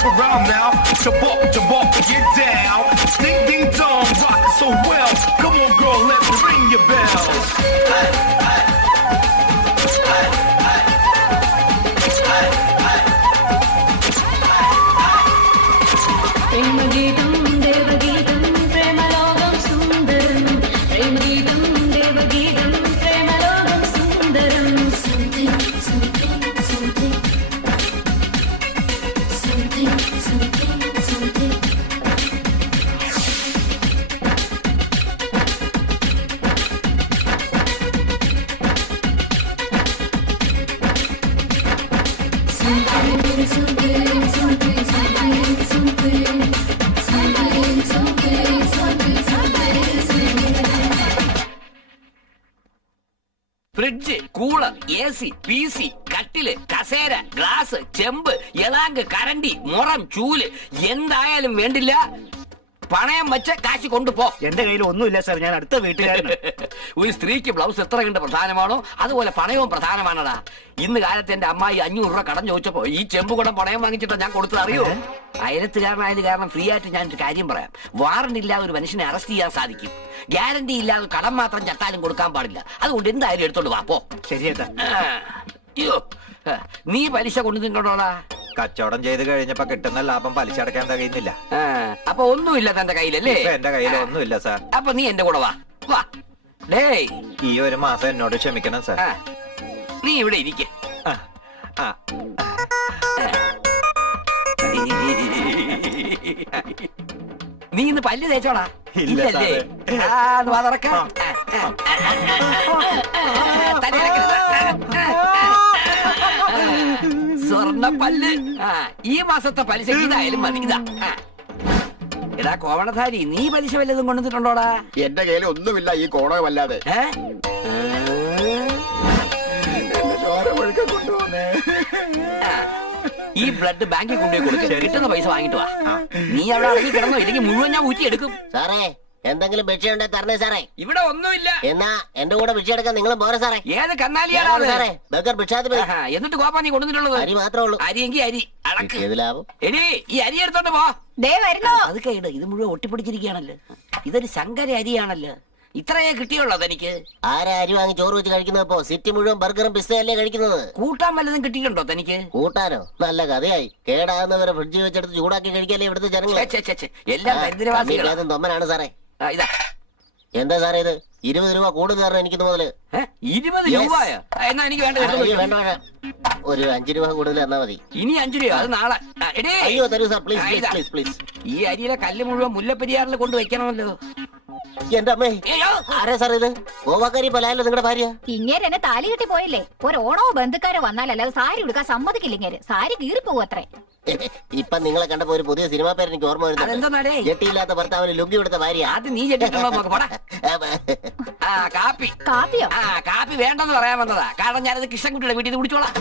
jump around now. Jump, get down. Ding ding dong, rockin' so well. Come on, girl, let me ring your bells. प्रेमगीतं देवगीतं प्रेमलोकं सुन्दरं प्रेमगीतं देवगीतं प्रेमलोकं सुन्दरं something something something something something something fridge, cooler, AC, PC, കട്ടില്, കസേര, glass, ചെമ്പ്, എലാങ്ക്, കരണ്ടി, മുറം, ചൂല് എന്തായാലും വേണ്ടില്ല. പണയം വെച്ച് കാശ് കൊണ്ടുപോ. എന്റെ കയ്യിൽ ഒന്നുമില്ല സാർ, ഞാൻ അടുത്ത വീട്ടുകാരന്. ഒരു സ്ത്രീക്ക് ബ്ലൗസ് എത്ര കണ്ട് പ്രധാനമാണോ അതുപോലെ പണയവും പ്രധാനമാണടാ. ഇന്ന് കാലത്ത് എന്റെ അമ്മായി 500 രൂപ കടം ചോദിച്ചപ്പോ ഈ ചെമ്പ് കൂടെ പണയം വാങ്ങിച്ചിട്ടാ ഞാൻ കൊടുത്തത് അറിയോ? അയലത്തുകാരനായത് കാരണം ഫ്രീ ആയിട്ട് ഞാൻ ഒരു കാര്യം പറയാം. വാറണ്ട് ഇല്ലാതെ ഒരു മനുഷ്യനെ അറസ്റ്റ് ചെയ്യാൻ സാധിക്കും. ഗ്യാരണ്ടി ഇല്ലാതെ കടം മാത്രം ചട്ടാലും കൊടുക്കാൻ പാടില്ല. അതുകൊണ്ട് എന്തായാലും എടുത്തോണ്ട് വാ പോ. ശരിയേട്ടാ. അയ്യോ, നീ പലിശ കൊണ്ടുവന്നിട്ടുണ്ടോടാ? കച്ചവടം ചെയ്ത് കഴിഞ്ഞപ്പോ കിട്ടുന്ന ലാഭം പലിശ അടയ്ക്കാൻ കഴിയുന്നില്ല. അപ്പൊ ഒന്നുമില്ല തന്റെ കയ്യിലല്ലേ? എന്റെ കയ്യിൽ ഒന്നുമില്ല സാർ. അപ്പൊ നീ എന്റെ കൂടെ വാ. വാ ഡേയ്, ഈ ഒരു മാസം എന്നോട് ക്ഷമിക്കണം സാർ. നീ ഇവിടെ ഇരിക്ക. നീ ഇന്ന് പല്ല് തേച്ചോടാ? ഇല്ലല്ലേ? സ്വർണ്ണ പല്ല്. ഈ മാസത്തെ പലിശ ഇതായാലും മതി. ഇതാ എടാ കോവണധാരി, നീ പലിശ വല്ലതും കൊണ്ടുവന്നിട്ടുണ്ടോടാ? എന്റെ കയ്യിൽ ഒന്നുമില്ല ഈ കോണകമല്ലാതെ. ഈ ബ്ലഡ് ബാങ്കിൽ കൊണ്ടുപോയി കൊടുക്കും. കിട്ടുന്ന പൈസ വാങ്ങിട്ട് വാ. നീ അവിടെ ഇറങ്ങി കിടന്നോ, ഇല്ലെങ്കിൽ മുഴുവൻ ഞാൻ ഊറ്റി എടുക്കും. സാറേ, എന്തെങ്കിലും ഭിക്ഷ ഉണ്ടെ തരണേ സാറേ. ഇവിടെ ഒന്നുമില്ല. എന്നാ എന്റെ കൂടെ ഭിക്ഷ എടുക്കാൻ നിങ്ങളും പോരെ സാറേ. ഏത് കന്നാലിയാണോ സാറേ? ബർഗർ ഭിക്ഷാധിപതി. എന്നിട്ട് കോപ്പാ നീ കൊണ്ടുവന്നിട്ടുള്ളത്? അരി മാത്രമേ ഉള്ളൂ. അരിയെങ്കിൽ അരി അടക്ക്. ഏത് ലാഭം? എടി, ഈ അരി എടുത്തോണ്ട് പോ. അത് കേട്, ഇത് മുഴുവൻ ഒട്ടിപ്പിടിച്ചിരിക്കുകയാണല്ലോ. ഇതൊരു ശങ്കര അരിയാണല്ലോ. ഇത്രയേ കിട്ടിയുള്ളൂ തനിക്ക്? ആരാ അരി വാങ്ങി ചോറ് വെച്ച് കഴിക്കുന്നപ്പോ സിറ്റി മുഴുവൻ ബർഗറും പിസ്സയല്ലേ കഴിക്കുന്നത്? കൂട്ടാൻ വല്ലതും കിട്ടിയിട്ടുണ്ടോ തനിക്ക്? കൂട്ടാനോ? നല്ല കഥയായി. കേടാകുന്നവരെ ഫ്രിഡ്ജിൽ വെച്ചെടുത്ത് ചൂടാക്കി കഴിക്കല്ലേ ഇവിടുത്തെ ജനങ്ങൾ. എല്ലാം ദരിദ്രവാസികളും തൊമ്മനാണ് സാറേ. ഇതാ. എന്താ സാറേ ഇത്? 20 രൂപ കൂടുതൽ തരണം എനിക്ക് മുതല്. 20 രൂപയോ? എന്നാ എനിക്ക് വേണ്ട. വേണ്ട, ഒരു 5 രൂപ കൂടുതൽ തന്നാ മതി. ഇനി 5 രൂപ? അത് നാളെ. അയ്യോ തരൂ സാർ, പ്ലീസ് പ്ലീസ് പ്ലീസ്. ഈ അരിയിലെ കല്ല് മുഴുവൻ മുല്ലപ്പെരിയാറിൽ കൊണ്ട് വെക്കണമല്ലോ. എന്റെ അമ്മേ, ആരാ സാർ ഇത്? ഗോവാക്കാരി പോലായല്ലോ നിങ്ങളുടെ ഭാര്യ. ഇങ്ങനെ എന്നെ താലി കെട്ടി പോയില്ലേ? ഒരു ഓണോ ബന്ധുക്കാരോ വന്നാലല്ലാതെ സാരി എടുക്കാൻ സമ്മതിക്കില്ല. ഇങ്ങനെ സാരി കീറിപ്പോകും അത്രേ. ഇപ്പൊ നിങ്ങളെ കണ്ടപ്പോ ഒരു പുതിയ സിനിമാ പേര് എനിക്ക് ഓർമ്മ വരുന്നുണ്ട്. ജെട്ടിയില്ലാത്ത ഭർത്താവിന് ലുങ്കി കൊടുത്ത ഭാര്യ. അത് നീ ജെട്ടിട്ടുണ്ടോ? കാപ്പിയോ? കാപ്പി വേണ്ടെന്ന് പറയാൻ വന്നതാ. കാരണം ഞാനത് കൃഷ്ണൻകുട്ടിയുടെ വീട്ടിൽ നിന്ന് കുടിച്ചോളാം.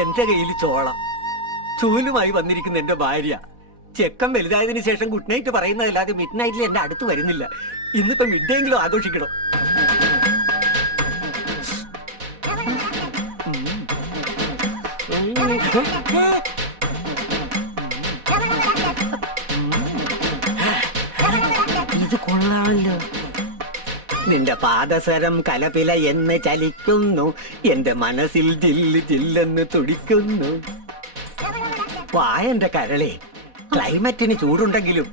എന്റെ കയ്യിൽ ചോളം, ചൂലുമായി വന്നിരിക്കുന്ന എന്റെ ഭാര്യ. ചെക്കൻ വലുതായതിനു ശേഷം ഗുഡ് നൈറ്റ് പറയുന്നതല്ലാതെ മിഡ് നൈറ്റിൽ എന്റെ അടുത്ത് വരുന്നില്ല. ഇന്നിപ്പോ മിഡ് ഡേ എങ്കിലും ആഘോഷിക്കണം. ഇത് കൊള്ളാമല്ലോ. നിന്റെ പാദസരം കലപില എന്ന് ചലിക്കുന്നു, എന്റെ മനസ്സിൽ ജില്ല് ജില്ലെന്ന് തുടിക്കുന്നു. വായന്റെ കരളെ, ക്ലൈമറ്റിന് ചൂടുണ്ടെങ്കിലും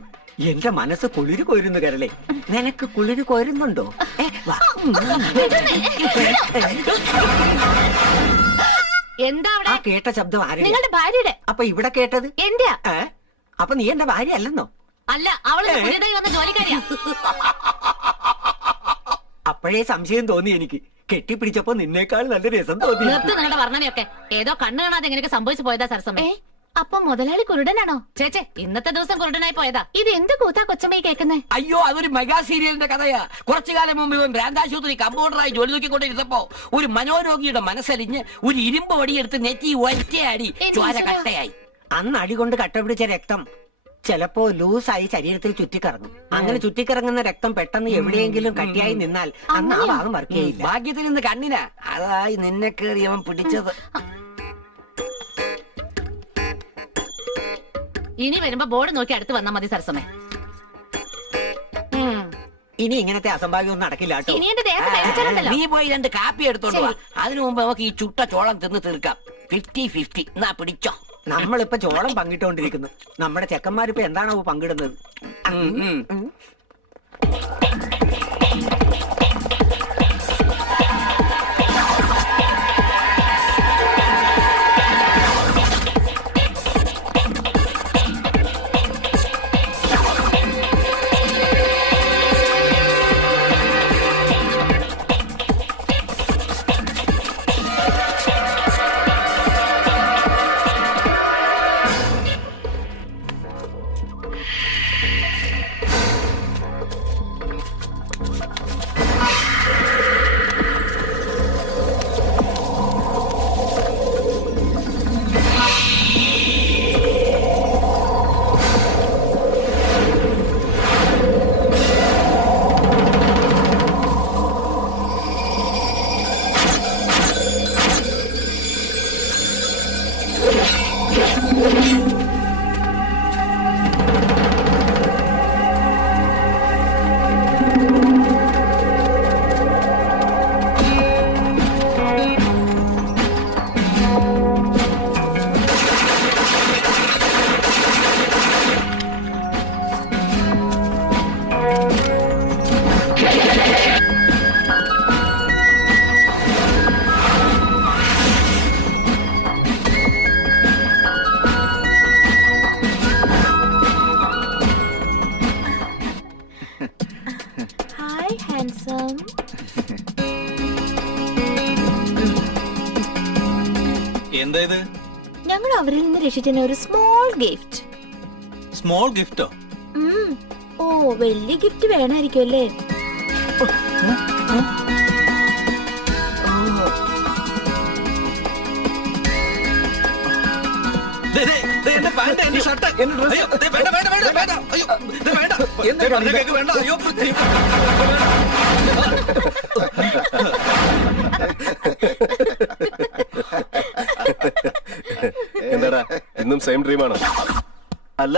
എന്റെ മനസ്സ് കുളിര് കോരുന്നു കരളെ. നിനക്ക് കുളിര് കോരുന്നുണ്ടോ? എന്താ ആ കേട്ട ശബ്ദം ആരുടെ? നിങ്ങളുടെ ഭാര്യയുടെ. അപ്പൊ ഇവിടെ കേട്ടത് എന്റെയാ. അപ്പൊ നീ എന്റെ ഭാര്യ അല്ലെന്നോ? അല്ല, അവള് പുതിയതായി വന്ന ജോലിക്കാരിയാ. അപ്പോഴേ സംശയം തോന്നി എനിക്ക്. കെട്ടിപ്പിടിച്ചപ്പോ നിന്നേക്കാൾ നല്ല രസം തോന്നി. നിർത്ത് നിങ്ങളുടെ വർണ്ണനയൊക്കെ. ഏതോ കണ്ണു കാണാതെ എങ്ങനെയൊക്കെ സംഭവിച്ചു പോയതാ സരസമ്മ. അപ്പൊ മുതലാളി കുരുടനാണോ? ചേച്ചേ, ഇന്നത്തെ ദിവസം കുരുടനായി പോയതാ. ഇത് എന്ത് കൂത്താ കൊച്ചമ്മയെ കേൾക്കുന്നേ? അയ്യോ, അതൊരു മെഗാ സീരിയലിന്റെ കഥയാ. കുറച്ചു കാലം മുമ്പ് ഇവൻ ഭ്രാന്താശുപത്രി കമ്പൗണ്ടറായി ജോലി നോക്കിക്കൊണ്ടിരുന്നപ്പോ ഒരു മനോരോഗിയുടെ മനസ്സലിഞ്ഞ് ഒരു ഇരുമ്പ് വടിയെടുത്ത് നെറ്റി ഒറ്റയാടി ചോര കട്ടയായി. അന്ന് അടി കൊണ്ട് കട്ട പിടിച്ച രക്തം ചിലപ്പോ ലൂസായി ശരീരത്തിൽ ചുറ്റിക്കറങ്ങും. അങ്ങനെ ചുറ്റിക്കറങ്ങുന്ന രക്തം പെട്ടെന്ന് എവിടെയെങ്കിലും കട്ടിയായി നിന്നാൽ അന്ന് ആ ഭാഗം വർക്ക് ചെയ്യില്ല. ഭാഗ്യത്തിന് ഇന്ന് കണ്ണിനാ, അതായി നിന്നെ കയറി അവൻ പിടിച്ചത്. ഇനി വരുമ്പോ ബോർഡ് നോക്കി അടുത്ത് വന്നാ മതി സരസമ്മേ. ഇനി ഇങ്ങനത്തെ അസംഭാവ്യം നടക്കില്ല കേട്ടോ. ഇനി എന്റെ ദേഹത്ത് വേദനയുണ്ടല്ലോ. നീ പോയി 2 കാപ്പി എടുത്തോണ്ട് വാ. അതിനു മുമ്പ് നമുക്ക് ഈ ചുട്ട ചോളം തിന്ന് തീർക്കാം. 50-50 എന്നാ പിടിച്ചോ. നമ്മളിപ്പോ ചോളം പങ്കിട്ടോണ്ടിരിക്കുന്നു. നമ്മുടെ ചെക്കന്മാരിപ്പോ എന്താണോ പങ്കിടുന്നത്? എന്താ ഇത്? ഞങ്ങൾ അവരിൽ നിന്ന് രക്ഷിച്ച ഒരു സ്മോൾ ഗിഫ്റ്റ്. സ്മോൾ ഗിഫ്റ്റോ? ഓ, വലിയ ഗിഫ്റ്റ് വേണമായിരിക്കും അല്ലേ? എന്റെ പാന്റ്, എന്റെ ഷർട്ട്, എന്റെ ഡ്രസ്. വേണ്ട വേണ്ട വേണ്ട വേണ്ട. അയ്യോ വേണ്ട. എന്താ വേണ്ട? അയ്യോ എന്താടാ, ഇന്നും സെയിം ഡ്രീം ആണോ? അല്ല,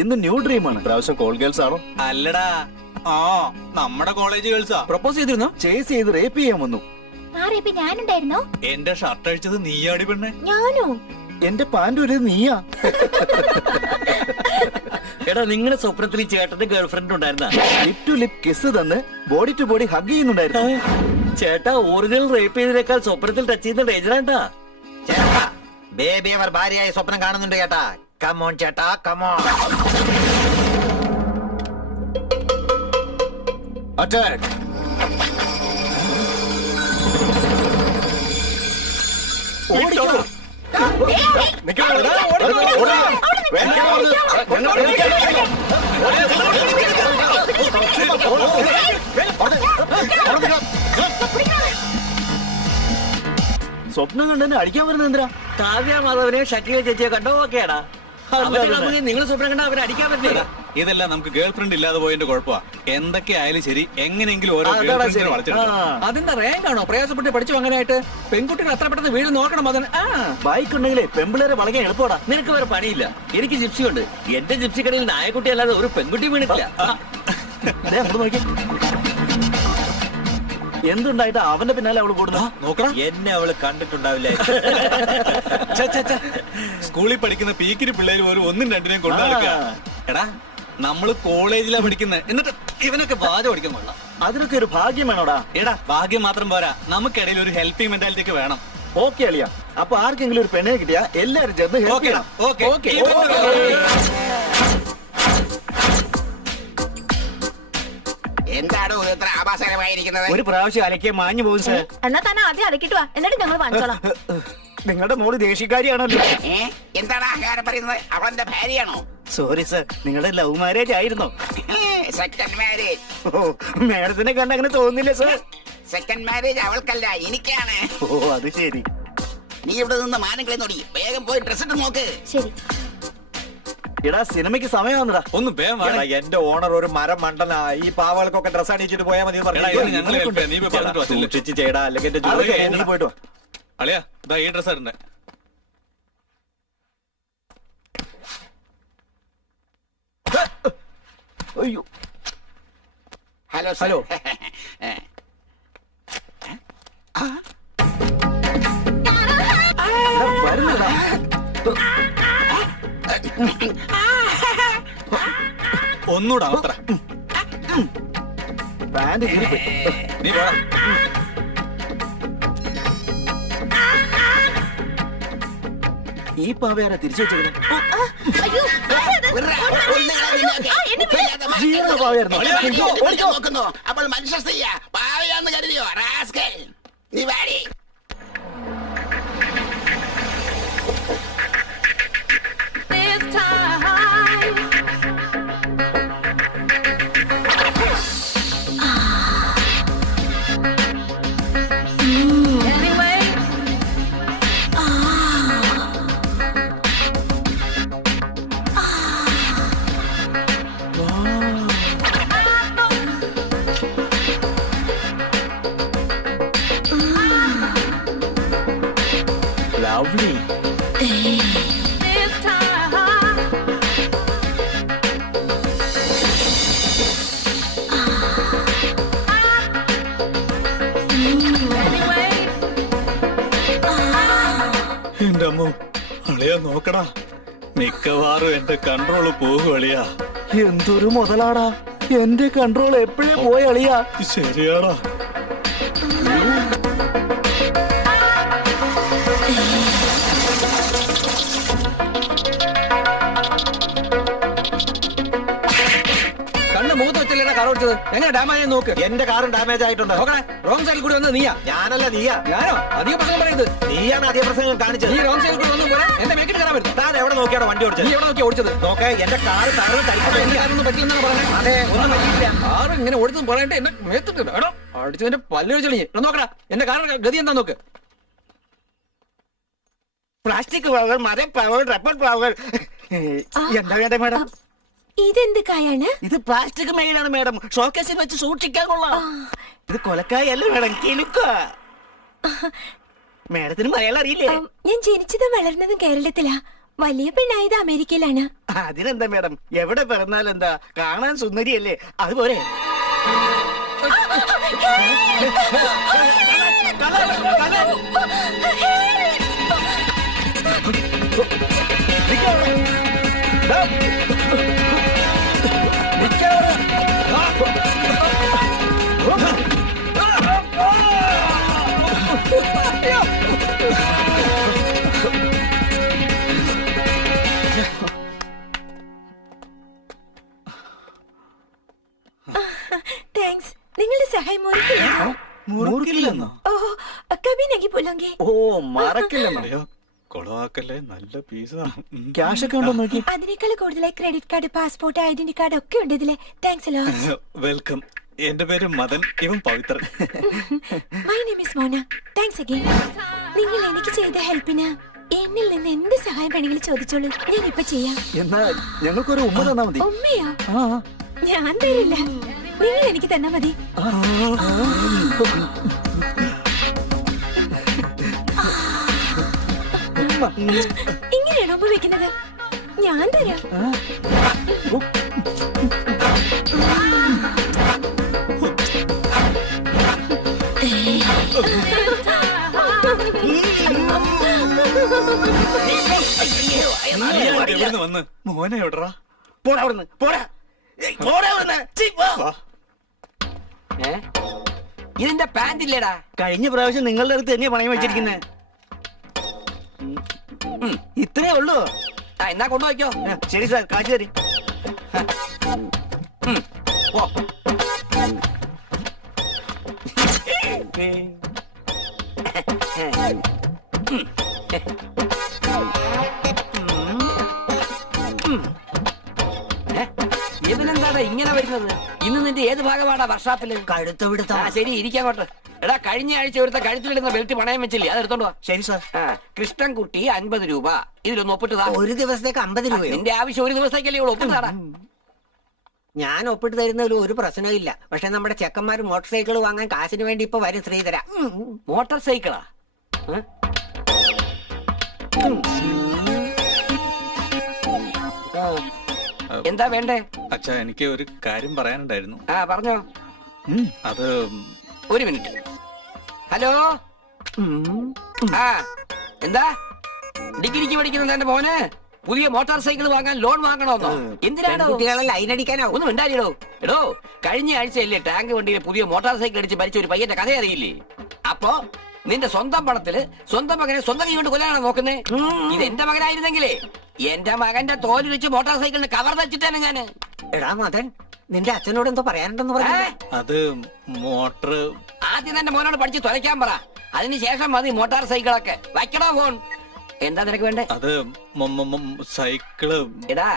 ഇന്ന് ന്യൂ ഡ്രീം ആണ്. പ്രാവശ്യം കോൾ ഗേൾസ് ആണോ? അല്ലടാ, നമ്മുടെ കോളേജ് ഗേൾസാ. പ്രപ്പോസ് ചെയ്തിരുന്നോ? ചേസ് ചെയ്ത് റേപ്പ് ചെയ്യാൻ വന്നു. ഞാനുണ്ടായിരുന്നോ? എന്റെ ഷർട്ട് അഴിച്ചത് നീയാടി പെണ്ണെ. ഞാനോ? എന്റെ പാന്റ് ഒരു നീയാ. എടാ, നിങ്ങളുടെ സ്വപ്നത്തിൽ ഈ ചേട്ടന്റെ ഗേൾഫ്രണ്ട് ഉണ്ടായിരുന്ന? ലിപ് ടു ലിപ് കിസ് തന്ന് ബോഡി ടു ബോഡി ഹഗ് ചെയ്യുന്നുണ്ടായിരുന്നു. ചേട്ടാ, ഒറിജിനൽ റേപ്പ് ചെയ്തതിനേക്കാൾ സ്വപ്നത്തിൽ ടച്ച് ചെയ്യുന്ന ഡേഞ്ചറാണ്ടാ. ചേട്ടാ, ബേബി അവർ ഭാര്യയായി സ്വപ്നം കാണുന്നുണ്ട് ചേട്ടാ. കമോൺ ചേട്ടാ, കമോൺ. അറ്റാക്ക്. സ്വപ്നം കണ്ടെന്നെ അടിക്കാൻ വരുന്നത് എന്തിനാ? കാവ്യ മാധവനെ ഷക്കിയ ചേച്ചിയെ കണ്ടോ? ഓക്കേടാ. നിങ്ങൾ സ്വപ്നം കണ്ട അവരെ അടിക്കാൻ പറ്റില്ല. ഇതെല്ലാം നമുക്ക് ഗേൾ ഫ്രണ്ട് ഇല്ലാതെ പോയതിന്റെ കുഴപ്പമാ. എന്തൊക്കെ ആയാലും ശരി, എങ്ങനെയെങ്കിലും ഓരോ അതിന്റെ റാങ്ക് ആണോ പ്രയാസപ്പെട്ട് പഠിച്ചു അങ്ങനെയായിട്ട്? പെൺകുട്ടികൾ അത്ര പെട്ടെന്ന് വീട് നോക്കണം. അതിന് ബൈക്ക് ഉണ്ടെങ്കിലേ പെമ്പിളേരെ വളകാൻ എളുപ്പമാടാ. നിനക്ക് വേറെ പണിയില്ല. എനിക്ക് ജിപ്സി ഉണ്ട്. എന്റെ ജിപ്സി കടയിൽ നായക്കുട്ടി അല്ലാതെ ഒരു പെൺകുട്ടി വീണിട്ടില്ല. എന്തുണ്ടായിട്ട് അവന്റെ പിന്നാലെ അവള് കൂടുന്നു? നോക്കണം. എന്നെ അവള് കണ്ടിട്ടുണ്ടാവില്ല. സ്കൂളിൽ പഠിക്കുന്ന പീക്കിരി പിള്ളേര് പോലും ഒന്നും രണ്ടിനെയും കൊണ്ടു നടക്കുക. എടാ, നമ്മള് കോളേജിലാ പഠിക്കുന്നത്, എന്നിട്ട് ഇവനൊക്കെ വാചം പഠിക്കാൻ കൊള്ളാം. അതിനൊക്കെ ഒരു ഭാഗ്യം വേണോടാ. എടാ, ഭാഗ്യം മാത്രം പോരാ, നമുക്കിടയിൽ ഒരു ഹെൽപ്പിംഗ് മെന്റാലിറ്റി ഒക്കെ വേണം. ഓക്കെ അളിയാ. അപ്പൊ ആർക്കെങ്കിലും ഒരു പെണ്ണെ കിട്ടിയാ എല്ലാരും ചേർന്ന് ഹെൽപ്പ് ചെയ്യണം. എന്താണോ ഇത്ര ആഭാസകരമായിരിക്കുന്നത്? ഒരു പ്രാവശ്യം അലക്കിയ മാഞ്ഞു പോകും സാർ. എന്നാ തന്നെ ആദ്യം അലക്കിട്ട് വാ, എന്നിട്ട് ഞങ്ങൾ വാങ്ങിച്ചോളാം. നിങ്ങളുടെ മോള് ദേഷ്യക്കാരിയാണല്ലോ. എന്താണ് അഹങ്കാരം പറയുന്നത്? അവളെന്റെ ഭാര്യയാണോ? സോറി സർ, നിങ്ങളുടെ ലവ് മാരേജ് ആയിരുന്നോ? Second marriage. ഓ, മാഡത്തിനെ കണ്ട് അങ്ങനെ തോന്നുന്നില്ല സർ. സെക്കൻഡ് മാരേജ് അവൾക്കല്ല, എനിക്കാണ്. ഓ, അത് ശരി. നീ ഇവിടെ നിന്ന് മാനങ്ങളെ നോടി, വേഗം പോയി ഡ്രസ് ഇട്ട് നോക്ക്. ശരി. എടാ സിനിമയ്ക്ക് സമയമാണെടാ. ഒന്ന് വേഗം വാ. എടാ, എന്റെ ഓണർ ഒരു മരം മണ്ടനാ. ഈ പാവകൾക്കൊക്കെ ഡ്രസ് അടിച്ചിട്ട് പോയാൽ മതി എടാ, ഇത് ഞങ്ങളെ ഏൽപ്പിക്കാം. നീ പോയി പറഞ്ഞിട്ട് വാ. സൂക്ഷിച്ച് ചെയ്യടാ, അല്ലെങ്കിൽ എന്റെ അതൊക്കെ ജോലി നീ പോയിട്ട് വാ. അളിയാ ഇതാ ഈ ഡ്രസ് ഇടണ്ടേ. അയ്യോ ഹലോ ഹലോ. വരുന്നടാ. ഒന്നൂടാ അത്ര പാന്റ് കീറിപ്പോയി. നീ വാ. ഈ പാവയാരാ തിരിച്ചു വെച്ചത്? നോക്കുന്നു അപ്പോൾ മനുഷ്യ സ്ത്രീയ പാവയാന്ന് കരുതിയോ റാസ്കൽ. നീ വാടി. ലവ്ലി. എന്റെ അമ്മ അളിയാ നോക്കടാ, മിക്കവാറും എന്റെ കൺട്രോള് പോകും അളിയാ. എന്തൊരു മുതലാടാ, എന്റെ കൺട്രോൾ എപ്പോഴേ പോയ അളിയാ. ശരിയാടാ. കണ്ണ് മുഖത്ത് വെച്ചല്ലേടാ കാർ ഓടിച്ചത്? എങ്ങനെ ഡാമേജ് നോക്ക്. എന്റെ കാറും ഡാമേജ് ആയിട്ടുണ്ട്. നോക്കണേ, റോങ് സൈഡിൽ കൂടി വന്നത് നീയാ. ഞാനല്ല, നീയാ. ഞാനോ? അധിക പ്രശ്നം പറയുന്നത് നീയാണ് അധിക പ്രസംഗം കാണിച്ചത്. നീ റോങ് സൈഡിൽ കൂടി വന്നു പോലെ എന്റെ മേക്കിന് കയറാൻ വരുന്നു. താൻ എവിടെ നോക്കിയാണോ വണ്ടി ഓടിച്ചത്? നീ എവിടെ നോക്കിയാ ഓടിച്ചത്? നോക്കേ, എന്റെ കാറ് തകർന്ന് അപ്പൊ തരിക്കുന്നു. എന്റെ കാരൊന്നും പറ്റില്ലെന്നാണ് പറഞ്ഞത്. അതെ, ഒന്നും പറ്റിയില്ല. കാറ് ഇങ്ങനെ ഓടിച്ചത് പറയട്ടെ, എന്നെ മേത്തിട്ട് എടോ അടിച്ചതിന്റെ പല്ല് വെച്ചളി. നോക്കടാ, എന്റെ കാറിന്റെ ഗതി എന്താ നോക്ക്. പ്ലാസ്റ്റിക് പാവകൾ, മരപ്പാവകൾ, റബ്ബർ പാവകൾ. എന്താ വേണ്ട മാഡം? ഇതെന്ത് കായാണ്? ഇത് പ്ലാസ്റ്റിക് മെയിലാണ് മാഡം. ഷോക്കേസിൽ വെച്ച് സൂക്ഷിക്കാൻ കൊള്ളാം. ഇത് കൊലക്കായല്ല മാഡം, കിലുക്ക. മാഡത്തിന് മലയാളം അറിയില്ലേ? ഞാൻ ജനിച്ചതും വളർന്നതും കേരളത്തിലാ. വലിയ പെണ്ണായത് അമേരിക്കയിലാണ്. അതിനെന്താ മാഡം, എവിടെ പിറന്നാലെന്താ, കാണാൻ സുന്ദരിയല്ലേ, അതുപോലെ. താങ്ക്സ്. നിങ്ങളുടെ സഹായം മുറുക്കില്ലെന്നോ? ഓ, കബി നഗി പോലോങ്കെ. ഓ, മറക്കില്ലെന്നോ? കൊളവാക്കല്ലേ, നല്ല പീസാ. ക്യാഷ് ഒക്കെ ഉണ്ടോ നോക്കി. അതിനേക്കാൾ കൂടുതലായി credit card, passport, identity card ഒക്കെ ഉണ്ട് ഇതിലെ. താങ്ക്സ് അല്ലോ. വെൽക്കം. എന്റെ പേര് മദൻ, ഇവൻ Pavithran. My name is Mona. Thanks again. നിങ്ങൾ എനിക്ക് ചെയ്ത ഹെൽപ്പിന് എന്നിൽ നിന്ന് എന്ത് സഹായം വേണമെങ്കിലും ചോദിച്ചോളൂ, ഞാൻ ഇപ്പൊ ചെയ്യാം. എന്നാ ഞങ്ങൾക്കൊരു ഉമ്മ തന്നാ മതി. ഉമ്മയോ? ഞാൻ തരില്ല, നിങ്ങൾ എനിക്ക് തന്നാ മതി. ഇങ്ങനെയാണോ ഉമ്മ വെക്കുന്നത്? ഞാൻ തരാം. എവിടുന്ന് വന്ന് മോനെ എവിടറാ? പോടാ അവിടുന്ന്, പോടാ, പോടാ അവിടുന്ന്. ചീ, പോ. ഇതിന്റെ പാന്റ് ഇല്ലേടാ? കഴിഞ്ഞ പ്രാവശ്യം നിങ്ങളുടെ അടുത്ത് തന്നെയാ പണയം വെച്ചിരിക്കുന്നത്. ഇത്രേ ഉള്ളൂ. എന്നാ കൊണ്ടുപോയിക്കോ. ശരി സാർ, കാശ് തരി. ഇവനെന്താടാ ഇങ്ങനെ വരുന്നത്? ഇന്ന് നിന്റെ ഏത് ഭാഗമാടാ വർഷാപ്പില്? കഴുത്ത വിടുത്ത. ശരി, ഇരിക്കാങ്ങോട്ട്. എടാ കഴിഞ്ഞ ആഴ്ച ഒരുത്ത കഴുത്തിലിടുന്ന ബെൽറ്റ് പണയം വെച്ചില്ലേ അത് എടുത്തോണ്ടോ. ശരി സാർ. കൃഷ്ണൻകുട്ടി 50 രൂപ. ഇതിലൊന്ന് ഒപ്പിട്ടതാ. ഒരു ദിവസത്തേക്ക് 50 രൂപയോ? നിന്റെ ആവശ്യം ഒരു ദിവസത്തേക്കല്ലേ ഉള്ളൂ. ഒപ്പിട്ടാടാ. ഞാൻ ഒപ്പിട്ട് തരുന്നതിൽ ഒരു പ്രശ്നവും ഇല്ല. പക്ഷെ നമ്മുടെ ചെക്കന്മാർ മോട്ടോർ സൈക്കിൾ വാങ്ങാൻ കാശിന് വേണ്ടി ഇപ്പൊ വരും ശ്രീധര. മോട്ടോർ സൈക്കിളാ? എന്താ വേണ്ടേ? അച്ഛാ എനിക്ക് ഒരു കാര്യം പറയാനുണ്ടായിരുന്നു. പറഞ്ഞോ. അത് ഒരു മിനിറ്റ്. ഹലോ. എന്താ ഡിഗ്രിക്ക് പഠിക്കുന്ന എന്റെ മോന് പുതിയ മോട്ടോർ സൈക്കിൾ വാങ്ങാൻ ലോൺ വാങ്ങണമെന്നോ? എന്തിനാണോ? കുട്ടികളെ ലൈൻ അടിക്കാനോ? ഒന്നും ഉണ്ടായില്ലോ. എടോ കഴിഞ്ഞ ആഴ്ചയല്ലേ ടാങ്ക് വണ്ടിയിൽ പുതിയ മോട്ടോർ സൈക്കിൾ അടിച്ച് മരിച്ച ഒരു പയ്യന്റെ കഥ അറിയില്ലേ? അപ്പോ നിന്റെ സ്വന്തം പണത്തില് സ്വന്തം മകനെ സ്വന്തം കൈ കൊണ്ട് കൊല്ലാനാണോ നോക്കുന്നേ? ഇത് എന്റെ മകനായിരുന്നെങ്കിലേ എന്റെ മകന്റെ തോല് വെച്ച് മോട്ടോർ സൈക്കിളിന് കവർ വെച്ചിട്ടാണ് ഞാന്. എടാ മദൻ, നിന്റെ അച്ഛനോട് എന്തോ പറയാനുണ്ടെന്ന് പറഞ്ഞു. അത് മോട്ടർ ആദ്യം തന്നെ മോനോട് പഠിച്ച് തുലയ്ക്കാൻ പറ. അതിനുശേഷം മതി മോട്ടോർ സൈക്കിളൊക്കെ. വയ്ക്കണോ ഫോൺ? എന്താ നിനക്ക് വേണ്ടേ? അത് സൈക്കിള്. എടാ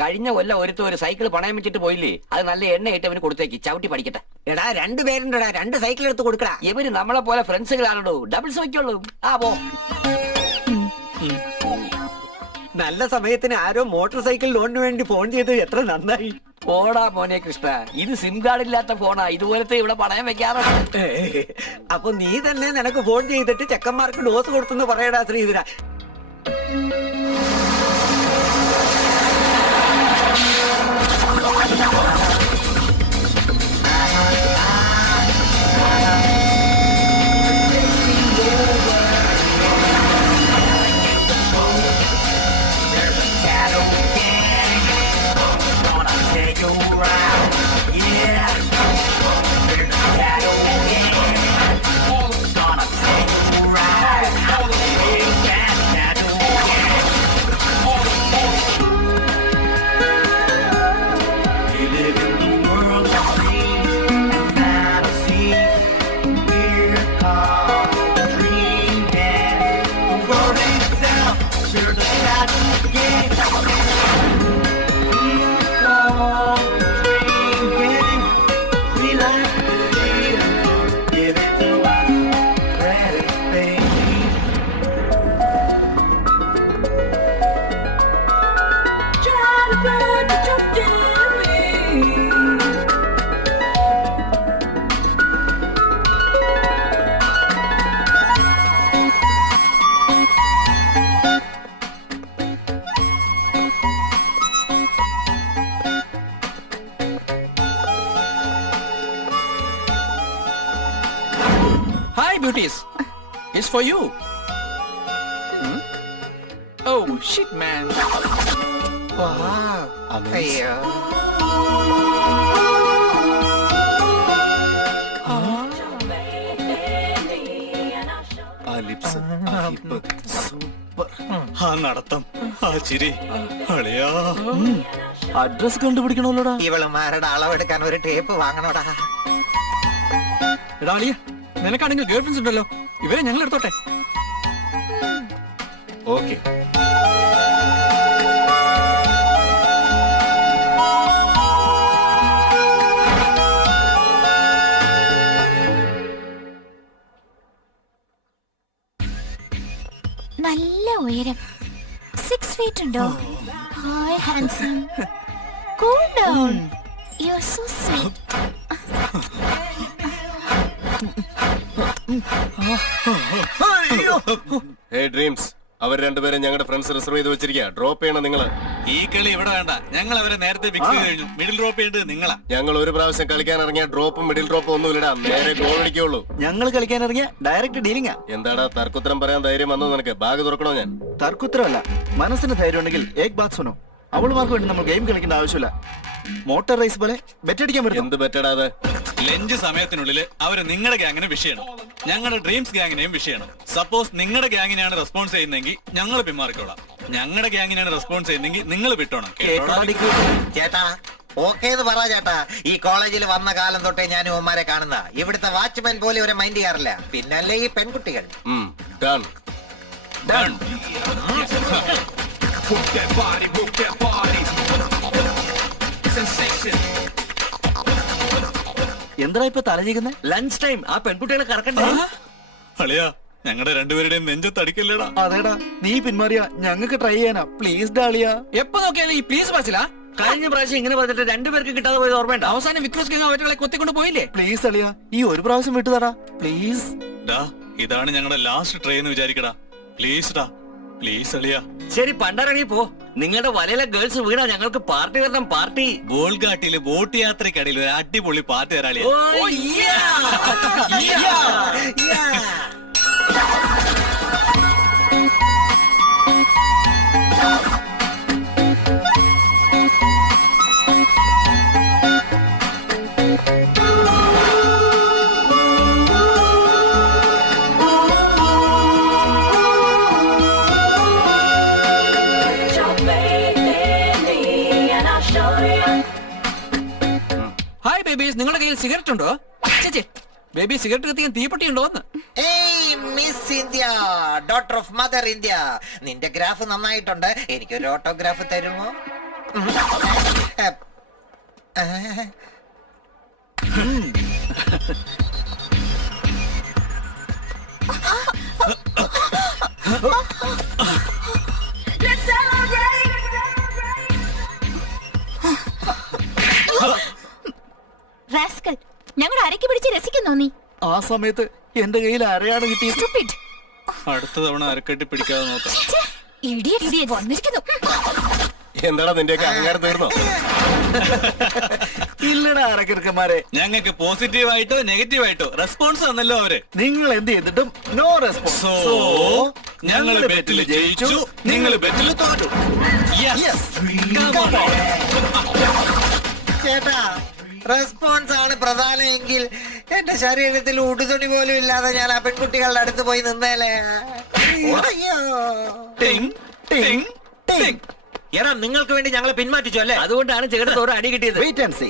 കഴിഞ്ഞ കൊല്ലം ഒരു സൈക്കിൾ പണയം വെച്ചിട്ട് പോയില്ലേ? അത് നല്ല എണ്ണ ഇട്ട് അവന് കൊടുത്തേക്ക് ചവിട്ടി പഠിക്കട്ടെ. എടാ 2 പേരുണ്ടടാ, 2 സൈക്കിൾ എടുത്ത് കൊടുക്കടാ. ഇവര് നമ്മളെ പോലെ ഫ്രണ്ട്സുകളാണോ? ഡബിൾസ് വയ്ക്കുള്ളൂ. പോ. നല്ല സമയത്തിന് ആരോ മോട്ടോർ സൈക്കിൾ ലോണിന് വേണ്ടി ഫോൺ ചെയ്ത് എത്ര നന്നായി. പോടാ മോനെ കൃഷ്ണ, ഇത് സിം കാർഡ് ഇല്ലാത്ത ഫോണാ. ഇതുപോലത്തെ ഇവിടെ പണയം വെക്കാറുണ്ട്. അപ്പൊ നീ തന്നെ നിനക്ക് ഫോൺ ചെയ്തിട്ട് ചെക്കന്മാർക്ക് ഡോസ് കൊടുത്തെന്ന് പറയടാ Sreedhara. Beauties, it's for you. Oh shit, man. Wow. Amazing. ആ ലിപ്സ്, ആ ഹിപ്പ്, സൂപ്പർ. ആ നടത്തം, ആ ചിരി. അളിയാ അഡ്രസ് കണ്ടുപിടിക്കണല്ലോടാ. ഇവളുമാരുടെ അളവെടുക്കാൻ ഒരു ടേപ്പ് വാങ്ങണോടാ. എടാ അളിയ, നിനക്കാണെങ്കിൽ ഗേൾ ഫ്രണ്ട്സ് ഉണ്ടല്ലോ. ഇവരെ ഞങ്ങൾ എടുത്തോട്ടെ. ഓക്കെ. നല്ല ഉയരം, 6 feet ഉണ്ടോ? Hi handsome. Cool down. You are so sweet. Hey dreams, അവർ രണ്ടുപേരും ഞങ്ങളുടെ ഫ്രണ്ട്സ് റിസർവ് ചെയ്ത് വെച്ചിരിക്കുക. ഡ്രോപ്പ് ചെയ്യണം നിങ്ങള്. ഈ കളി ഇവിടെ വേണ്ട. ഞങ്ങൾ അവരെ നേരത്തെ ഫിക്സ് ചെയ്ത് കഴിഞ്ഞു. മിഡിൽ ഡ്രോപ്പ് ചെയ്യേണ്ടത് നിങ്ങളാ. ഞങ്ങൾ ഒരു പ്രാവശ്യം കളിക്കാൻ ഇറങ്ങിയ ഡ്രോപ്പും മിഡിൽ ഡ്രോപ്പും ഒന്നും ഇല്ലടാ. നേരെ ഗോൾ അടിക്കുള്ളൂ. ഞങ്ങൾ കളിക്കാൻ ഇറങ്ങിയ ഡയറക്റ്റ് ഡീലിംഗാ. എന്താടാ തർക്കുത്തരം പറയാൻ ധൈര്യം വന്നു നിനക്ക്? ബാഗ് തുറക്കണോ ഞാൻ? തർക്കുത്തരമല്ല, മനസ്സിന് ധൈര്യം ഉണ്ടെങ്കിൽ ഏക് ബാത് സുനോ. അവളുമാർക്ക് വേണ്ടി നമ്മൾ ഗെയിം കളിക്കേണ്ട ആവശ്യമില്ല. മോട്ടോർ റേസ് പോലെ ബെറ്റടിക്കാൻ പറ്റും. എന്ത് ബെറ്റടാതെ? ലഞ്ച് സമയത്തിനുള്ളിൽ അവര് നിങ്ങളുടെ ഗ്യാങ്ങിനെ വിഷ് ചെയ്യണം. ഞങ്ങളുടെ ഡ്രീംസ് ഗ്യാങ്ങിനെയും വിഷ് ചെയ്യണം. സപ്പോസ് നിങ്ങളുടെ ഗ്യാങ്ങിനെയാണ് റെസ്പോൺസ് ചെയ്യുന്നെങ്കിൽ ഞങ്ങൾ പിന്മാറിക്കോളാം. ഞങ്ങളുടെ ഗ്യാങ്ങിനാണ് റെസ്പോൺസ് ചെയ്യുന്നെങ്കിൽ നിങ്ങൾ വിട്ടോണം. ചേട്ടാ ഓക്കെ എന്ന് പറ ചേട്ടാ. ഈ കോളേജിൽ വന്ന കാലം തൊട്ടേ ഞാൻ ഉമ്മാരെ കാണുന്ന. ഇവിടുത്തെ വാച്ച്മാൻ പോലെ ഒരു മൈൻഡ് ചെയ്യാറില്ല. പിന്നല്ലേ ഈ പെൺകുട്ടികൾ. Done. Done. Work that body, work that body. Sensation. എന്താ ഇപ്പൊ തലചീകുന്നേ? ലഞ്ച് ടൈം, ആ പെൺകുട്ടികളെ കറക്കണ്ടേ? അളിയാ ഞങ്ങളുടെ രണ്ടുപേരുടെയും നെഞ്ചത്തടിക്കല്ലേടാ. അതേടാ, നീ പിന്മാറിയാ ഞങ്ങൾക്ക് ട്രൈ ചെയ്യാനാ. പ്ലീസ് ഡാളിയാ. എപ്പോ നോക്കിയാലും ഈ പ്ലീസ് പറച്ചില്ല. കഴിഞ്ഞ പ്രാവശ്യം ഇങ്ങനെ പറഞ്ഞിട്ട് രണ്ടുപേർക്ക് കിട്ടാതെ പോയത് ഓർമ്മയുണ്ട്. അവസാനം വിക്രോസ് ഗംഗ അവറ്റകളെ കൊത്തിക്കൊണ്ട് പോയില്ലേ? പ്ലീസ് അളിയാ, ഈ ഒരു പ്രാവശ്യം വിട്ടുതടാ പ്ലീസ്. ഇതാണ് ഞങ്ങളുടെ ലാസ്റ്റ് ട്രെയിൻ വിചാരിക്കടാ. പ്ലീസ് ഡാ, പ്ലീസ് അളിയാ. ശരി, പണ്ടാറങ്ങി പോ. നിങ്ങളുടെ വലയിലെ ഗേൾസ് വീണാ ഞങ്ങൾക്ക് പാർട്ടി തരണം. പാർട്ടി ബോൾഗാട്ടിയിലെ ബോട്ട് യാത്രക്കിടയിൽ ഒരു അടിപൊളി പാർട്ടി തരാളിയാ. ഹായ് ബേബീസ്, നിങ്ങളുടെ കയ്യിൽ സിഗരറ്റ് ഉണ്ടോ? ചേച്ചി, ബേബി സിഗരറ്റ് കത്തിക്കാൻ തീപ്പെട്ടി ഉണ്ടോന്ന്? Miss India, daughter of mother India, നിന്റെ ഗ്രാഫ് നന്നായിട്ടുണ്ട്. എനിക്കൊരു ഓട്ടോഗ്രാഫ് തരുമോ? റാസ്കൽ, ഞങ്ങളുടെ അരക്കി പിടിച്ച് രസിക്കുന്നോ നീ? ആ സമയത്ത് എന്റെ കയ്യിൽ അരയാണ് കിട്ടിയത്. അടുത്ത തവണ അരക്കെട്ടി പിടിക്കാതെ നോക്കാം. വന്നിരിക്കുന്നു. എന്താടാ നിന്റെയൊക്കെ അഹങ്കാരം തീർന്നോ? ഇല്ലടാ അരക്കിറക്കന്മാരെ, ഞങ്ങൾക്ക് പോസിറ്റീവായിട്ടോ നെഗറ്റീവായിട്ടോ റെസ്പോൺസ് തന്നല്ലോ അവര്. നിങ്ങൾ എന്ത് ചെയ്തിട്ടും നോ റെസ്പോൺസ്. സോ ഞങ്ങൾ ബെറ്റിൽ ജയിച്ചു, നിങ്ങൾ ബെറ്റിൽ തോറ്റു. ചേട്ടാ, റെസ്പോൺസ് ആണ് പ്രധാനമെങ്കിൽ എന്റെ ശരീരത്തിൽ ഉടുതുണി പോലും ഇല്ലാതെ ഞാൻ ആ പെൺകുട്ടികളുടെ അടുത്ത് പോയി നിന്നേലേ. എടാ, നിങ്ങൾക്ക് വേണ്ടി ഞങ്ങളെ പിന്മാറ്റിച്ചു അല്ലേ? അതുകൊണ്ടാണ് ചേട്ടൻ ഒരു അടി കിട്ടിയത്. Wait and see.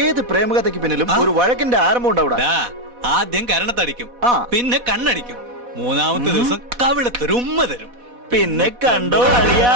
ഏത് പ്രേമകഥയ്ക്ക് പിന്നിലും ഒരു വഴക്കിന്റെ ആരംഭം ഉണ്ടാവും. ആദ്യം കരണത്തടിക്കും, പിന്നെ കണ്ണടിക്കും, മൂന്നാമത്തെ ദിവസം കവിളത്തൊരു ഉമ്മ തരും. പിന്നെ കണ്ടോ അറിയാ.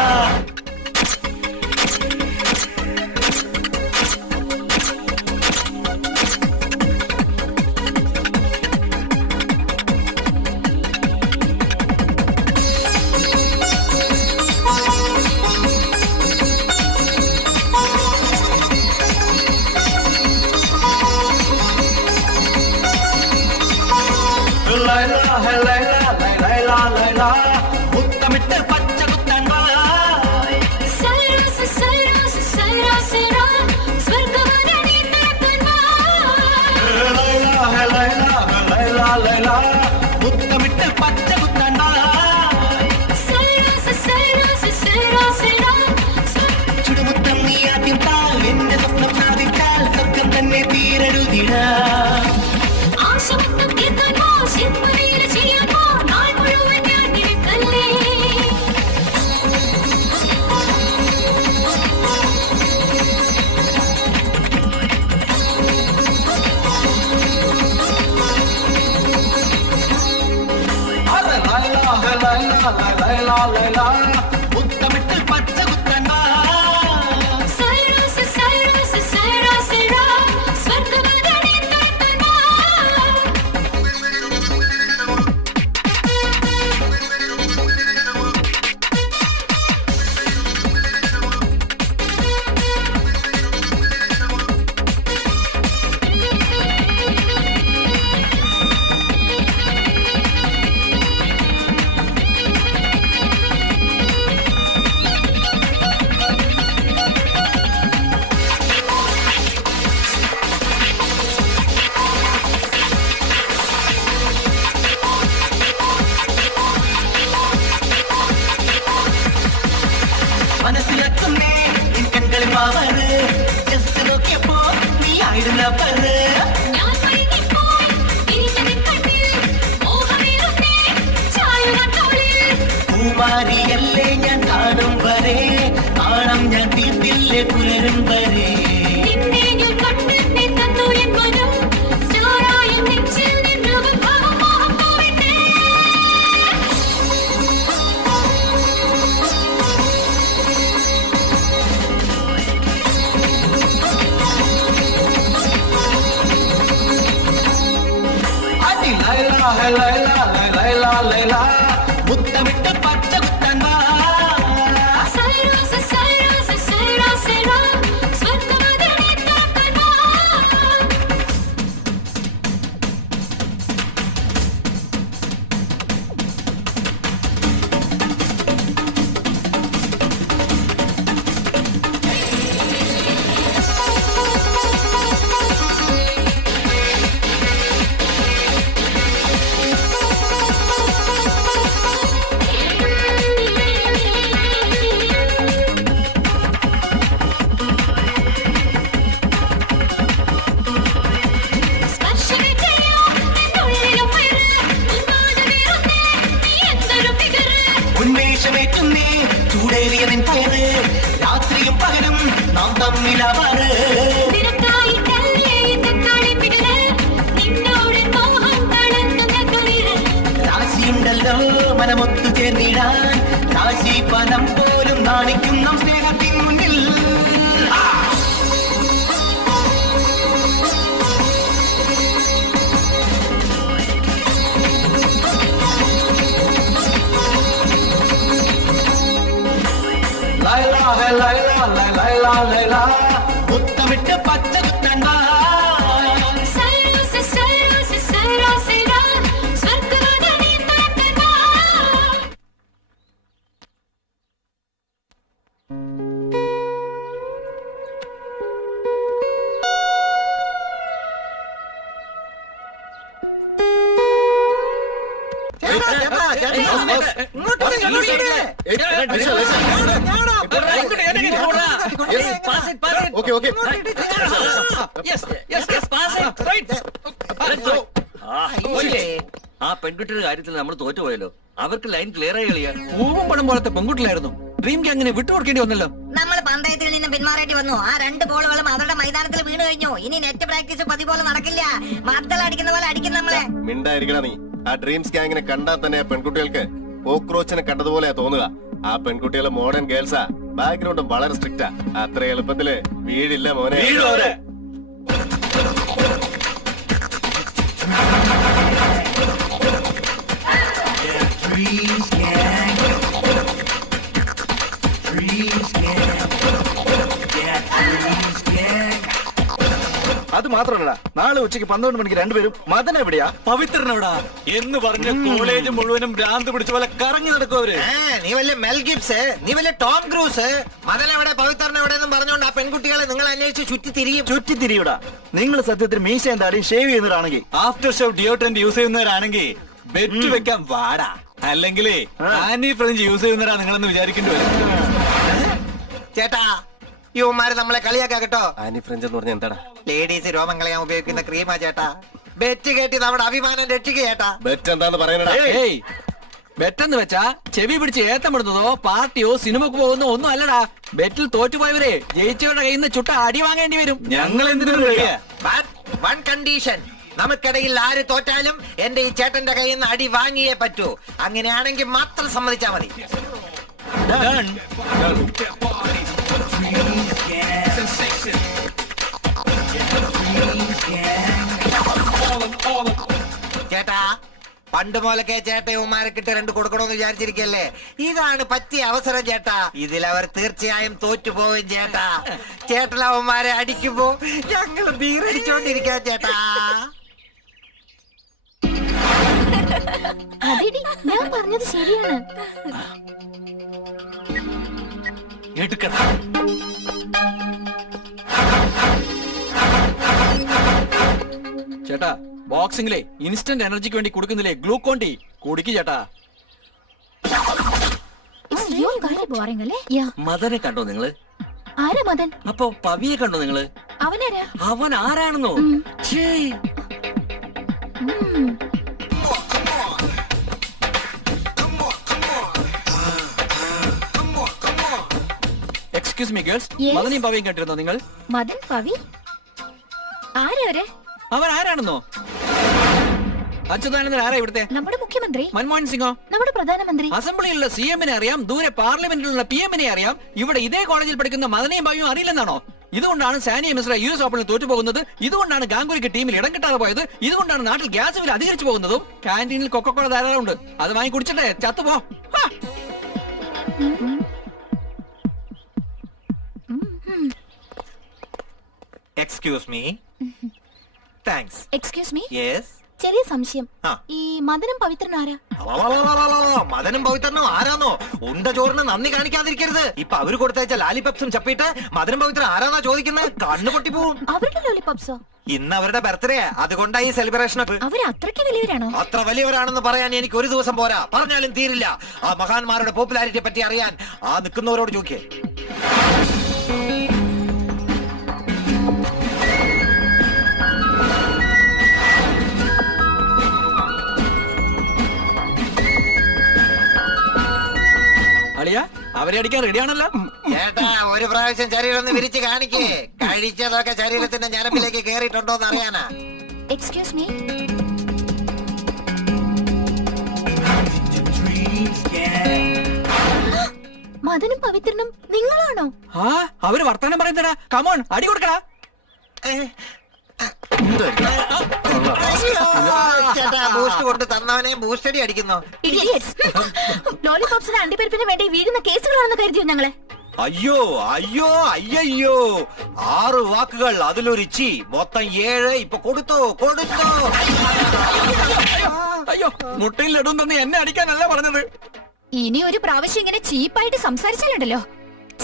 മുത്തമിട്ട് പച്ച കുത്താൻ വാ. മുത്തമിട്ട് പച്ച കുത്താൻ വാ. ചുടുമുത്തം നീ ആദ്യം താൽ, എന്റെ സ്വപ്നം സാധിച്ചാൽ സ്വർഗം തന്നെ തീരരുതിട. മുത്തമിട്ട് പച്ച കുത്താൻ വാ. മനസ്സിലാക്കുന്നേ നിൻ കൺകളിൽ മാവര്, ജസ്റ്റ് നോക്കിയപ്പോ നീ ആയിരുന്ന പറ്. കുമാരിയല്ലേ ഞാൻ കാണും വരെ, ആണം ഞാൻ തീർത്തില്ലേ പുലരും വരെ. മുത്തമിട്ട് പച്ച കുത്താൻ വാ. ഉന്മേഷമേറ്റുന്നേ ചൂടേറിയവൻ പേര്, രാത്രിയും പകലും നാം തമ്മിലവര്. രാശിയുണ്ടല്ലോ മനമൊത്തു ചേർന്നിടാൻ, രാശി പനം പോലും നാണിക്കും നാം സ്നേഹത്തിൻ മുന്നിൽ. മുത്തമിട്ട് പച്ച കുത്താൻ വാ. ആ പെൺകുട്ടിയുടെ കാര്യത്തിൽ നമ്മൾ തോറ്റുപോയല്ലോ. അവർക്ക് ലൈൻ ക്ലിയർ ആയി കളിയാ. പൂവും പണം പോലത്തെ പെൺകുട്ടിലായിരുന്നു. ഡ്രീം ഗ്യാങ്ങിനെ വിട്ടുകൊടുക്കേണ്ടി വന്നല്ലോ. നമ്മൾ പന്തയത്തിൽ നിന്ന് പിന്മാറേണ്ടി വന്നു. ആ 2 ബോളുകളും അവരുടെ മൈതാനത്തിൽ വീണ് കഴിഞ്ഞു. ഇനി നെറ്റ് പ്രാക്ടീസ് പതിവ് പോലെ നടക്കില്ല. മദ്ദൾ അടിക്കുന്ന പോലെ അടിക്കും നമ്മളെ. മിണ്ടായിരിക്കണ നീ. ആ ഡ്രീംസ് ഗ്യാങ്ങിനെ കണ്ടാൽ തന്നെ ആ പെൺകുട്ടികൾക്ക് കോക്രോച്ചിനെ കണ്ടതുപോലെയാ തോന്നുക. ആ പെൺകുട്ടികളെ മോഡേൺ ഗേൾസാ. ബാക്ക്ഗ്രൗണ്ടും വളരെ സ്ട്രിക്റ്റാ. അത്ര എളുപ്പത്തില് വീഴില്ല മോനെ. അത് മാത്രമല്ല, നാളെ ഉച്ചയ്ക്ക് 12 മണിക്ക് രണ്ടുപേരും മദൻ എവിടെയാ? പവിത്രനോടാ എന്ന് പറഞ്ഞ കോളേജ് മുഴുവനും ഭ്രാന്ത് പിടിച്ച പോലെ കറങ്ങി നടക്കും അവര്. നീ വല്ല മെൽ ഗിബ്സ്, നീ വല്ല ടോം ക്രൂസ്. മദൻ എവിടെ പവിത്രൻ എവിടെ എന്നും പറഞ്ഞുകൊണ്ട് ആ പെൺകുട്ടികളെ നിങ്ങൾ അന്വേഷിച്ച് ചുറ്റിത്തിരിയൂടാ. നിങ്ങൾ സത്യത്തിൽ മീശ എന്തായാലും ഷേവ് ചെയ്യുന്നവരാണെങ്കിൽ, ആഫ്റ്റർ ഷോ ഡിയോഡ്രന്റ് യൂസ് ചെയ്യുന്നവരാണെങ്കിൽ ബെറ്റ് വെക്കാൻ വാടാ. അല്ലെങ്കിലേ ആനി ഫ്രഞ്ച് യൂസ് ചെയ്യുന്നവരാ നിങ്ങളെന്ന് വിചാരിക്കേണ്ടി വരും. ചേട്ടാ, യുവമാര് നമ്മളെ കളിയാക്കാ കേട്ടോ. ആനി ഫ്രഞ്ച് എന്ന് പറഞ്ഞാൽ എന്താടാ? ലേഡീസ് രോമം കളയാൻ ഉപയോഗിക്കുന്ന ക്രീമാ ചേട്ടാ. ബെറ്റ് കേട്ടി നമ്മുടെ അഭിമാനം രക്ഷിക്കുക ചേട്ടാ. ബെറ്റ് എന്താന്ന് പറയണടാ? ബെറ്റെന്ന് വെച്ചാ ചെവി പിടിച്ച് ഏത്തമിടുന്നതോ പാർട്ടിയോ സിനിമക്ക് പോകുന്നോ ഒന്നും അല്ലടാ. ബെറ്റിൽ തോറ്റുപോയവരെ ജയിച്ചവരുടെ കയ്യിൽ നിന്ന് ചുട്ട അടി വാങ്ങേണ്ടി വരും. ഞങ്ങൾ എന്തിനു വൺ കണ്ടീഷൻ, നമുക്കിടയിൽ ആര് തോറ്റാലും എന്റെ ഈ ചേട്ടന്റെ കയ്യിൽ നിന്ന് അടി വാങ്ങിയേ പറ്റൂ. അങ്ങനെയാണെങ്കിൽ മാത്രം സമ്മതിച്ചാ മതി. ചേട്ടാ, പണ്ട് പോലൊക്കെ ചേട്ടയുമാരക്കിട്ട് 2 കൊടുക്കണമെന്ന് വിചാരിച്ചിരിക്കല്ലേ? ഇതാണ് പറ്റിയ അവസരം ചേട്ടാ. ഇതിലവർ തീർച്ചയായും തോറ്റുപോകും ചേട്ടാ. ചേട്ടനവന്മാരെ അടിക്കുമ്പോ ഞങ്ങൾ ബീറടിച്ചോണ്ടിരിക്കാം ചേട്ടാ. ഞാൻ പറഞ്ഞത് ശരിയാണ്. ചേട്ടാ, ബോക്സിംഗിലെ ഇൻസ്റ്റന്റ് എനർജിക്ക് വേണ്ടി കൊടുക്കുന്നില്ലേ ഗ്ലൂക്കോൺ ഡി? കുടിക്ക് ചേട്ടാ. മദനെ കണ്ടോ നിങ്ങള്? ആരാ മദൻ? അപ്പൊ പവിയെ കണ്ടോ നിങ്ങള്? അവനാരാ? അവൻ ആരാണെന്നോ? എക്സ്ക്യൂസ് മീ ഗേൾസ്, മദനെയും പവിയും കണ്ടിരുന്നോ നിങ്ങൾ? മദൻ, പവി, ആരവരെ? അവൻ ആരാണെന്നോ? അച്യുതാനന്ദൻ ആരാ ഇവിടുത്തെ? നമ്മുടെ മുഖ്യമന്ത്രി. മൻമോഹൻ സിംഗോ? നമ്മുടെ പ്രധാനമന്ത്രി. അസംബ്ലിയിലുള്ള CM-നെ അറിയാം, ദൂരെ പാർലമെന്റിലുള്ള PM-നെ അറിയാം. ഇവിടെ ഇതേ കോളേജിൽ പഠിക്കുന്ന മദനെയും പവിയും അറിയില്ലെന്നാണോ? ഇതുകൊണ്ടാണ് സാനിയ മിശ്ര US ഓപ്പണിൽ തോറ്റു പോകുന്നത്. ഇതുകൊണ്ടാണ് ഗാംഗുലിക്ക് ടീമിൽ ഇടം കിട്ടാതെ പോയത്. ഇതുകൊണ്ടാണ് നാട്ടിൽ ഗ്യാസ് വില അധികരിച്ചു പോകുന്നതും. കാന്റീനിൽ കൊക്കക്കോള ധാരാളം ഉണ്ട്. അത് വാങ്ങി കുടിച്ചിട്ടേ ചത്തുപോ. Excuse me. Thanks. Excuse me. Yes. ചെറിയ സംശയം. ആ. ഈ മദനം പവിത്രൻ ആരാ? മദനും പവിത്രനും ആരാന്നോ? ഉണ്ട ചോറിന് നന്ദി കാണിക്കാതിരിക്കരുത്. ഇപ്പൊ അവര് കൊടുത്തയച്ച ലാലിപപ്സും ചപ്പിട്ട് മദനും പവിത്രൻ ആരാന്നാ ചോദിക്കുന്നത്? കണ്ണു പൊട്ടിപ്പോവും. അവരുടെ ലോലിപോപ്സോ? ഇന്ന് അവരുടെ ബർത്ത്ഡേ, അതുകൊണ്ടായി സെലിബ്രേഷൻ. അവര് അത്രയ്ക്ക് വലിയവരാണോ? അത്ര വലിയവരാണെന്ന് പറയാൻ എനിക്ക് ഒരു ദിവസം പോരാ, പറഞ്ഞാലും തീരില്ല. ആ മഹാന്മാരുടെ പോപ്പുലാരിറ്റിയെ പറ്റി അറിയാൻ ആ നിൽക്കുന്നവരോട് ചോദിക്കേ. അവരെ അടിക്കാൻ റെഡിയാണല്ലോ. ചേട്ടാ, ഒരു പ്രാവശ്യം ശരീരം ഒന്ന് വിരിച്ച് കാണിക്കേ. കഴിച്ചതൊക്കെ ശരീരത്തിന്റെ ഞരമ്പിലേക്ക് കേറിയിട്ടുണ്ടോന്ന് അറിയാനാ. Excuse me. മദനും പവിത്രനും നിങ്ങളാണോ? ആ, അവര് വർത്താനം പറയുന്നടാ. കമോൺ, അടി കൊടുക്കടാ. ചേട്ടാ, ബൂസ്റ്റ് കൊണ്ട് തന്നവനെ ബൂസ്റ്റടി അടിക്കുന്നു. ലോലിപോപ്സിന് അണ്ടിപ്പരിപ്പിന് വേണ്ടി വീഴുന്ന കേസുകളാണെന്ന് കരുതിയോ ഞങ്ങളെ? അയ്യോ അയ്യോ അയ്യോ, 6 വാക്കുകൾ, അതിലൊരു ചി, മൊത്തം 7. ഇപ്പൊ കൊടുത്തോ. അയ്യോ, മുട്ടയിൽ ലഡും തന്നെ എന്നെ അടിക്കാനല്ല പറഞ്ഞത്. ഇനി ഒരു പ്രാവശ്യം ഇങ്ങനെ ചീപ്പായിട്ട് സംസാരിച്ചാലുണ്ടല്ലോ,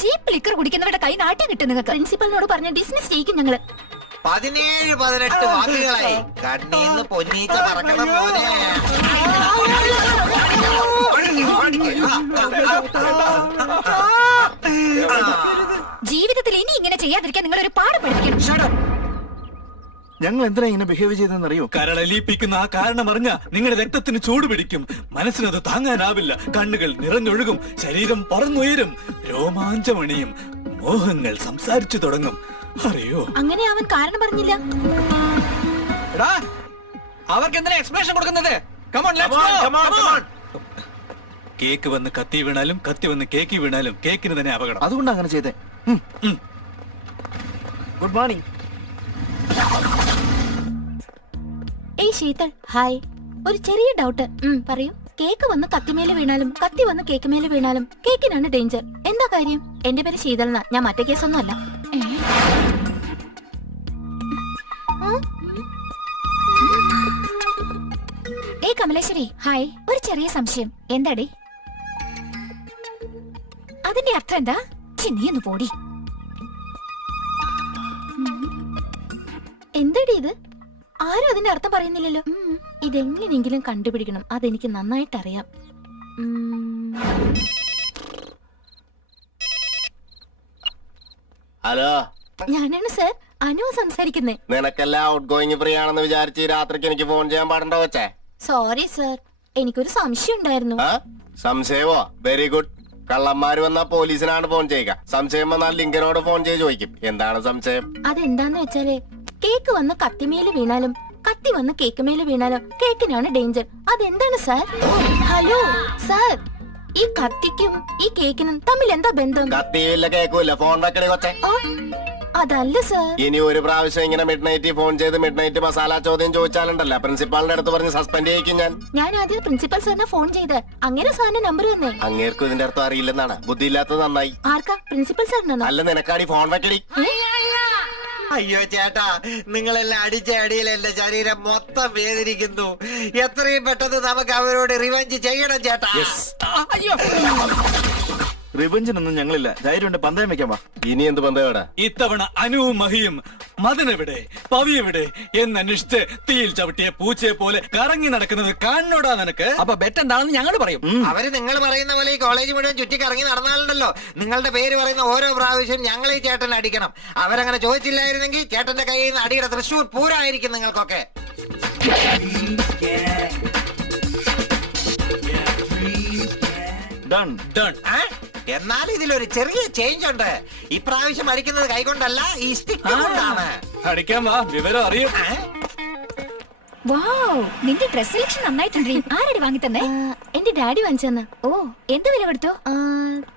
ചീപ്പ് ലിക്കർ കുടിക്കുന്നവരുടെ കൈ നാട്ടി കിട്ടും നിങ്ങൾക്ക്. പ്രിൻസിപ്പലിനോട് പറഞ്ഞ് ഡിസ്മിസ് ചെയ്യിക്കും ഞങ്ങള്. 17-18 വാക്കുകളായി. കണ്ണീന്ന് പൊന്നീച്ച പറക്കണം പോലെ. ജീവിതത്തിൽ ഇനി ഇങ്ങനെ ചെയ്യാതിരിക്കാൻ നിങ്ങൾ ഒരു പാഠം പഠിക്കണം. ഞങ്ങൾ എന്തിനാ ഇങ്ങനെ ബിഹേവ് ചെയ്തെന്നറിയോ? കരളലിയിപ്പിക്കുന്ന ആ കാരണം അറിഞ്ഞ നിങ്ങളുടെ രക്തത്തിന് ചൂട് പിടിക്കും. മനസ്സിനത് താങ്ങാനാവില്ല. കണ്ണുകൾ നിറഞ്ഞൊഴുകും, ശരീരം പറന്നുയരും, രോമാഞ്ചമണിയും, മോഹങ്ങൾ സംസാരിച്ചു തുടങ്ങും. അറിയോ? അങ്ങനെ അവൻ കാരണം പറഞ്ഞില്ല. അവർക്ക് എന്തിനാ എക്സ്പ്രഷൻ കൊടുക്കുന്നത്? കേക്ക് വന്ന് കത്തി വീണാലും കത്തി വന്ന് കേക്ക് വീണാലും കേക്കിന് തന്നെ അപകടം. അതുകൊണ്ട് അങ്ങനെ ചെയ്തേ. Good morning. ഏയ് ശീതൾ, ഹായ്. ഒരു ചെറിയ ഡൗട്ട്. പറയൂ. കേക്ക് വന്ന് കത്തിമേല് വീണാലും കത്തി വന്ന് കേക്ക് മേല് വീണാലും കേക്കിനാണ് ഡേഞ്ചർ. എന്താ കാര്യം? എന്റെ പേര് ശീതൾ എന്നാ. ഞാൻ മറ്റേ കേസൊന്നും അല്ല. ഏയ് കമലേശ്വരി, ഹായ്. ഒരു ചെറിയ സംശയം. എന്താടി? അതിന്റെ അർത്ഥം എന്താ? നീ ഒന്ന് പോടി. എന്താടി ഇത്? ആരും അതിന്റെ അർത്ഥം പറയുന്നില്ലല്ലോ. ഇതെങ്ങനെയെങ്കിലും കണ്ടുപിടിക്കണം. അതെനിക്ക് നന്നായിട്ട് അറിയാം. ഹലോ, ഞാനാണ് സർ. അനു സംസാരിക്കുന്നേ. നിനക്കെല്ലാം ഔട്ട് ഗോയിങ് ഫ്രീ ആണെന്ന് വിചാരിച്ച് രാത്രിക്ക് എനിക്ക് ഫോൺ ചെയ്യാൻ പാടണ്ടോ വെച്ചേ? സോറി സർ, എനിക്കൊരു സംശയം ഉണ്ടായിരുന്നു. സംശയമോ? Very good. കള്ളന്മാര് വന്നാ പോലീസിനാണ് ഫോൺ ചെയ്യുക. സംശയം വന്നാൽ ലിങ്കനോട് ഫോൺ ചെയ്ത് ചോദിക്കും. എന്താണ് സംശയം? അതെന്താന്ന് വെച്ചാല്, കേക്ക് വന്ന് കത്തിമേല് വീണാലും കത്തി വന്ന് കേക്ക് മേല് വീണാലും കേക്കിനാണ് ഡേഞ്ചർ. അതെന്താണ് സാർ? ഹലോ സാർ, ഈ കത്തിക്കും ഈ കേക്കിനും തമ്മിൽ എന്താ ബന്ധം? കത്തിയില്ല കേക്കുമില്ല. ഫോൺ വെക്കണേ കൊച്ചേ. അതല്ല സാർ. ഇനി ഒരു പ്രാവശ്യം ഇങ്ങനെ മിഡ് നൈറ്റ് ഫോൺ ചെയ്ത് മിഡ് നൈറ്റ് മസാല ചോദ്യം ചോദിച്ചാലുണ്ടല്ല, പ്രിൻസിപ്പാളിന്റെ അടുത്ത് പറഞ്ഞ് സസ്പെൻഡ് ചെയ്യിക്കും ഞാൻ. ഞാൻ ആദ്യം പ്രിൻസിപ്പൽ സാറിനെ ഫോൺ ചെയ്ത് അങ്ങനെ സാറിന്റെ നമ്പർ തന്നെ. അങ്ങേർക്കും ഇതിന്റെ അർത്ഥം അറിയില്ലെന്നാണ്. ബുദ്ധിയില്ലാത്തത് നന്നായി. ആർക്കാ? പ്രിൻസിപ്പൽ സാറിനാണോ? അല്ല, നിനക്കാടി ഫോൺ വെക്കടി. അയ്യോ ചേട്ടാ, നിങ്ങളെല്ലാം അടിച്ച അടിയിൽ എന്റെ ശരീരം മൊത്തം വേദനിക്കുന്നു. എത്രയും പെട്ടെന്ന് നമുക്ക് അവരോട് റിവെഞ്ച് ചെയ്യണം ചേട്ടാ. റിവെഞ്ചിനൊന്നും ഞങ്ങളില്ല. ധൈര്യമുണ്ട്, പന്തയം വെക്കാൻ വാ. ഇനി എന്ത് പന്തയടാ? ഇത്തവണ അനുവും മഹിയും മദനെവിടെ പവിയെവിടെ എന്നന്വേഷിച്ച് തീയിൽ ചവിട്ടിയ പൂച്ചയെ പോലെ കറങ്ങി നടക്കുന്നത് കാണോടാ നിനക്ക്. അപ്പൊ ബെറ്റ് എന്താണെന്ന് ഞങ്ങൾ പറയും. അവര് നിങ്ങൾ പറയുന്ന പോലെ ഈ കോളേജ് മുഴുവൻ ചുറ്റി കറങ്ങി നടന്നാലുണ്ടല്ലോ, നിങ്ങളുടെ പേര് പറയുന്ന ഓരോ പ്രാവശ്യം ഞങ്ങൾ ഈ ചേട്ടൻ അടിക്കണം. അവരങ്ങനെ ചോദിച്ചില്ലായിരുന്നെങ്കിൽ ചേട്ടന്റെ കയ്യിൽ നിന്ന് അടിയുടെ തൃശ്ശൂർ പൂരമായിരിക്കും നിങ്ങൾക്കൊക്കെ. എന്നാൽ ഇതിലൊരു ചെറിയ ചേഞ്ച് ഉണ്ട്. ഇപ്രാവശ്യം അടിക്കുന്നത് കൈകൊണ്ടല്ല, ഈ സ്റ്റിക്ക് കൊണ്ടാണ്. അടിക്കാൻ വാ, വിവരം അറിയും. വാവ്, നിന്റെ ഡ്രസ് സെലക്ഷൻ നന്നായിട്ടുണ്ട്. ആരടി വാങ്ങി തന്നെ? എന്റെ ഡാഡി വാങ്ങിച്ചെന്ന്. ഓ, എന്ത് വില കൊടുത്തു?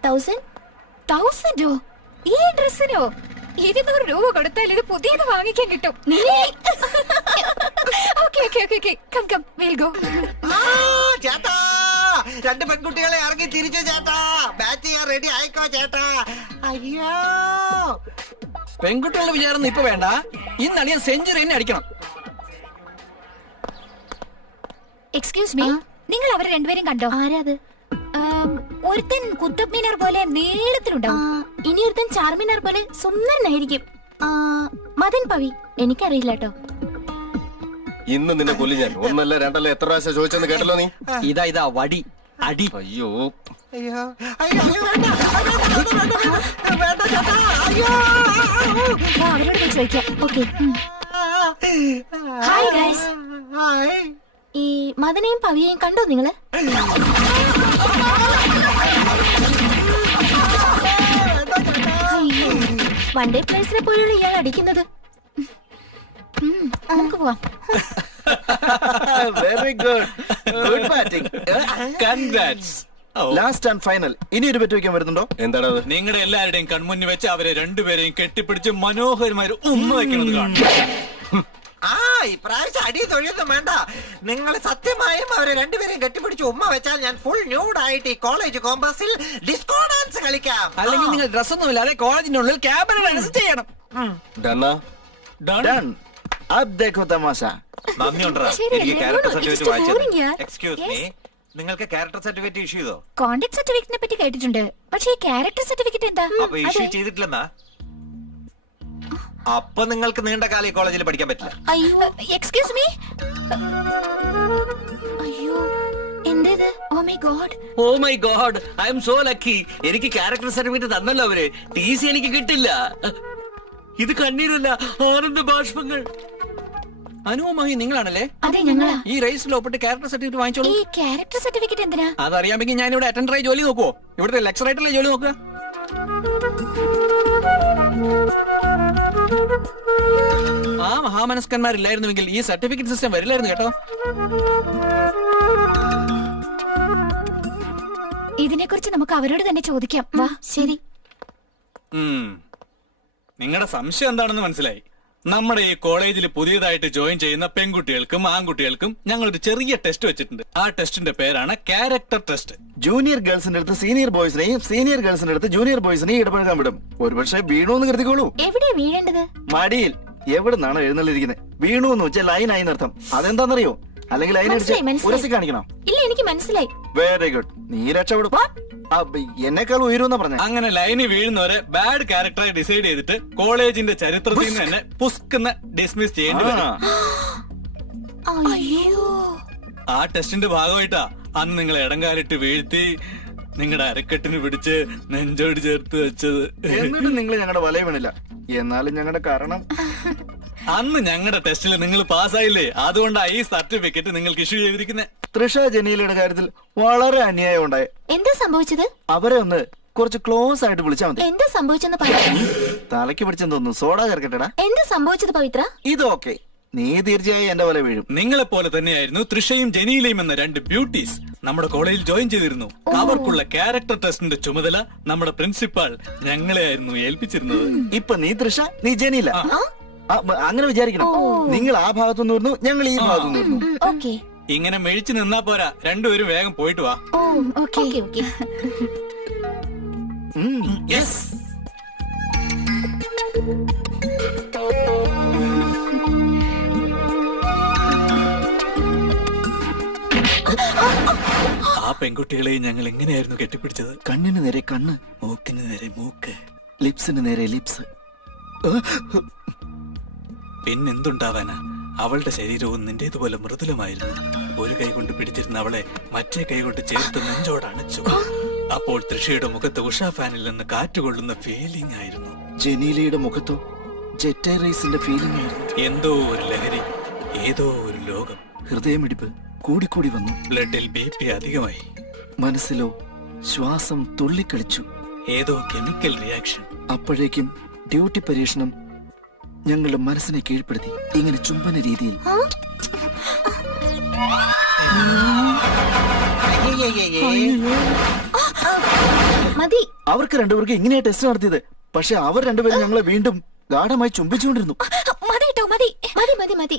1000. ഈ ഡ്രസ്സിനോ? 200 രൂപ കൊടുത്താൽ ഇത് പുതിയത് വാങ്ങിക്കാൻ കിട്ടും. ചേട്ടാ, 2 പെൺകുട്ടികളെ ഇറങ്ങി തിരിച്ചു ചേട്ടാ. ബാറ്റ് ചെയ്യാൻ റെഡി ആയിക്കോ ചേട്ടാ. അയ്യോ, പെൺകുട്ടികളുടെ വിചാരം ഇപ്പൊ വേണ്ട. ഇന്ന് അടിയാൻ സെഞ്ചുറി തന്നെ അടിക്കണം. എക്സ്ക്യൂസ് മീ, നിങ്ങൾ അവരെ രണ്ടുപേരും കണ്ടോ? ആരാത്? ഒരുത്തൻ കുത്തബ് മീനാർ പോലെ നീളത്തിലുണ്ടാവും. ഇനി ഒരുത്തൻ ചാർമിനാർ പോലെ സുന്ദരനായിരിക്കും. മദൻ പവി. എനിക്കറിയില്ല കേട്ടോ. ഇന്ന് നിന്നെ കൊല്ലി ഞാൻ. ഒന്നല്ല രണ്ടല്ല എത്ര പ്രാവശ്യം ചോദിച്ചെന്ന് കേട്ടല്ലോ നീ. ഇതാ വടി അടി. അയ്യോ അയ്യോ, അയ്യോ, വേണ്ട, വേണ്ട ചേട്ടാ. അയ്യോ, അവരോട് പോയി ചോദിക്കാം. ഓക്കെ. Hi guys. ഈ മദനെയും പവിയെയും കണ്ടോ നിങ്ങള്? വൺ ഡേ പ്ലേസിനെ പോലുള്ള ഇയാൾ അടിക്കുന്നത്. നമുക്ക് പോവാം. Very good, good batting. Congrats. Last and final. ഇനി ഒരു ബെറ്റ് വയ്ക്കാൻ വരുന്നുണ്ടോ? എന്താണത്? നിങ്ങളുടെ എല്ലാവരുടെയും കൺമുന്നിൽ വെച്ച് അവരെ രണ്ടുപേരെയും കെട്ടിപ്പിടിച്ച് മനോഹരമായി ഉമ്മ വെക്കുന്നത് കാണും. ഇപ്രാവശ്യം അടി തൊഴിയൊന്നും വേണ്ട. നിങ്ങൾ സത്യമായും അവരെ രണ്ടുപേരെയും കെട്ടിപ്പിടിച്ച് ഉമ്മ വെച്ചാൽ ഞാൻ ഫുൾ ന്യൂഡായിട്ട് ഈ കോളേജ് കോമ്പസിൽ ഡിസ്കോ ഡാൻസ് കളിക്കാം. അല്ലെങ്കിൽ നിങ്ങൾ ഡ്രസ്സൊന്നും ഇല്ലാതെ കോളേജിനുള്ളിൽ ക്യാബിനെ ഡാൻസ് ചെയ്യണം. Done. अब देखो तमाशा. നന്ദിയുണ്ടാ. എനിക്ക് ക്യാരക്ടർ സർട്ടിഫിക്കറ്റ് വായിച്ചത്. എക്സ്ക്യൂസ് മീ, നിങ്ങൾക്ക് ക്യാരക്ടർ സർട്ടിഫിക്കറ്റ് ഇഷ്യൂ ചെയ്തോ? കോണ്ടാക്ട് സർട്ടിഫിക്കറ്റിനെ പറ്റി കേട്ടിട്ടുണ്ട്, പക്ഷേ ഈ ക്യാരക്ടർ സർട്ടിഫിക്കറ്റ് എന്താ? അപ്പൊ ഇഷ്യൂ ചെയ്തിട്ടില്ലെന്നാ? അപ്പൊ നിങ്ങൾക്ക് നീണ്ട കാലം ഈ കോളേജിൽ പഠിക്കാൻ പറ്റില്ല. അയ്യോ, എക്സ്ക്യൂസ് മീ. അയ്യോ, എന്തേത്? Oh my god, I am so lucky. എനിക്ക് ക്യാരക്ടർ സർട്ടിഫിക്കറ്റ് തന്നല്ലോ അവര്. TC എനിക്ക് കിട്ടില്ല. ഇത് കണ്ണീരല്ല, ആനന്ദ ബാഷ്പങ്ങൾ. അനുവുമായി നിങ്ങളാണല്ലേ? അതെ, ഞങ്ങളാ. ഈ റേസിൽ ഒപ്പിട്ട് ക്യാരക്ടർ സർട്ടിഫിക്കറ്റ് വാങ്ങിച്ചോളൂ. ഈ ക്യാരക്ടർ സർട്ടിഫിക്കറ്റ് എന്തിനാ? അതറിയാമെങ്കിൽ ഞാൻ ഇവിടെ അറ്റൻഡറായി ജോലി നോക്കുവോ? ഇവിടുത്തെ ലെക്ചർ ആയിട്ടല്ലേ ജോലി നോക്കുക? ആ മഹാമനസ്കന്മാരില്ലായിരുന്നുവെങ്കിൽ ഈ സർട്ടിഫിക്കറ്റ് സിസ്റ്റം വരില്ലായിരുന്നു കേട്ടോ. ഇതിനെക്കുറിച്ച് നമുക്ക് അവരോട് തന്നെ ചോദിക്കാം. വാ. ശരി. നിങ്ങളുടെ സംശയം എന്താണെന്ന് മനസ്സിലായി. നമ്മുടെ ഈ കോളേജിൽ പുതിയതായിട്ട് ജോയിൻ ചെയ്യുന്ന പെൺകുട്ടികൾക്കും ആൺകുട്ടികൾക്കും ഞങ്ങൾ ഒരു ചെറിയ ടെസ്റ്റ് വെച്ചിട്ടുണ്ട്. ആ ടെസ്റ്റിന്റെ പേരാണ് ക്യാരക്ടർ ടെസ്റ്റ്. ജൂനിയർ ഗേൾസിന്റെ അടുത്ത് സീനിയർ ബോയ്സിനെയും സീനിയർ ഗേൾസിന്റെ അടുത്ത് ജൂനിയർ ബോയ്സിനെയും ഇടപഴകാൻ വിടും. ഒരുപക്ഷെ വീണൂന്ന് കരുതിക്കോളൂ. എവിടെയാ വീഴേണ്ടത്? മടിയിൽ. എവിടുന്നാണ് എഴുന്നള്ളിരിക്കുന്നത്? വീണു എന്ന് വെച്ചാൽ ലൈനായി നർത്ഥം. അതെന്താണെന്നറിയോ? അല്ലെങ്കിൽ ലൈനടിച്ച് ഉരസി കാണിക്കണം. ഇല്ല, എനിക്ക് മനസ്സിലായി. വെരി ഗുഡ്, നീ രക്ഷപ്പെടും. എന്നെക്കാൾ ഉയരുമെന്നാ പറഞ്ഞ. അങ്ങനെ ലൈനിൽ വീഴുന്നവരെ ബാഡ് ക്യാരക്ടറായി ഡിസൈഡ് ചെയ്തിട്ട് കോളേജിന്റെ ചരിത്രത്തിൽ നിന്ന് തന്നെ പുസ്കെന്ന് ഡിസ്മിസ് ചെയ്യേണ്ടി വരും. ആ ടെസ്റ്റിന്റെ ഭാഗമായിട്ടാ അന്ന് നിങ്ങൾ ഇടങ്കാലിട്ട് വീഴ്ത്തി നിങ്ങളുടെ അരക്കെട്ടിന് പിടിച്ച് നെഞ്ചോട് ചേർത്ത് വെച്ചത്. എന്നിട്ടും നിങ്ങൾ ഞങ്ങളുടെ വലയ വീണില്ല. എന്നാലും ഞങ്ങളുടെ കാരണം അന്ന് ഞങ്ങളുടെ ടെസ്റ്റിൽ നിങ്ങൾ പാസ്സായില്ലേ, അതുകൊണ്ടാ ഈ സർട്ടിഫിക്കറ്റ് നിങ്ങൾക്ക് ഇഷ്യൂ ചെയ്തിരിക്കുന്നത്. തൃഷ ജനീലയുടെ കാര്യത്തിൽ വളരെ അന്യായം ഉണ്ടായി. എന്താ സംഭവിച്ചത്? അവരെ ഒന്ന് കുറച്ച് ക്ലോസ് ആയിട്ട് വിളിച്ചാൽ മതി. എന്താ സംഭവിച്ചെന്ന് പറയാം. തലയ്ക്ക് പിടിച്ചെന്ന് തോന്നുന്നു. സോഡ ചേർക്കട്ടെടാ. എന്താ സംഭവിച്ചത് പവിത്ര? ഇതൊക്കെ നീ തീർച്ചയായും എന്റെ പോലെ വീഴും. നിങ്ങളെ പോലെ തന്നെയായിരുന്നു തൃഷയും ജനീലയും എന്ന 2 ബ്യൂട്ടീസ് നമ്മുടെ കോളേജിൽ ജോയിൻ ചെയ്തിരുന്നു. അവർക്കുള്ള ക്യാരക്ടർ ടെസ്റ്റിന്റെ ചുമതല നമ്മുടെ പ്രിൻസിപ്പാൾ ഞങ്ങളെ ആയിരുന്നു ഏൽപ്പിച്ചിരുന്നത്. ഇപ്പൊ നീ തൃഷ, നീ ജനീല. അങ്ങനെ വിചാരിക്കണം. നിങ്ങൾ ആ ഭാഗത്തുനിന്ന് വരുന്നു, ഞങ്ങൾ ഈ ഭാഗത്തുനിന്ന് വരുന്നു. ഇങ്ങനെ മെഴിച്ചു നിന്നാ പോരാ, രണ്ടുപേരും വേഗം പോയിട്ട് വാ. യെസ്. ആ പെൺകുട്ടികളെ ഞങ്ങൾ എങ്ങനെയായിരുന്നു കെട്ടിപ്പിടിച്ചത്? കണ്ണിന് നേരെ കണ്ണ്, മൂക്കിന് നേരെ മൂക്ക്, ലിപ്സിന് നേരെ ലിപ്സ്. പിന്നെന്തുണ്ടാവാനാ? അവളുടെ ശരീരവും നിന്റേതുപോലെ മൃദുലമായിരുന്നു. ഒരു കൈ കൊണ്ട് പിടിച്ചിരുന്ന അവളെ മറ്റേ കൈ കൊണ്ട് ചേർത്ത് നെഞ്ചോടണച്ചു. അപ്പോൾ തൃഷയുടെ മുഖത്ത് ഉഷാ ഫാനിൽ നിന്ന് കാറ്റുകൊള്ളുന്ന ഫീലിംഗ് ആയിരുന്നു. ജനീലയുടെ മുഖത്തോ ജെറ്റ് റേസിന്റെ ഫീലിംഗ് ആയിരുന്നു. എന്തോ ഒരു ലഹരി, ഏതോ ഒരു ലോകം. ഹൃദയമിടിപ്പ് കൂടിക്കൂടി വന്നു. ബ്ലഡിൽ BP അധികമായി. മനസ്സിലോ ശ്വാസം തുള്ളിക്കളിച്ചു. ഏതോ കെമിക്കൽ റിയാക്ഷൻ. അപ്പോഴേക്കും ഡ്യൂട്ടി പരീക്ഷണം ഞങ്ങളുടെ മനസ്സിനെ കീഴ്പ്പെടുത്തി. ഇങ്ങനെ ചുംബന രീതിയിൽ. മതി. അവർക്ക് രണ്ടുപേർക്ക് ഇങ്ങനെയാ ടെസ്റ്റ് നടത്തിയത്. പക്ഷെ അവർ രണ്ടുപേരും ഞങ്ങളെ വീണ്ടും ഗാഠമായി ചുംബിച്ചുകൊണ്ടിരുന്നു. മതി കേട്ടോ, മതി മതി മതി മതി.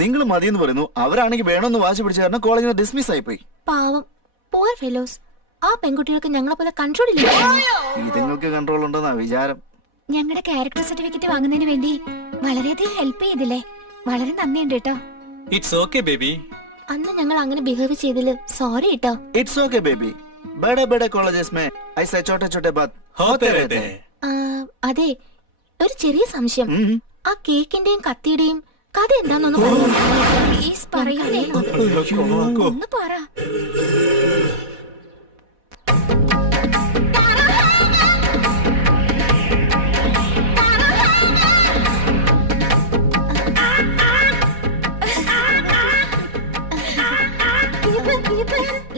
നിങ്ങൾ മതിയെന്ന് പറയുന്നു, അവരാണെങ്കിൽ വേണമെന്ന് വാശി പിടിച്ച കാരണം കോളേജിൽ നിന്ന് ഡിസ്മിസ് ആയിപ്പോയി. പാവം പൂവർ ഫെലോസ്. ആ പെൺകുട്ടികൾക്ക് ഞങ്ങളെ പോലെ കൺട്രോൾ ഇല്ല. ഇതുങ്ങൾക്ക് കൺട്രോൾ ഉണ്ടെന്നാ വിചാരം. ഞങ്ങളുടെ ക്യാരക്ടർ സർട്ടിഫിക്കറ്റ് വാങ്ങുന്നതിന് വേണ്ടി വളരെയധികം ഹെൽപ്പ് ചെയ്തില്ലേ, വളരെ നന്ദിയുണ്ട് കേട്ടോ. It's okay baby. അന്ന് ഞങ്ങൾ അങ്ങനെ ബിഹേവ് ചെയ്തില്ല, സോറി കേട്ടോ. It's okay baby. ബഡേ ബഡേ കോളേജസ് മേ ഐസേ ചോട്ടെ ചോട്ടെ ബാത് ഹോത്തെ രഹത്തെ. അതെ, ഒരു ചെറിയ സംശയം. ആ കേക്കിന്റെയും കത്തിയുടെയും കഥ എന്താണെന്നൊന്ന് പ്ലീസ് പറയൂലേ. ഒന്ന് പറ.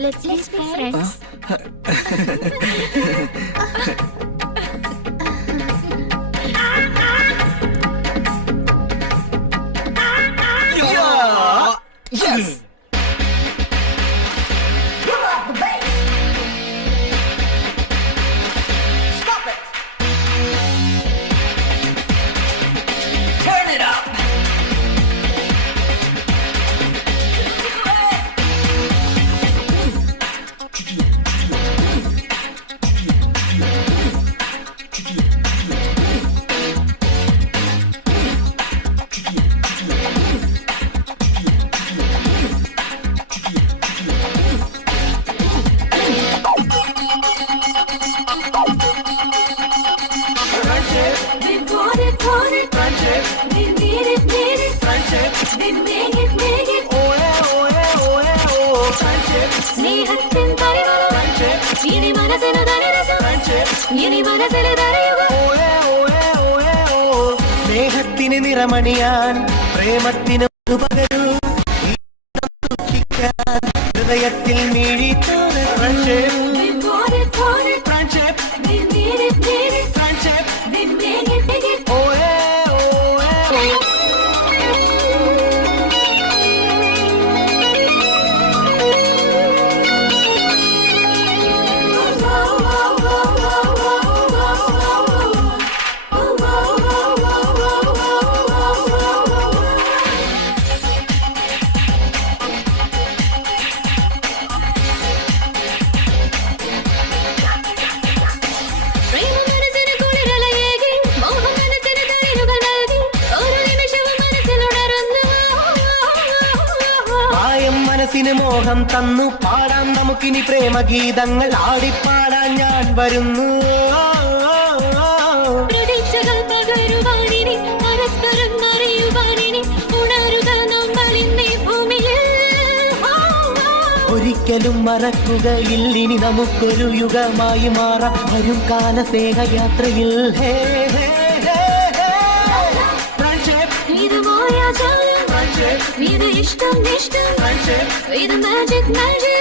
Let's be friends. Yes. Stop it. Turn it up. സ്നേഹത്തിന് നിറമണിയാൻ പ്രേമത്തിന് പകരൂ ഹൃദയത്തിൽ മിഴി മനസ്സിന് മോഹം തന്നു പാടാം നമുക്കിനി പ്രേമഗീതങ്ങൾ ആടിപ്പാടാൻ ഞാൻ വരുന്നു. പ്രതീക്ഷകൾ പകരുവാനിനി പരസ്പരം അറിയുവാനിനി ഉണരുക നമ്മളിന്നീ ഭൂമിയിൽ. ഒരിക്കലും മറക്കുകയില്ലിനി നമുക്കൊരു യുഗമായി മാറാം വരും കാല സ്നേഹയാത്രയിൽ. ഇത് മായാജാലം, ഇത് ഇഷ്ടം ഇഷ്ടം, ഇത് മാജിക് മാജിക്.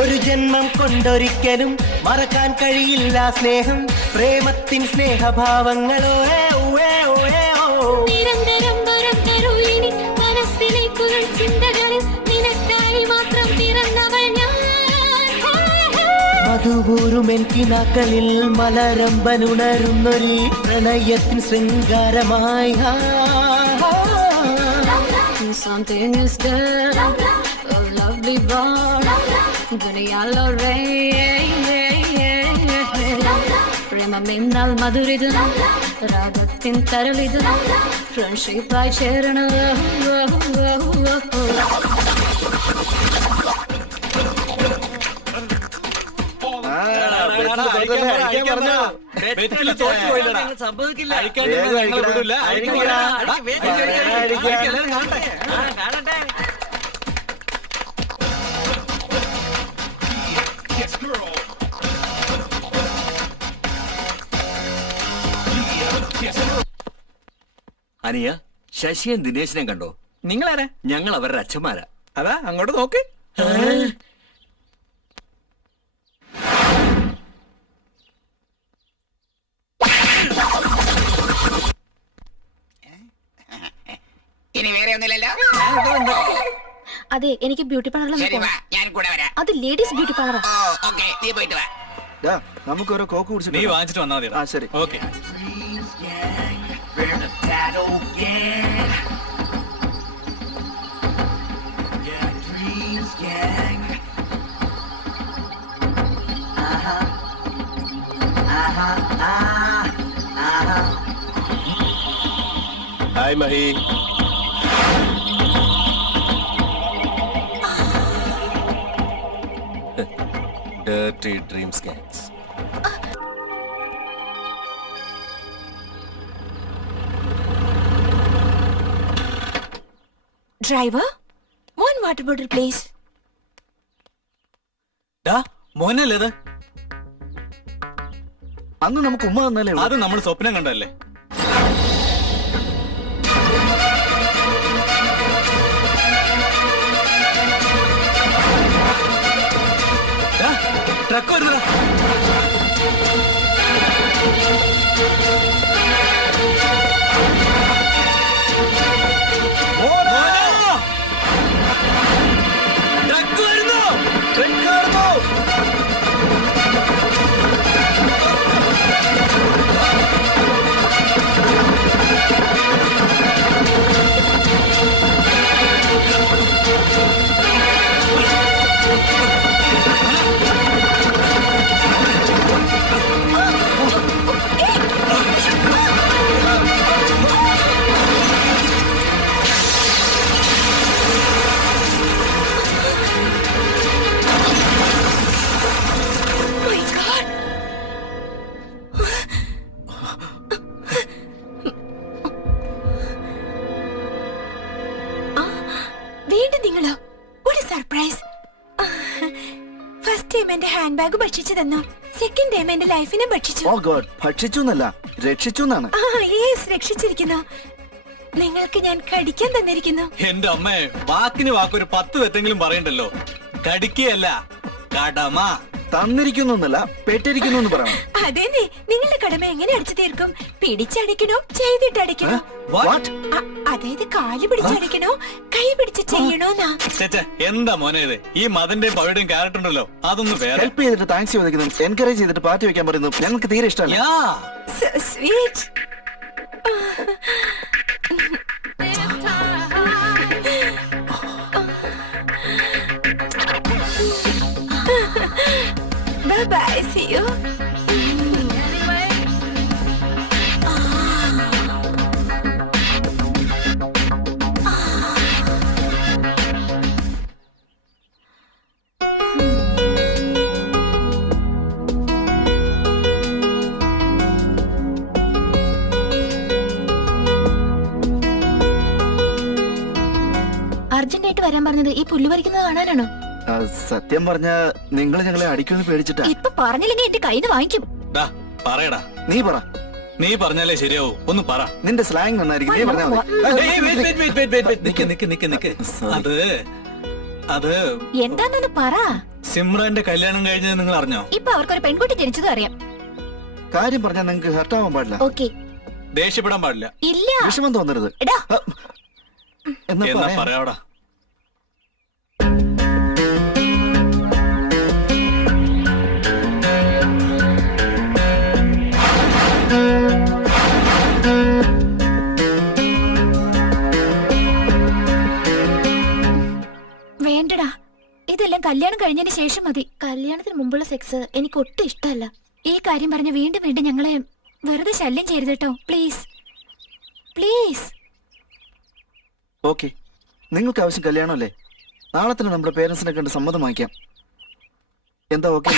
ഒരു ജന്മം കൊണ്ടൊരിക്കലും മറക്കാൻ കഴിയില്ല സ്നേഹം പ്രേമത്തിൻ സ്നേഹഭാവങ്ങളോ. നിരന്തരം വരം തരൂ ഇനി മനസ്സിലേക്കുള്ള ചിന്തകളിൽ നിനക്കായി മാത്രം പിറന്നവൾ ഞാൻ. മധുപൂറും എനിക്കിനാക്കളിൽ മലരമ്പനുണരുന്നൊരു പ്രണയത്തിൻ ശൃംഗാരമായി. Something is there, a lovely bar, ദുനിയാലോ റേ പ്രേമമെന്നാൽ മധുരിത്, രാഗത്തിൻ തരളിത്, ഫ്രണ്ട്ഷിപ്പായി ചേരണം. സംഭവിക്കില്ല. അനിയ, ശശിയും ദിനേശിനെയും കണ്ടോ? നിങ്ങളാരാ? ഞങ്ങൾ അവരുടെ അച്ഛന്മാരാ. അതാ അങ്ങോട്ട് നോക്ക്. ഇനി വേറെ ഒന്നുമില്ലല്ലോ. അതെ, എനിക്ക് ബ്യൂട്ടി ശരി, വാ, പാർലറിൽ ഞാൻ കൂടെ വരാം. അത് ലേഡീസ് ബ്യൂട്ടി പാർലർ. ഓക്കെ, നീ പോയിട്ട് വാ. നമുക്ക് ഓരോ കോക്ക് കുടിച്ചിട്ട് നീ വാങ്ങിച്ചിട്ട് വന്നാൽ മതി. ആ ശരി. Okay. Hi Mahi. Dirty dreams gangs. Driver, one water bottle please. മോനല്ലേ അന്ന് നമുക്ക് ഉമ്മ തന്നല്ലേ? അത് നമ്മൾ സ്വപ്നം കണ്ടല്ലേ. ട്രക്ക് വരുന്നതാ. ട്രക്ക് വരുന്നു. ഹാൻഡ് ബാഗ് ഭക്ഷിച്ചു തന്നു. സെക്കൻഡ് ടൈം എന്റെ ലൈഫിനെ ഭക്ഷിച്ചു. ഓ ഗോഡ്, ഭക്ഷിച്ചു എന്നല്ല രക്ഷിച്ചു എന്നാണ്. രക്ഷിച്ചിരിക്കുന്നു. നിങ്ങൾക്ക് ഞാൻ കടിക്കാൻ തന്നിരിക്കുന്നു. എന്റെ അമ്മേ, വാക്കിന് വാക്കൊരു 10 തെറ്റെങ്കിലും പറയണ്ടല്ലോ. കടിക്കുകയല്ല, കടമ. തന്നിരിക്കുന്നു എന്നല്ല പെട്ടിരിക്കുന്നു എന്ന് പറയണം. അതേന്നെ, നിങ്ങളുടെ കടമ എങ്ങനെ അടിച്ചു തീർക്കും? പിടിച്ചടിക്കണോ ചെയ്തിട്ടടിക്കണോ? അതായത് കാല് പിടിച്ചടിക്കണോ കൈ പിടിച്ച് ചെയ്യണോന്നാ? എന്താ മോനെ ഇത്? ഈ മതന്റെയും പവയുടെയും ക്യാരക്ടർ ഉണ്ടല്ലോ, അതൊന്ന് വേറെ. ഹെൽപ്പ് ചെയ്തിട്ട് താങ്ക്സ് ചോദിക്കുന്നു, എൻകറേജ് ചെയ്തിട്ട് പാർട്ടി വെക്കാൻ പറയുന്നു. ഞങ്ങൾക്ക് തീരെ ഇഷ്ടമല്ല. Bye, see you. അർജന്റായിട്ട് വരാൻ പറഞ്ഞത് ഈ പുല്ല് പറിക്കുന്നത് കാണാനാണോ? സത്യം പറഞ്ഞ നിങ്ങൾ ഞങ്ങളെ അടിക്കുമെന്ന് പേടിച്ചിട്ടാ. ഇപ്പൊ പറഞ്ഞില്ലെങ്കിൽ എന്റെ കയ്യിൽ വാങ്ങിക്കും. പറയടാ, നീ പറ. നീ പറഞ്ഞാലേ ശരിയാവൂ, ഒന്ന് പറ. നിന്റെ സ്ലാങ് നന്നായിരിക്കും, നീ പറഞ്ഞാ നിക്ക്. അത് എന്താണെന്ന് പറ. സിമ്രാന്റെ കല്യാണം കഴിഞ്ഞത് നിങ്ങൾ അറിഞ്ഞോ? ഇപ്പൊ അവർക്കൊരു പെൺകുട്ടി ജനിച്ചതും അറിയാം. കാര്യം പറഞ്ഞാൽ നിങ്ങൾക്ക് ഹർട്ട് ആവാൻ പാടില്ല. ഓക്കെ, ദേഷ്യപ്പെടാൻ പാടില്ല. ഇല്ല, വിഷമം തോന്നരുത്. എന്നാ പറയാടാ. വേണ്ടടാ, ഇതെല്ലാം കല്യാണം കഴിഞ്ഞതിന് ശേഷം മതി. കല്യാണത്തിന് മുമ്പുള്ള സെക്സ് എനിക്ക് ഒട്ടും ഇഷ്ടമല്ല. ഈ കാര്യം പറഞ്ഞ് വീണ്ടും വീണ്ടും ഞങ്ങളെ വെറുതെ ശല്യം ചെയ്യരുത് കേട്ടോ, പ്ലീസ് പ്ലീസ്. ഓക്കെ, നിങ്ങൾക്ക് ആവശ്യം കല്യാണമല്ലേ? നാളെ തന്നെ നമ്മുടെ പേരൻസിനെ കണ്ട് സമ്മതം വാങ്ങിക്കാം. എന്താ ഓക്കെ?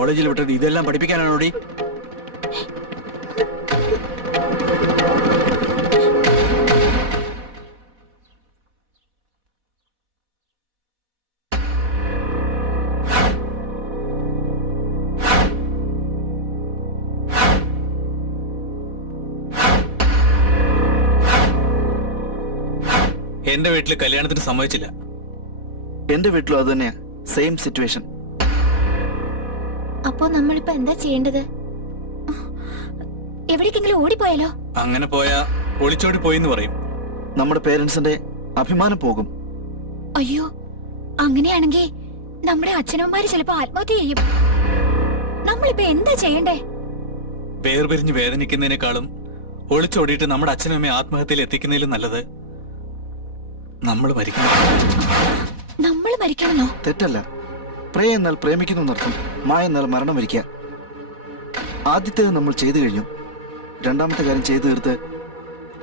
കോളേജിൽ വിട്ടിട്ട് ഇതെല്ലാം പഠിപ്പിക്കാനാണോടി? എന്റെ വീട്ടില് കല്യാണത്തിന് സമ്മതിച്ചില്ല. എന്റെ വീട്ടിലും അത് തന്നെയാ, സെയിം സിറ്റുവേഷൻ. അപ്പോ നമ്മളിപ്പോ എന്താ ചെയ്യേണ്ടത്? എവിടേക്കെങ്കിലും ഓടിപ്പോയാലോ? അങ്ങനെ പോയാ ഒളിച്ചോടി പോയിന്ന് പറയും. നമ്മുടെ പേരൻസിന്റെ അഭിമാനം പോകും. അയ്യോ, അങ്ങനെയാണെങ്കിൽ നമ്മുടെ അച്ഛനമ്മമാര് ചിലപ്പോ ആത്മഹത്യ ചെയ്യും. നമ്മളിപ്പോ എന്താ ചെയ്യണ്ടേ? വേർപിരിഞ്ഞ് വേദനിക്കുന്നതിനേക്കാളും ഒളിച്ചോടിയിട്ട് നമ്മുടെ അച്ഛനും അമ്മയെ ആത്മഹത്യയിൽ എത്തിക്കുന്നതിലും നല്ലത് നമ്മൾ മരിക്കണം. നമ്മൾ മരിക്കണമെന്നോ? തെറ്റല്ല. പ്രേ എന്നാൽ പ്രേമിക്കുന്നു എന്നർത്ഥം, മായ എന്നാൽ മരണം വരിക്കുക. ആദ്യത്തേത് നമ്മൾ ചെയ്തു കഴിഞ്ഞു. രണ്ടാമത്തെ കാര്യം ചെയ്തു തീർത്ത്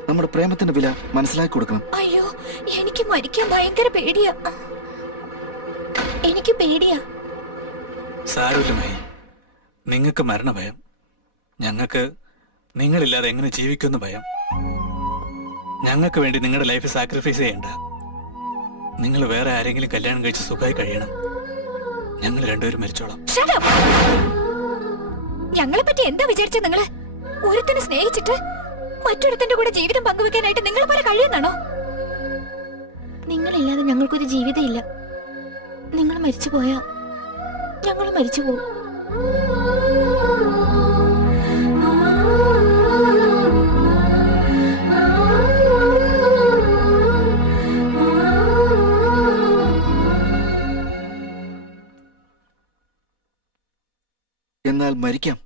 നമ്മുടെ പ്രേമത്തിന്റെ വില മനസ്സിലാക്കി കൊടുക്കണം. അയ്യോ, എനിക്ക് മരിക്കാൻ ഭയങ്കര പേടിയാ. എനിക്ക് പേടിയാ. സാരമില്ല മേ, നിങ്ങൾക്ക് മരണഭയം, ഞങ്ങൾക്ക് നിങ്ങളില്ലാതെ എങ്ങനെ ജീവിക്കുമെന്ന് ഭയം. ഞങ്ങൾക്ക് വേണ്ടി നിങ്ങളുടെ ലൈഫ് സാക്രിഫൈസ് ചെയ്യണ്ട. നിങ്ങൾ വേറെ ആരെങ്കിലും കല്യാണം കഴിച്ച് സുഖമായി കഴിയണം. ഞങ്ങൾ രണ്ടുപേരും മരിച്ചോളാം. ഞങ്ങളെ പറ്റി എന്താ വിചാരിച്ച നിങ്ങള്? ഒരുത്തനെ സ്നേഹിച്ചിട്ട് മറ്റൊരുത്തന്റെ കൂടെ ജീവിതം പങ്കുവെക്കാനായിട്ട് നിങ്ങൾ പോലെ കഴിയുന്നാണോ? നിങ്ങളില്ലാതെ ഞങ്ങൾക്കൊരു ജീവിതമില്ല. നിങ്ങൾ മരിച്ചു പോയാ ഞങ്ങൾ മരിച്ചു പോകും. എന്നാൽ മരിക്കാം.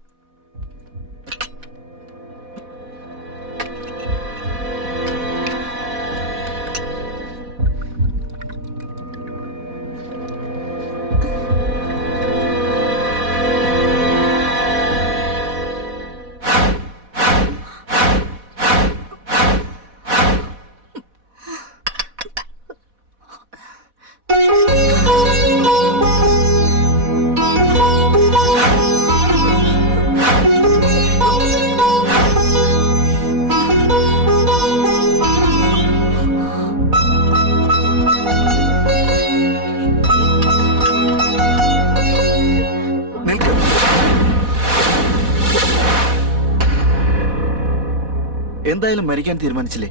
എന്തായാലും മരിക്കാൻ തീരുമാനിച്ചില്ലേ?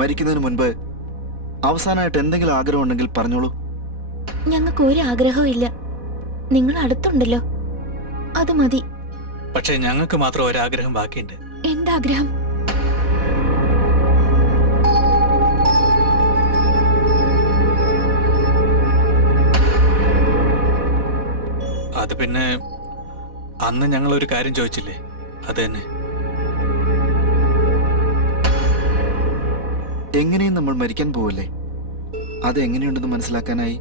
മരിക്കുന്നതിന് മുൻപ് അവസാനമായിട്ട് എന്തെങ്കിലും ആഗ്രഹം ഉണ്ടെങ്കിൽ പറഞ്ഞോളൂ. ഞങ്ങൾക്ക് ഒരു ആഗ്രഹവും ഇല്ല. നിങ്ങൾ അടുത്തുണ്ടല്ലോ, അത് മതി. പക്ഷെ ഞങ്ങൾക്ക് മാത്രം ഒരാഗ്രഹം ബാക്കിയുണ്ട്. എന്താഗ്രഹം? അത് പിന്നെ അന്ന് ഞങ്ങൾ ഒരു കാര്യം ചോദിച്ചില്ലേ, അത് തന്നെ. എങ്ങനെയും നമ്മൾ മരിക്കാൻ പോവല്ലേ? അത് എങ്ങനെയുണ്ടെന്ന് മനസ്സിലാക്കാനായി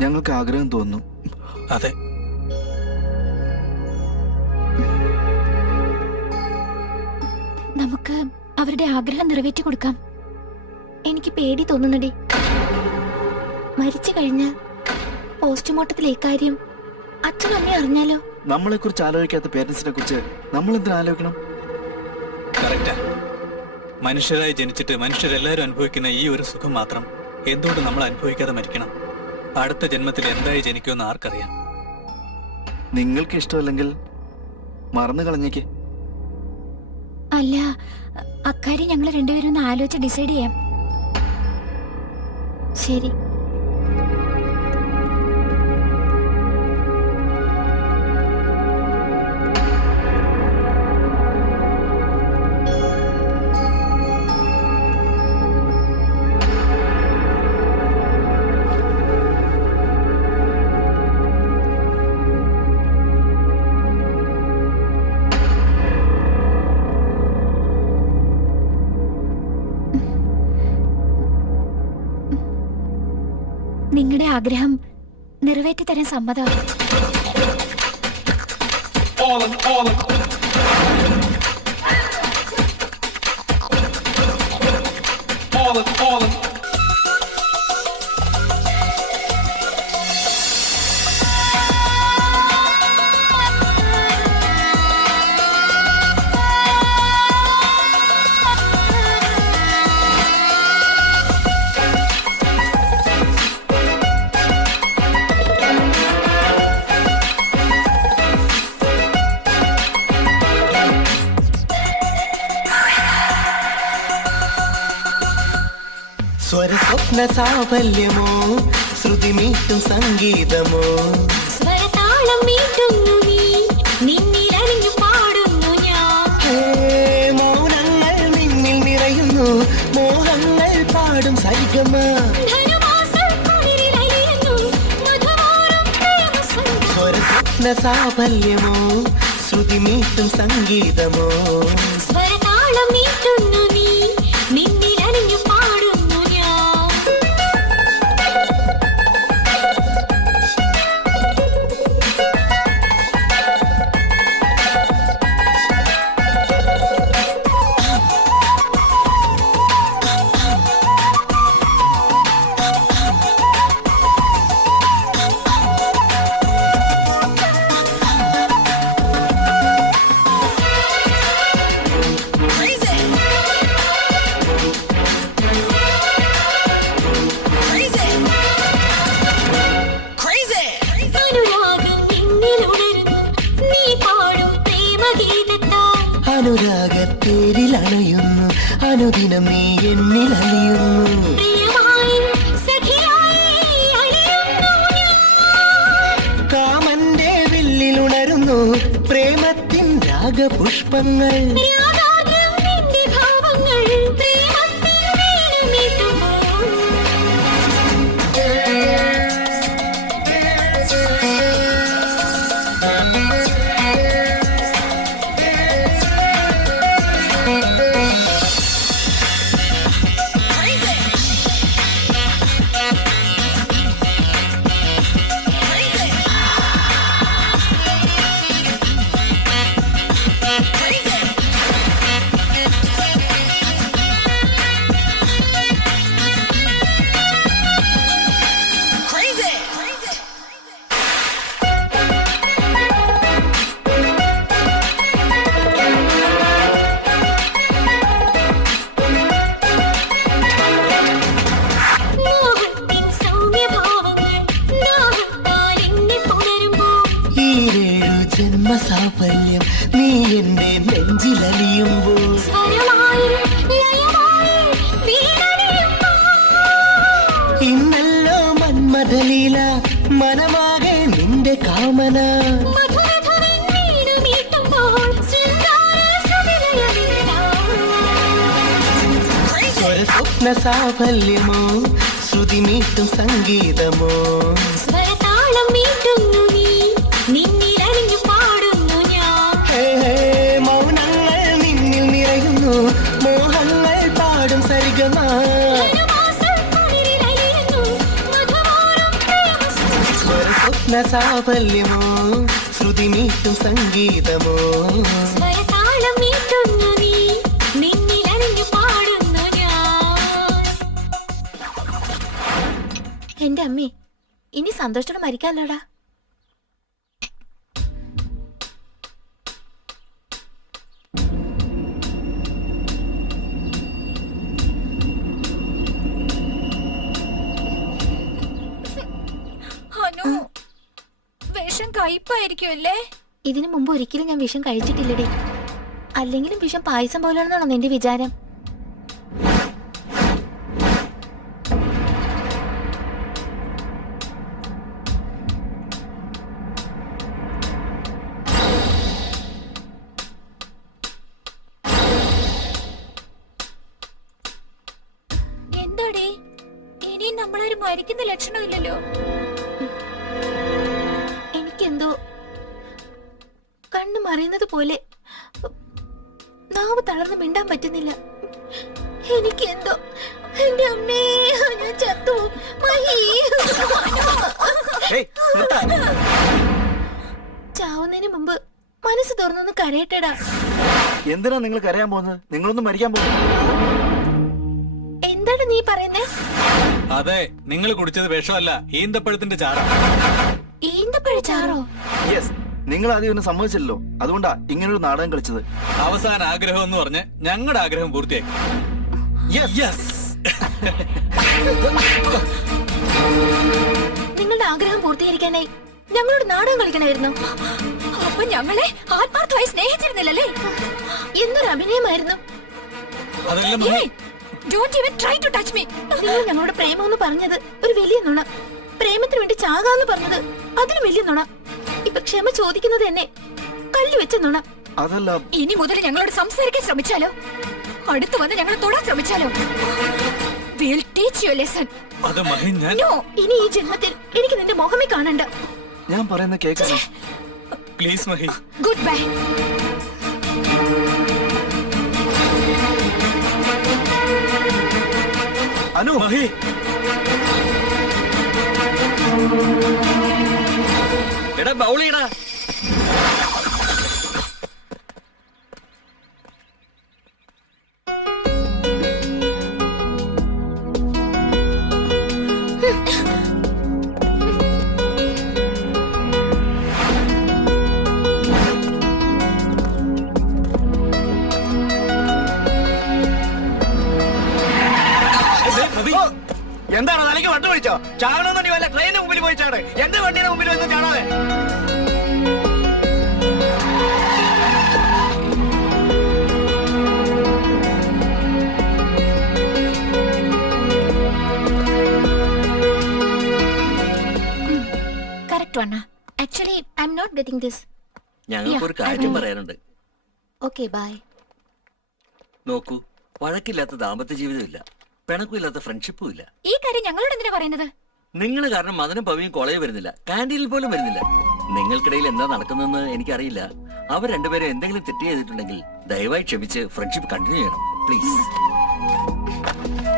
ഞങ്ങൾക്ക് ആഗ്രഹം തോന്നുന്നു. അതെ, നമുക്ക് അവരുടെ ആഗ്രഹം നിറവേറ്റി കൊടുക്കാം. എനിക്ക് പേടി തോന്നുന്നടി. മരിച്ചു കഴിഞ്ഞ് പോസ്റ്റ്മോർട്ടത്തിൽ ഇക്കാര്യം അച്ഛനും അമ്മയും അറിഞ്ഞാലോ? നമ്മളെ കുറിച്ച് ആലോചിക്കാത്ത പേരൻസിനെ കുറിച്ച് നമ്മൾ എന്തിനാ ആലോചിക്കണം? കറക്റ്റാ. മനുഷ്യരായി ജനിച്ചിട്ട് മനുഷ്യരെല്ലാവരും അനുഭവിക്കുന്ന ഈ ഒരു സുഖം മാത്രം എന്തുകൊണ്ട് നമ്മൾ അനുഭവിക്കാതെ മരിക്കണം? അടുത്ത ജന്മത്തിൽ എന്തായി ജനിക്കുമെന്ന് ആർക്കറിയാം? നിങ്ങൾക്ക് ഇഷ്ടമല്ലെങ്കിൽ മറന്നു കളഞ്ഞേക്ക്. അല്ല, അക്കാര്യം ഞങ്ങൾ രണ്ടുപേരും ഒന്ന് ആലോചിച്ച് ഡിസൈഡ് ചെയ്യാം. ശരി. നിങ്ങളുടെ ആഗ്രഹം നിറവേറ്റി തരാൻ സമ്മതമാണ്. ഒരു സ്വപ്ന സാഫല്യമോ ശ്രുതി മീട്ടും സംഗീതമോ സ്വരതാളം മീട്ടുന്നു നീ നിന്നിലറിഞ്ഞു പാടുന്നു ഞാൻ മൗനങ്ങൾ നിന്നിൽ നിറയുന്നു മോഹങ്ങൾ പാടും സരിഗമ ഒരു സ്വപ്ന സാഫല്യമോ ശ്രുതി മീട്ടും സംഗീതമോ സ്വരതാളം മീട്ടുന്നു നീ നിന്നിലറിഞ്ഞു പാടുന്നു ഞാൻ അനുരാഗത്തേരിൽ അണയുന്നു അനുദിനം നീ എന്നിൽ അലിയുന്നു കാമന്റെ വില്ലിൽ ഉണരുന്നു പ്രേമത്തിൻ രാഗപുഷ്പങ്ങൾ ജന്മസാഫല്യം നീ എന്റെ നെഞ്ചിലലിയുമ്പോൾ ഇന്നല്ലോ മന്മഥലീല മനമാകെ നിന്റെ കാമന ഒരു സ്വപ്ന സാഫല്യമോ ശ്രുതി മീട്ടും സംഗീതമോ സ്വരതാളം മീട്ടുന്നു നീ നിന്നിലറിഞ്ഞു പാടുന്നു ഞാൻ മൗനങ്ങൾ നിന്നിൽ നിറയുന്നു മോഹങ്ങൾ പാടും സരിഗമ ഒരു സ്വപ്ന സാഫല്യമോ ശ്രുതി മീട്ടും സംഗീതമോ സ്വരതാളം മീട്ടുന്നു നീ നിന്നിലറിഞ്ഞു പാടുന്നു ഞാൻ എന്റെ അമ്മേ ഇനി സന്തോഷത്തോടെ മരിക്കാല്ലോടാ. വിഷം കയ്പായിരിക്കുമല്ലേ? ഇതിനു മുമ്പ് ഒരിക്കലും ഞാൻ വിഷം കഴിച്ചിട്ടില്ലടി. അല്ലെങ്കിലും വിഷം പായസം പോലെയാണെന്നാണോ നിന്റെ വിചാരം? എന്താടി ഇനിയും നമ്മളാരും മരിക്കുന്ന ലക്ഷണമില്ലല്ലോ. എനിക്കെന്തോ കണ്ണു മറിയുന്നത് പോലെ, നാവ് തളർന്ന് മിണ്ടാൻ പറ്റുന്നില്ല. എനിക്കെന്തോ എന്റെ അമ്മേ ഞാൻ ചത്തു. ചാവുന്നതിന് മുമ്പ് മനസ്സ് തുറന്നൊന്ന് കരയട്ടെടാ. എന്തിനാ നിങ്ങൾ കരയാൻ പോകുന്നത്? നിങ്ങളൊന്നും മരിക്കാൻ പോകുന്നു. എന്താണ് നീ പറയുന്നേ? അതെ, നിങ്ങൾ കുടിച്ചത് വിഷമല്ല, ഈന്തപ്പഴത്തിന്റെ ചാറാ. ഈന്തപ്പഴ ചാറോ? യെസ്, നിങ്ങൾ ആദ്യം ഒന്ന് സമ്മതിച്ചില്ലല്ലോ, അതുകൊണ്ടാ ഇങ്ങനൊരു നാടകം കളിച്ചത്. അവസാന ആഗ്രഹം എന്ന് പറഞ്ഞ് ഞങ്ങളുടെ ആഗ്രഹം പൂർത്തിയാക്കി. നിങ്ങളുടെ ആഗ്രഹം പൂർത്തീകരിക്കാനായി ഞങ്ങളോട് നാടകം കളിക്കണമായിരുന്നു. അപ്പൊ ഞങ്ങളെ ആത്മാർത്ഥമായി സ്നേഹിച്ചിരുന്നില്ലല്ലേ? എന്തൊരു അഭിനയമായിരുന്നു. Don't even try to touch me. നിങ്ങൾ ഞങ്ങളോട് പ്രേമമെന്ന് പറഞ്ഞത് ഒരു വലിയ നുണ. പ്രേമത്തിന് വേണ്ടി ചാകാന്ന് പറഞ്ഞത് അതിന് വലിയ നുണ. ഇപ്പൊ ക്ഷമ ചോദിക്കുന്നത് എന്നെ കള്ളി വെച്ച നുണ. അതല്ല, ഇനി മുതൽ ഞങ്ങളോട് സംസാരിക്കാൻ ശ്രമിച്ചാലോ, അടുത്ത് വന്ന് ഞങ്ങളെ തൊടാൻ ശ്രമിച്ചാലോ, we'll teach you a lesson. അത് മഹി ഞാൻ No, ഇനി ഈ ജന്മത്തിൽ എനിക്ക് നിന്റെ മുഖമേ കാണണ്ട. ഞാൻ പറയുന്ന കേൾക്കണം. Please Mahi. Good bye. Anu, Mahi എടാ ബൗളിടാ. എന്താണ് തലയ്ക്ക് വട്ടം പിടിച്ചോ? ചാകണമെന്നുണ്ടെങ്കിൽ വല്ല ട്രെയിനിന് മുമ്പിൽ പോയി ചാട്. എന്റെ വണ്ടിയുടെ മുമ്പിൽ ഒന്നും ചാടാതെ. Correct one. Actually, I'm not getting this. ഞങ്ങൾക്കൊരു കാര്യം പറയാനുണ്ട്. Okay, bye. നോക്കൂ, വഴക്കില്ലാത്ത ദാമ്പത്യ ജീവിതമില്ല, പിണക്കില്ലാത്ത ഫ്രണ്ട്ഷിപ്പും ഇല്ല. ഈ കാര്യം ഞങ്ങളോട് എന്തിനാ പറയുന്നത്? നിങ്ങൾ കാരണം മദനും പവിയും കോളേജ് വരുന്നില്ല, കാന്റീനിൽ പോലും വരുന്നില്ല. നിങ്ങൾക്കിടയിൽ എന്താ നടക്കുന്നതെന്ന് എനിക്കറിയില്ല. അവർ രണ്ടുപേരും എന്തെങ്കിലും തെറ്റ് ചെയ്തിട്ടുണ്ടെങ്കിൽ ദയവായി ക്ഷമിച്ച് ഫ്രണ്ട്ഷിപ്പ് കണ്ടിന്യൂ ചെയ്യണം. Please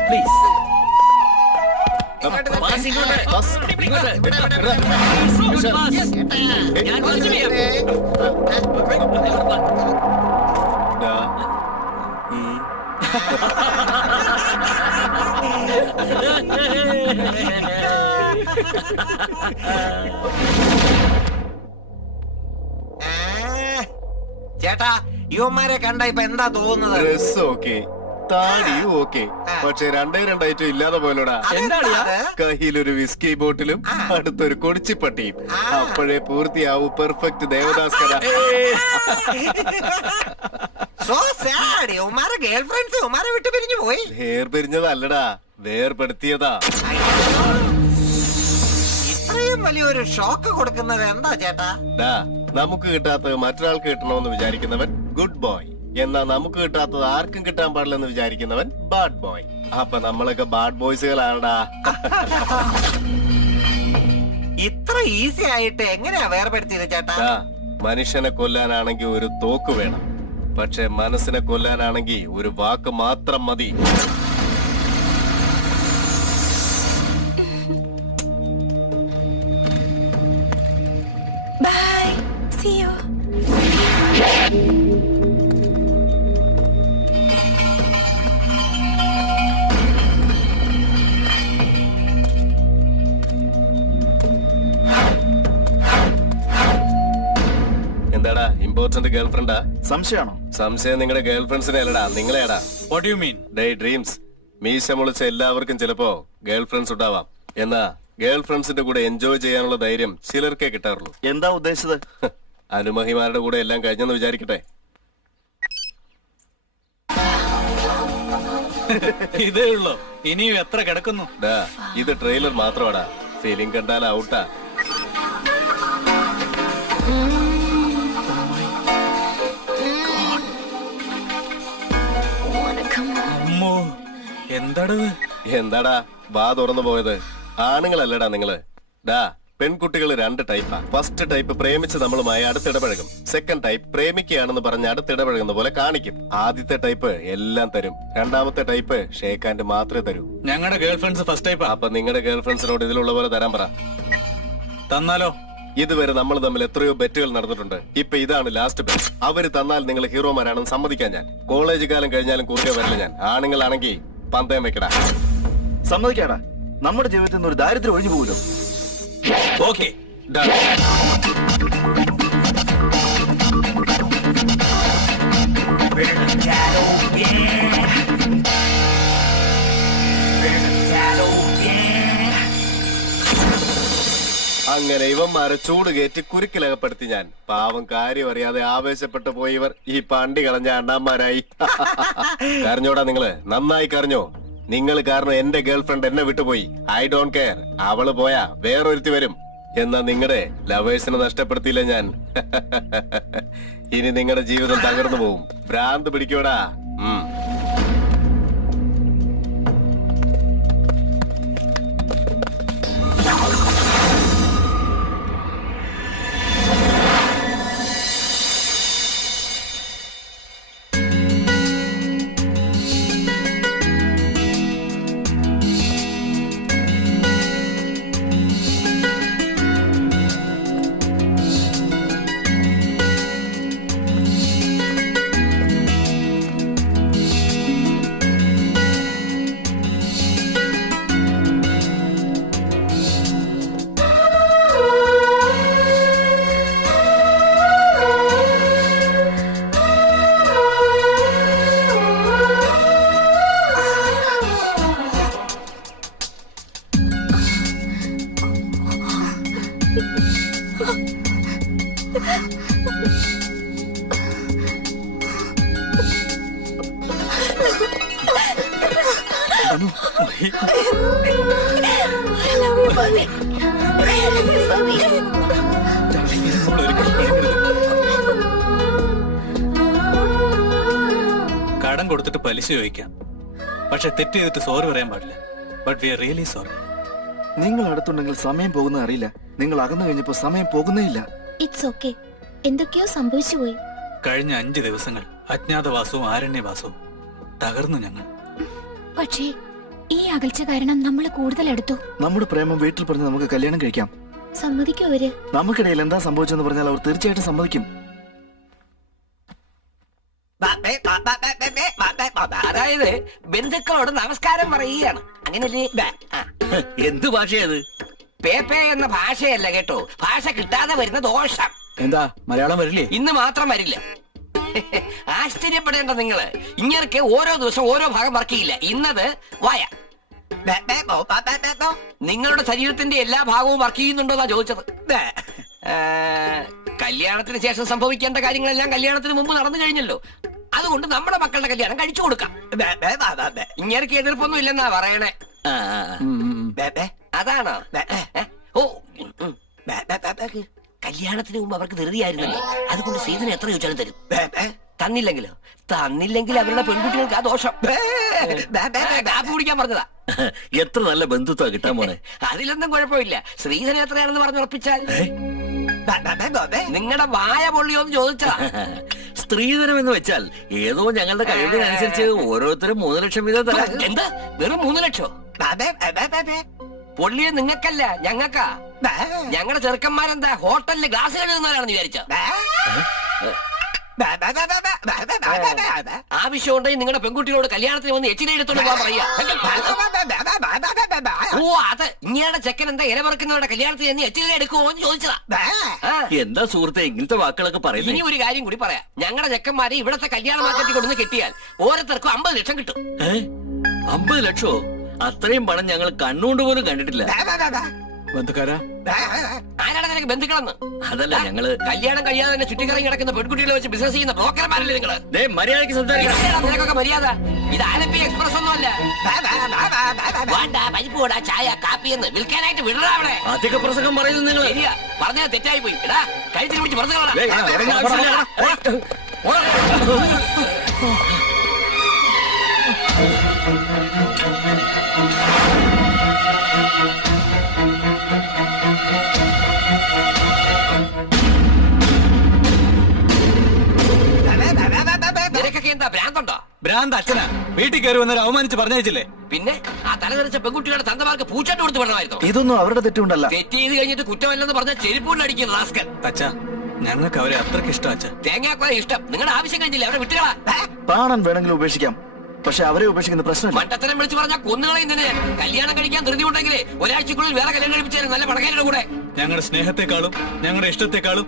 please. ചേട്ടാ, യുവന്മാരെ കണ്ട ഇപ്പൊ എന്താ തോന്നുന്നത്? ഡ്രസ് ഓക്കെ, താടിയും ഓക്കെ, പക്ഷെ രണ്ടേ രണ്ടായിട്ടും ഇല്ലാതെ പോലോടാ. കയ്യിലൊരു വിസ്കി ബോട്ടിലും അടുത്തൊരു കൊടിച്ചിപ്പട്ടിയും. അപ്പോഴേ പൂർത്തിയാവൂ പെർഫെക്റ്റ് ദേവദാസ് കഥ. So sad. യുവന്മാരെ ഗേൾഫ്രണ്ട്സ് യുവന്മാരെ വിട്ടു പിരിഞ്ഞു പോയി. വേർപിരിഞ്ഞതല്ലടാ, വേർപെടുത്തിയതാ. ഇത്രയും വലിയൊരു ഷോക്ക് കൊടുക്കുന്നത് എന്താ ചേട്ടാ? നമുക്ക് കിട്ടാത്തത് മറ്റൊരാൾക്ക് കിട്ടണമെന്ന് വിചാരിക്കുന്നവൻ ഗുഡ് ബോയ്, എന്നാ നമുക്ക് കിട്ടാത്തത് ആർക്കും കിട്ടാൻ പാടില്ലെന്ന് വിചാരിക്കുന്നവൻ ബാഡ് ബോയ്. അപ്പൊ നമ്മളൊക്കെ ബാഡ് ബോയ്സുകളാണടാ. ഇത്ര ഈസി ആയിട്ട് എങ്ങനെയാ വേർപെടുത്തിയത് ചേട്ടാ? മനുഷ്യനെ കൊല്ലാനാണെങ്കിൽ ഒരു തോക്ക് വേണം, പക്ഷെ മനസ്സിനെ കൊല്ലാനാണെങ്കിൽ ഒരു വാക്ക് മാത്രം മതി. Bye. See you. എന്താടാ ഇമ്പോർട്ടന്റ് ഗേൾഫ്രണ്ടാ? സംശയമാണോ? സംശയം നിങ്ങളുടെ ഗേൾഫ്രണ്ട്സിനെ അല്ലടാ, നിങ്ങളെടാ. What do you mean? Dreams. മീശ മുളിച്ച എല്ലാവർക്കും ചിലപ്പോ ഗേൾഫ്രണ്ട്സ് ഉണ്ടാവാം, എന്നാ ഗേൾഫ്രണ്ട്സിന്റെ കൂടെ എൻജോയ് ചെയ്യാനുള്ള ധൈര്യം ചിലർക്കേ കിട്ടാറുള്ളൂ. എന്താ ഉദ്ദേശിച്ചത്? അനുമഹിമാരുടെ കൂടെ എല്ലാം കഴിഞ്ഞെന്ന് വിചാരിക്കട്ടെ. ഇതേ ഉള്ളോ? ഇനിയും എത്ര കിടക്കുന്നു? ഇത് ട്രെയിലർ മാത്രമാടാ, ഫീലിംഗ് കണ്ടാൽ ഔട്ടാ. അമ്മോ, എന്താടാ വാ തുറന്നു പോയത്? ആണുങ്ങളല്ലടാ നിങ്ങള്. പെൺകുട്ടികൾ രണ്ട് ടൈപ്പാ. ഫസ്റ്റ് ടൈപ്പ് പ്രേമിച്ച് നമ്മളുമായി അടുത്തിടപഴകും. സെക്കൻഡ് ടൈപ്പ് പ്രേമിക്കുകയാണെന്ന് പറഞ്ഞ് അടുത്തിടപഴകുന്ന പോലെ കാണിക്കും. ആദ്യത്തെ ടൈപ്പ് എല്ലാം തരും, രണ്ടാമത്തെ ടൈപ്പ് ഷേക്ക് ഹാൻഡ് മാത്രമേ തരൂ. ഞങ്ങളുടെ ഗേൾഫ്രണ്ട്സ് ഫസ്റ്റ് ടൈപ്പാ. അപ്പൊ നിങ്ങളുടെ ഗേൾഫ്രണ്ട്സിനോട് ഇതിലുള്ള പോലെ തരാൻ പറ. തന്നാലോ? ഇതുവരെ നമ്മൾ തമ്മിൽ എത്രയോ ബെറ്റുകൾ നടന്നിട്ടുണ്ട്. ഇപ്പൊ ഇതാണ് ലാസ്റ്റ് ബെറ്റ്. അവര് തന്നാൽ നിങ്ങൾ ഹീറോമാരാണെന്ന് സമ്മതിക്കാൻ ഞാൻ. കോളേജ് കാലം കഴിഞ്ഞാലും കുറുകെ വരില്ല ഞാൻ. ആണുങ്ങളാണെങ്കിൽ പന്തയം വെക്കടാ. സമ്മതിക്കാടാ, നമ്മുടെ ജീവിതത്തിൽ നിന്ന് ഒരു ദാരിദ്ര്യം ഒഴിഞ്ഞു പോകുമല്ലോ. ഓക്കെ. അങ്ങനെ ഇവന്മാരെ ചൂട് കയറ്റി കുരുക്കിലകപ്പെടുത്തി ഞാൻ. പാവം കാര്യം അറിയാതെ ആവേശപ്പെട്ടു പോയി ഇവർ ഈ പണ്ടി കളഞ്ഞ അണ്ണാന്മാരായി. കരഞ്ഞോടാ നിങ്ങള്, നന്നായി കരഞ്ഞോ. നിങ്ങൾ കാരണം എന്റെ ഗേൾഫ്രണ്ട് എന്നെ വിട്ടുപോയി. I don't care. അവള് പോയാ വേറൊരുത്തി വരും. എന്നാ നിങ്ങളുടെ ലവേഴ്സിനെ നഷ്ടപ്പെടുത്തിയില്ല ഞാൻ. ഇനി നിങ്ങളുടെ ജീവിതം തകർന്നു പോവും. ഭ്രാന്ത് പിടിക്കൂടാ. കടം കൊടുത്തിട്ട് പലിശ ചോദിക്കാം, പക്ഷെ തെറ്റ് ചെയ്തിട്ട് സോറി പറയാൻ പാടില്ല. But we are really sorry. നിങ്ങൾ അടുത്തുണ്ടെങ്കിൽ സമയം പോകുന്നത് അറിയില്ല. നിങ്ങൾ അകന്നു കഴിഞ്ഞപ്പോ സമയം പോകുന്നേ ഇല്ല. It's okay. എന്തൊക്കെയോ സംഭവിച്ചു പോയി. കഴിഞ്ഞ 5 ദിവസങ്ങൾ അജ്ഞാതവാസവും ആരണ്യവാസവും തകർന്നു ഞങ്ങൾ. പക്ഷേ ഈ അകൽച്ച കാരണം നമ്മൾ കൂടുതൽ അടുത്തു. നമ്മുടെ പ്രേമം വീട്ടിൽ പറഞ്ഞ് നമുക്ക് കല്യാണം കഴിക്കാം. സമ്മതിക്കും അവര്? നമുക്കിടയിൽ എന്താ സംഭവിച്ചെന്ന് പറഞ്ഞാൽ അവർ തീർച്ചയായിട്ടും സമ്മതിക്കും. അതായത് ബന്ധുക്കളോട് നമസ്കാരം പറയുകയാണ്, അങ്ങനല്ലേ? എന്ത് ഭാഷയത്? പേപ്പേ എന്ന ഭാഷയല്ല കേട്ടോ, ഭാഷ കിട്ടാതെ വരുന്ന ദോഷം. എന്താ മലയാളം വരില്ലേ? ഇന്ന് മാത്രം വരില്ല. ആശ്ചര്യപ്പെടേണ്ട നിങ്ങള്. ഇങ്ങനൊക്കെ ഓരോ ദിവസം ഓരോ ഭാഗം വർക്ക് ചെയ്യില്ല. ഇന്നത് വായ. നിങ്ങളുടെ ശരീരത്തിന്റെ എല്ലാ ഭാഗവും വർക്ക് ചെയ്യുന്നുണ്ടോന്നാ ചോദിച്ചത്. കല്യാണത്തിന് ശേഷം സംഭവിക്കേണ്ട കാര്യങ്ങളെല്ലാം കല്യാണത്തിന് മുമ്പ് നടന്നു കഴിഞ്ഞല്ലോ. അതുകൊണ്ട് നമ്മുടെ മക്കളുടെ കല്യാണം കഴിച്ചു കൊടുക്കാം. ഇങ്ങനൊക്കെ എതിർപ്പൊന്നും ഇല്ലെന്നാ പറയണേ. അതാണോ? ഓ, കല്യാണത്തിന് മുമ്പ് അവർക്ക് ധൃതിയായിരുന്നല്ലോ. അതുകൊണ്ട് സീതന് എത്ര ചോദിച്ചാലും തരും. തന്നില്ലെങ്കിലോ? തന്നില്ലെങ്കിൽ അവരുടെ പെൺകുട്ടികൾക്ക് ആ ദോഷം. കാപ്പി കുടിക്കാൻ പറഞ്ഞതാ. എത്ര നല്ല ബന്ധുത്വ കിട്ടാൻ പോണെ. അതിലൊന്നും കുഴപ്പമില്ല. ശ്രീധരൻ എത്രയാണെന്ന് പറഞ്ഞുറപ്പിച്ചാൽ. നിങ്ങളുടെ വായ പൊള്ളിയോന്ന് ചോദിച്ചാ. സ്ത്രീധനം എന്ന് വെച്ചാൽ ഏതോ ഞങ്ങളുടെ കഴിവിനനുസരിച്ച് ഓരോരുത്തരും 3 ലക്ഷം വീതം തരാം. എന്താ വെറും 3 ലക്ഷം? പൊള്ളിയത് നിങ്ങൾക്കല്ല, ഞങ്ങൾക്കാ. ഞങ്ങളുടെ ചെറുക്കന്മാരെന്താ ഹോട്ടലില് ഗ്ലാസ് കഴുകുന്നവരാണെന്ന് വിചാരിച്ചോ? ആവശ്യമുണ്ടെങ്കിൽ നിങ്ങളുടെ പെൺകുട്ടികളോട് കല്യാണത്തിന് വന്ന് എച്ചിലെടുത്തോണ്ട് പോകാൻ പറയാ. ഓ, അത് ഇങ്ങയുടെ ചെക്കൻ എന്താ ഇരവറക്കുന്നവരുടെ കല്യാണത്തിന് എന്ന് എച്ചിലെ എടുക്കുമോ എന്ന് ചോദിച്ചതാ. എന്താ സുഹൃത്തെ ഇങ്ങനത്തെ വാക്കുകളൊക്കെ പറയുന്നത്? ഇനി ഒരു കാര്യം കൂടി പറയാം. ഞങ്ങളുടെ ചെക്കന്മാരെ ഇവിടത്തെ കല്യാണ മാർക്കറ്റിൽ കൊണ്ടുവന്ന് കെട്ടിയാൽ ഓരോരുത്തർക്കും 50 ലക്ഷം കിട്ടും. 50 ലക്ഷോ? അത്രയും പണം ഞങ്ങൾ കണ്ണുകൊണ്ട് പോലും കണ്ടിട്ടില്ല. ബന്ധുക്കാരാ? ആരാണ് നിനക്ക് ബന്ധുക്കളെന്ന്? അതല്ല, ഞങ്ങള് കല്യാണം കഴിയാതെ തന്നെ ചുറ്റിക്കറങ്ങി കിടക്കുന്ന പെൺകുട്ടികളെ വെച്ച് ബിസിനസ് ചെയ്യുന്ന ബ്രോക്കർമാരല്ലേ നിങ്ങള്? മര്യാദയ്ക്ക് സംസാരിക്കണം. നിനക്കൊക്കെ മര്യാദ. ഇത് ആലപ്പി എക്സ്പ്രസ് ഒന്നുമല്ല. വേണ്ട, പരിപ്പ് കൂടാ, ചായ, കാപ്പി എന്ന് വിൽക്കാനായിട്ട് വിടറാ അവിടെ. അധിക പ്രസംഗം പറയുന്നു നിങ്ങൾ. ശരിയാ, പറഞ്ഞത് തെറ്റായി പോയി. എടാ, കഴിച്ചു പിടിച്ച് പറഞ്ഞു. നിനക്കൊക്കെ എന്താ ഭ്രാന്തുണ്ടോ? ഭ്രാന്ത് അച്ഛനാ. വീട്ടിൽ കയറി വന്നൊരു അവമാനിച്ച് പറഞ്ഞയച്ചില്ലേ? പിന്നെ ആ തലതെറിച്ച പെൺകുട്ടികളുടെ തന്തമാർക്ക് പൂച്ചട്ട് കൊടുത്ത് വിടണമായിരുന്നു. ഇതൊന്നും അവരുടെ തെറ്റുണ്ടല്ല. തെറ്റ് ചെയ്ത് കഴിഞ്ഞിട്ട് കുറ്റമല്ലെന്ന് പറഞ്ഞ ചെരുപ്പുകൊണ്ടടിക്കുന്ന റാസ്കൽ. അച്ഛാ, ഞങ്ങൾക്ക് അവരെ അത്രയ്ക്ക് ഇഷ്ടം. അച്ഛാ, തേങ്ങാക്കൊല ഇഷ്ടം. നിങ്ങളുടെ ആവശ്യം കഴിഞ്ഞില്ല, അവരെ വിട്ടുകളാ. പ്രാണൻ വേണമെങ്കിലും ഉപേക്ഷിക്കാം, പക്ഷെ അവരെ ഉപേക്ഷിക്കുന്ന പ്രശ്നമില്ല. മണ്ടത്തരം വിളിച്ചു പറഞ്ഞാൽ കൊന്നുകളയും തന്നെ. കല്യാണം കഴിക്കാൻ ധൃതി ഉണ്ടെങ്കിൽ ഒരാഴ്ചക്കുള്ളിൽ വേറെ കല്യാണം കഴിപ്പിച്ചാലും നല്ല പടകാരുടെ കൂടെ. ഞങ്ങളുടെ സ്നേഹത്തെക്കാളും ഞങ്ങളുടെ ഇഷ്ടത്തെക്കാളും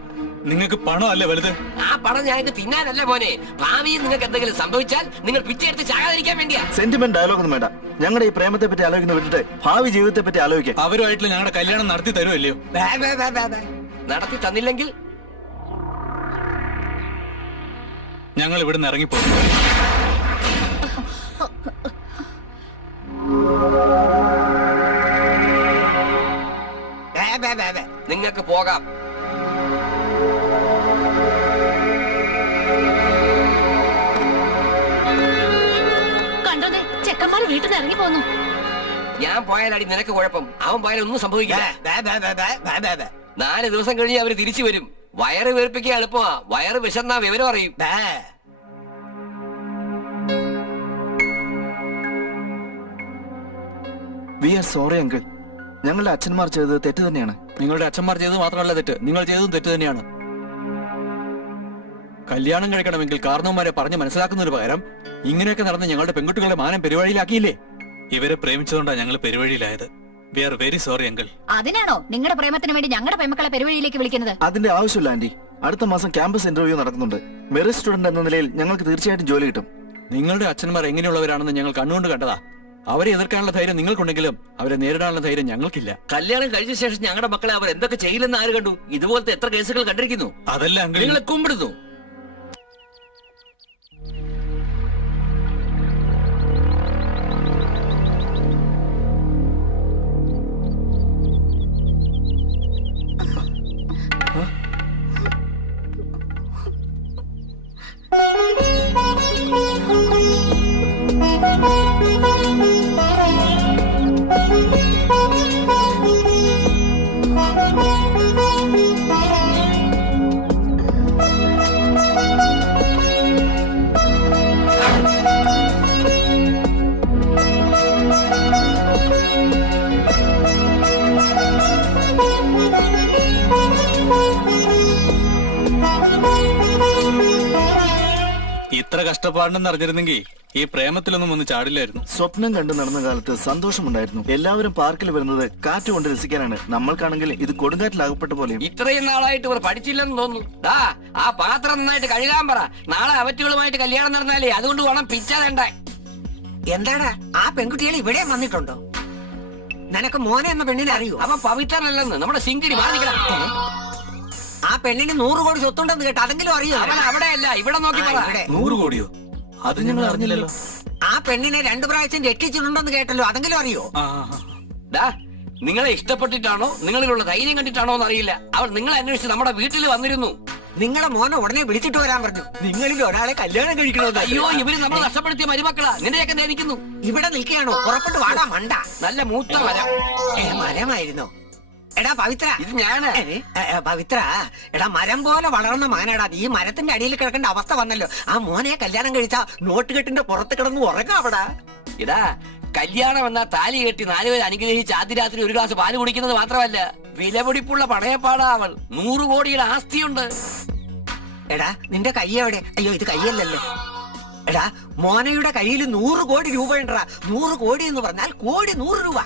നിങ്ങൾക്ക് പണം അല്ലേ വലുത്? ആ പണം ഞങ്ങൾക്ക് തിന്നാനല്ല മോനെ. ഭാവിയിൽ നിങ്ങൾക്ക് എന്തെങ്കിലും സംഭവിച്ചാൽ നിങ്ങൾ പിച്ചെടുത്ത് ചാകാതിരിക്കാൻ വേണ്ടിയാ. സെന്റിമെന്റ് ഡയലോഗ് ഒന്നും വേണ്ട. ഞങ്ങളുടെ ഈ പ്രേമത്തെ പറ്റി ആലോചിക്കുന്ന വിട്ടിട്ട് ഭാവി ജീവിതത്തെ പറ്റി ആലോചിക്കാം. അവരുമായിട്ടുള്ള ഞങ്ങളുടെ കല്യാണം നടത്തി തരുമല്ലയോ? നടത്തി തന്നില്ലെങ്കിൽ ഞങ്ങൾ ഇവിടുന്ന് ഇറങ്ങിപ്പോകും. നിങ്ങൾക്ക് പോകാം. കണ്ടോന്നെ ചെക്കന്മാര് വീട്ടിൽ നിന്ന് ഇറങ്ങി പോന്നു. ഞാൻ പോയാലടി നിനക്ക് കുഴപ്പം, അവൻ പോയാലും ഒന്നും സംഭവിക്കില്ല. 4 ദിവസം കഴിഞ്ഞ് അവര് തിരിച്ചു വരും. വയറ് വീർപ്പിക്കാൻ എളുപ്പമാ, വയറ് വിശന്നാ വിവരം അറിയും. We are sorry uncle. ഞങ്ങളുടെ അച്ഛന്മാർ ചെയ്തത് തെറ്റ് തന്നെയാണ്. നിങ്ങളുടെ അച്ഛന്മാർ ചെയ്തത് മാത്രമല്ല തെറ്റ്, നിങ്ങൾ ചെയ്തതും തെറ്റ് തന്നെയാണ്. കല്യാണം കഴിക്കണമെങ്കിൽ കാരണവന്മാരെ പറഞ്ഞ് മനസ്സിലാക്കുന്നതിന് പകരം ഇങ്ങനെയൊക്കെ നടന്ന് ഞങ്ങളുടെ പെൺകുട്ടികളുടെ മാനം പെരുവഴിയിലാക്കിയില്ലേ? ഇവരെ പ്രേമിച്ചതുകൊണ്ടാണ് ഞങ്ങൾ പെരുവഴിയിലായത്. We are very sorry uncle. അതിനാണോ നിങ്ങളുടെ പ്രേമത്തിന് വേണ്ടി ഞങ്ങളുടെ പെൺമക്കളെ പെരുവഴിയിലേക്ക് വിളിക്കുന്നത്? അതിന്റെ ആവശ്യമില്ല ആന്റി. അടുത്ത മാസം ക്യാമ്പസ് ഇന്റർവ്യൂ നടക്കുന്നുണ്ട്. മെറിറ്റ് സ്റ്റുഡന്റ് എന്ന നിലയിൽ ഞങ്ങൾക്ക് തീർച്ചയായിട്ടും ജോലി കിട്ടും. നിങ്ങളുടെ അച്ഛന്മാർ എങ്ങനെയുള്ളവരാണെന്ന് ഞങ്ങൾ കണ്ണുകൊണ്ട് കണ്ടതാ. അവരെ എതിർക്കാനുള്ള ധൈര്യം നിങ്ങൾക്കുണ്ടെങ്കിലും അവരെ നേരിടാനുള്ള ധൈര്യം ഞങ്ങൾക്കില്ല. കല്യാണം കഴിച്ച ശേഷം ഞങ്ങളുടെ മക്കളെ അവർ എന്തൊക്കെ ചെയ്യില്ലെന്ന് ആര് കണ്ടു? ഇതുപോലത്തെ എത്ര കേസുകൾ കണ്ടിരിക്കുന്നു. അതല്ല അങ്കിൾ, നിങ്ങളെ കുമ്പിടുന്നു. ഇത്ര കഷ്ടപ്പാടെന്ന് അറിഞ്ഞിരുന്നെങ്കിൽ ഈ പ്രേമത്തിലൊന്നും ഒന്ന് ചാടില്ലായിരുന്നു. സ്വപ്നം കണ്ടു നടന്ന കാലത്ത് സന്തോഷമുണ്ടായിരുന്നു. എല്ലാവരും പാർക്കിൽ വരുന്നത് കാറ്റ് കൊണ്ട് രസിക്കാനാണ്. നമ്മൾക്കാണെങ്കിൽ ഇത് കൊടുങ്കാറ്റിലാകപ്പെട്ട പോലെയും. ഇത്രയും നാളായിട്ട് ഇവർ പഠിച്ചില്ലെന്ന് തോന്നുന്നു. ആ പാത്രം നന്നായിട്ട് കഴുകാൻ പറ. നാളെ അവറ്റുകളുമായിട്ട് കല്യാണം നടന്നാലേ അതുകൊണ്ട് വേണം പിച്ചാതേണ്ട. എന്താടാ ആ പെൺകുട്ടികൾ ഇവിടെ വന്നിട്ടുണ്ടോ? നിനക്ക് മോനെ എന്ന പെണ്ണിനെ അറിയൂ? അവൻ പവിത്രനല്ലെന്ന് നമ്മുടെ സിംഗിടി മാറിക്കണം. ആ പെണ്ണിന് 100 കോടി സ്വത്തുണ്ടെന്ന് കേട്ടോ, അതെങ്കിലും അറിയോ? അവൻ അവിടെയല്ല, ഇവിടെ നോക്കി പറ. 100 കോടിയോ? അത് ഞങ്ങൾ അറിഞ്ഞില്ലല്ലോ. ആ പെണ്ണിനെ 2 പ്രാവശ്യം രക്ഷിച്ചിട്ടുണ്ടെന്ന് കേട്ടല്ലോ, അതെങ്കിലും അറിയോ? നിങ്ങളെ ഇഷ്ടപ്പെട്ടിട്ടാണോ നിങ്ങളിലുള്ള ധൈര്യം കണ്ടിട്ടാണോ എന്നറിയില്ല, അവൾ നിങ്ങളെ അന്വേഷിച്ച് നമ്മുടെ വീട്ടിൽ വന്നിരുന്നു. നിങ്ങളെ മോനെ ഉടനെ വിളിച്ചിട്ട് വരാൻ പറഞ്ഞു. നിങ്ങളിൽ ഒരാളെ കല്യാണം കഴിക്കണോ? അയ്യോ, ഇവര് നമ്മൾ നഷ്ടപ്പെടുത്തിയ മരുമക്കളാ. നിന്നെയൊക്കെ ധരിക്കുന്നു. ഇവിടെ നിൽക്കുകയാണോ? പുറപ്പെട്ട് വാടാ മണ്ട. നല്ല മൂത്ത മരം. മരമായിരുന്നോ? എടാ പവിത്ര, ഇത് ഞാന്. പവിത്ര, എടാ മരം പോലെ വളർന്ന മാനാടാ. ഈ മരത്തിന്റെ അടിയിൽ കിടക്കേണ്ട അവസ്ഥ വന്നല്ലോ. ആ മോനെ കല്യാണം കഴിച്ചാ നോട്ടുകെട്ടിന്റെ പുറത്ത് കിടന്ന് ഉറങ്ങാവടാ. ഇടാ, കല്യാണം എന്നാ താലി കെട്ടി 4 പേര് അനുഗ്രഹിച്ച് ആദ്യ രാത്രി 1 ഗ്ലാസ് പാല് കുടിക്കുന്നത് മാത്രമല്ല, വിലപിടിപ്പുള്ള പണയപ്പാടാ അവൾ. 100 കോടിയുടെ ആസ്തിയുണ്ട്. എടാ നിന്റെ കൈ എവിടെ? അയ്യോ ഇത് കൈയല്ലല്ലോ. എടാ മോനയുടെ കയ്യിൽ 100 കോടി രൂപയുണ്ടാ. 100 കോടി എന്ന് പറഞ്ഞാൽ കോടി 100 രൂപ.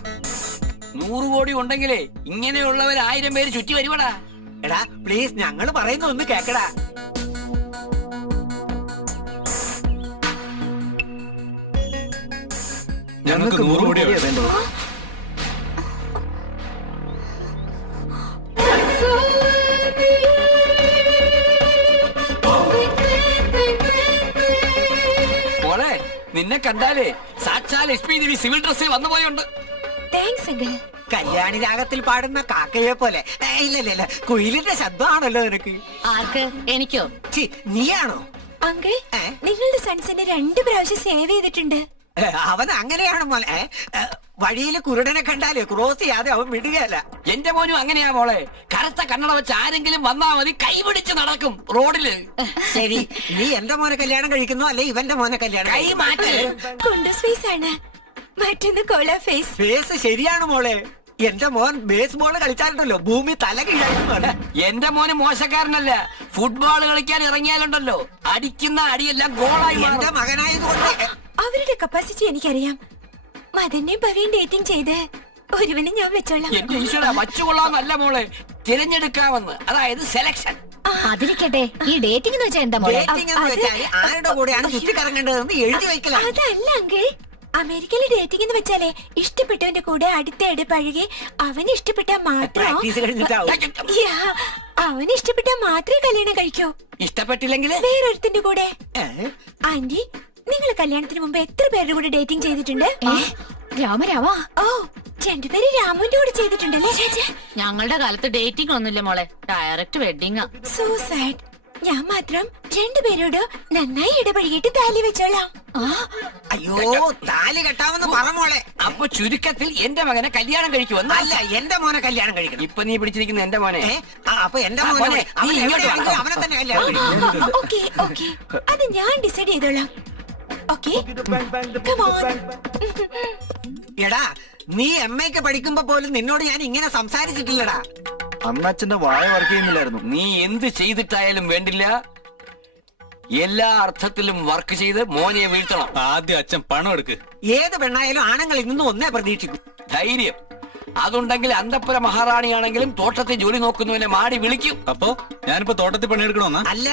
100 കോടി ഉണ്ടെങ്കിലേ ഇങ്ങനെയുള്ളവർ 1000 പേര് ചുറ്റി വരുവാടാ. എടാ പ്ലീസ്, ഞങ്ങൾ പറയുന്ന ഒന്ന് കേക്കടാ. ഞങ്ങൾക്ക് 100 കോടിയാ വേണ്ടത്. മോളെ, നിന്നെ കണ്ടാലേ സാക്ഷാൽ SP ദേവി സിവിൽ ഡ്രസ്സിൽ വന്നു പോയുണ്ട്. കല്യാണി രാഗത്തിൽ പാടുന്ന കാക്കയെ പോലെ. ഇല്ല, കുയിലിന്റെ ശബ്ദമാണല്ലോ നിനക്ക്. ആർക്ക്? എനിക്കോ? നീയാണോ? അങ്കിൾ, നിങ്ങളുടെ സൺസിനെ 2 പ്രാവശ്യം സേവ് ചെയ്തിട്ടുണ്ട്. അവൻ അങ്ങനെയാണ് മോനെ. വഴിയിൽ കുരുടനെ കണ്ടാലേ ക്രോസ് ചെയ്യാതെ അവൻ വിടുകയല്ല. എന്റെ മോനും അങ്ങനെയാ മോളെ. കറുത്ത കണ്ണട വെച്ച് ആരെങ്കിലും വന്നാ മതി, കൈപിടിച്ച് നടക്കും റോഡില്. ശരി, നീ എന്റെ മോനെ കല്യാണം കഴിക്കുന്നു അല്ലെ ഇവന്റെ മോനെ കല്യാണം? കൈ മാറ്റി. ഫേസ് ആണ്, മറ്റൊന്ന് കോള ഫേസ്. ഫേസ് ശരിയാണ് മോളെ. എന്റെ മോൻ ബേസ് ബോൾ കളിച്ചാലുണ്ടല്ലോ ഭൂമി തല കീഴായിരുന്നു. എന്റെ മോന് മോശക്കാരനല്ല. ഫുട്ബോൾ കളിക്കാൻ ഇറങ്ങിയാലുണ്ടല്ലോ അടിക്കുന്ന അടിയെല്ലാം ഗോളായി. എന്റെ മകനായതുകൊണ്ട് അവരുടെ കപ്പാസിറ്റി എനിക്കറിയാം. മദനെ ഭവ്യൻ ഡേറ്റിംഗ് ചെയ്ത് ഒരുവനെ ഞാൻ വെച്ചോളാം. എന്റെ ഈശ്വര, വച്ചുകൊള്ളാന്നല്ല മോളെ, തിരഞ്ഞെടുക്കാമെന്ന്. അതായത് സെലക്ഷൻ. അതിരിക്കട്ടെ, ഈ ഡേറ്റിംഗ് എന്ന് വെച്ചാൽ എന്താ മോളെ? ഡേറ്റിംഗ് എന്ന് വെച്ചാൽ ആരുടെ കൂടെയാണ് ചുറ്റിക്കറങ്ങേണ്ടതെന്ന് എഴുതി വെക്കലാണ്. അതല്ല അങ്കിൾ, അമേരിക്കയിലെ ഡേറ്റിംഗ് എന്ന് വെച്ചാലേ ഇഷ്ടപ്പെട്ടവന്റെ കൂടെ അടുത്തയിടെ പഴകി അവന് ഇഷ്ടപ്പെട്ടാൽ മാത്രം അവന് ഇഷ്ടപ്പെട്ടാൽ മാത്രമേ കല്യാണം കഴിക്കൂ. ഇഷ്ടപ്പെട്ടില്ലെങ്കിൽ വേറൊരുത്തിന്റെ കൂടെ. ആന്റി, നിങ്ങൾ കല്യാണത്തിന് മുമ്പ് എത്ര പേരുടെ കൂടെ ഡേറ്റിംഗ് ചെയ്തിട്ടുണ്ട്? രാമരാവാ. ഓ, രണ്ടുപേരും രാമുവിന്റെ കൂടെ ചെയ്തിട്ടുണ്ടല്ലേ ചേച്ചി? ഞങ്ങളുടെ കാലത്ത് ഡേറ്റിംഗ് ഒന്നുമില്ല മോളെ, ഡയറക്റ്റ് വെഡിങ്. So sad. ഞാൻ മാത്രം രണ്ടുപേരോട് നന്നായി ഇടപഴകിയിട്ട് താലി വെച്ചോളാം. അയ്യോ, താലി കെട്ടാമെന്ന് പറഞ്ഞോളെ. അപ്പൊ ചുരുക്കത്തിൽ എന്റെ മകനെ കല്യാണം കഴിക്കുമെന്ന്? അല്ല, എന്റെ മോനെ കല്യാണം കഴിക്കണം. ഇപ്പൊ നീ പിടിച്ചിരിക്കുന്ന എന്റെ മോനെ. അപ്പൊ എന്റെ മോനെ അവനെ തന്നെ കല്യാണം കഴിക്കണം. ഓക്കെ ഓക്കെ, അത് ഞാൻ ഡിസൈഡ് ചെയ്തോളാം. ഓക്കെ, എടാ, നീ MA പഠിക്കുമ്പോ പോലും നിന്നോട് ഞാൻ ഇങ്ങനെ സംസാരിച്ചിട്ടില്ലടാ. അമ്മച്ചന്റെ വായ വർക്ക് ചെയ്യുന്നില്ലായിരുന്നു. നീ എന്ത് ചെയ്തിട്ടായാലും വേണ്ടില്ല, എല്ലാ അർത്ഥത്തിലും വർക്ക് ചെയ്ത് മോനെ വീഴ്ത്തണം. ആദ്യം അച്ഛൻ പണം എടുക്ക്. ഏത് പെണ്ണായാലും ആണുങ്ങളിൽ നിന്നും ഒന്നേ പ്രതീക്ഷിക്കും, ധൈര്യം. അതുണ്ടെങ്കിൽ അന്തപ്പുര മഹാറാണിയാണെങ്കിലും തോട്ടത്തിൽ ജോലി നോക്കുന്നവനെ മാടി വിളിക്കും. അപ്പോ ഞാനിപ്പോ തോട്ടത്തിൽ പണിയെടുക്കണമെന്നാ? അല്ല,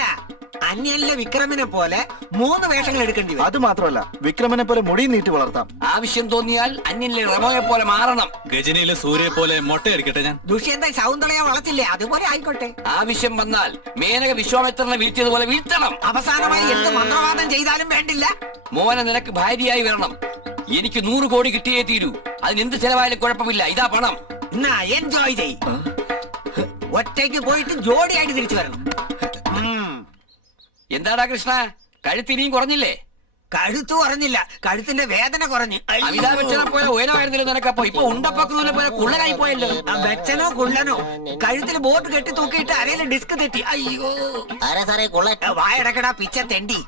അന്യനിലെ വിക്രമിനെ പോലെ 3 വേഷങ്ങൾ എടുക്കേണ്ടി വരും. അത് മാത്രമല്ല, വിക്രമനെ പോലെ മുടി നീട്ടി വളർത്താം. ആവശ്യം തോന്നിയാൽ അന്യനിലെ റമോയെ പോലെ മാറണം. ഗജനിയിലെ സൂര്യയെ പോലെ മുട്ടയടിക്കട്ടെ ഞാൻ. ദുഷ്യന്ത ശൗന്ദര്യ വളർത്തില്ലേ, അതുപോലെ ആയിക്കോട്ടെ. ആവശ്യം വന്നാൽ മേനക വിശ്വാമിത്രനെ വീഴ്ത്തിയതുപോലെ വീഴ്ത്തണം. അവസാനമായി എന്ത് മന്ത്രവാദം ചെയ്താലും വേണ്ടില്ല. മോനെ നിനക്ക് ഭാര്യയായി വരണം. എനിക്ക് 100 കോടി കിട്ടിയേ തീരൂ. അതിനെന്ത് ചെലവായാലും കുഴപ്പമില്ല. ഇതാ പണം. എന്നാ എൻജോയ് ചെയ്. ഒറ്റയ്ക്ക് പോയിട്ട് ജോഡിയായിട്ട് തിരിച്ചു വരണം. എന്താടാ കൃഷ്ണ, കഴുത്തിനിയും കുറഞ്ഞില്ലേ? കഴുത്തു കുറഞ്ഞില്ല, കഴുത്തിന്റെ വേദന കുറഞ്ഞു. അമിതാഭച്ചനെ പോലെ ഉയരമായിരുന്നില്ല നിനക്കപ്പോ. ഇപ്പൊ ഉണ്ടപ്പക്കൂനെ പോലെ കുള്ളനായി പോയല്ലോ. വെച്ചനോ കുള്ളനോ, കഴുത്തിൽ ബോട്ട് കെട്ടി തൂക്കിയിട്ട് അരയില് ഡിസ്ക് തെറ്റി. അയ്യോ, ആരാ സാറേ കുള്ളൻ? വായടക്കടാ പിച്ച തെണ്ടി.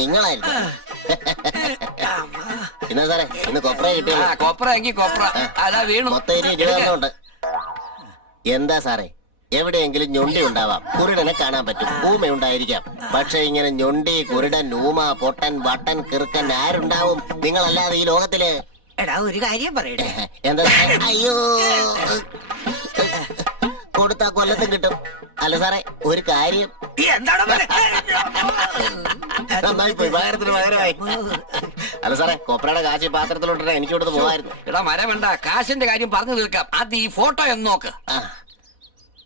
നിങ്ങളായിരുന്നു. എന്നാ സാറേ, ഇന്ന് കൊപ്ര കിട്ടിയ? കൊപ്ര എങ്കിൽ കൊപ്ര. അതാ വീണു. മൊത്തം 20 എന്താ സാറേ, എവിടെയെങ്കിലും ഞൊണ്ടി ഉണ്ടാവാം, കുരുടനെ കാണാൻ പറ്റും, ഊമയുണ്ടായിരിക്കാം. പക്ഷെ ഇങ്ങനെ ഞൊണ്ടി, കുരുടൻ, ഊമ, പൊട്ടൻ, വട്ടൻ, കിറുക്കൻ ആരുണ്ടാവും നിങ്ങളല്ലാതെ ഈ ലോകത്തില്? എടാ, ഒരു കാര്യം പറയട്ടെ. എന്താ? അയ്യോ, കൊടുത്താ കൊല്ലത്തും കിട്ടും. അല്ല സാറേ, ഒരു കാര്യം. നന്നായി പോയി, പകരത്തിന് പകരമായി. അല്ല സാറേ, കൊപ്രയുടെ കാശി പാത്രത്തിലോട്ടാ എനിക്ക് ഇവിടുന്ന് പോവായിരുന്നു. എടാ മരം വേണ്ട, കാശിന്റെ കാര്യം പറഞ്ഞു തീർക്കാം. അത് ഈ ഫോട്ടോ എന്ന് നോക്ക്.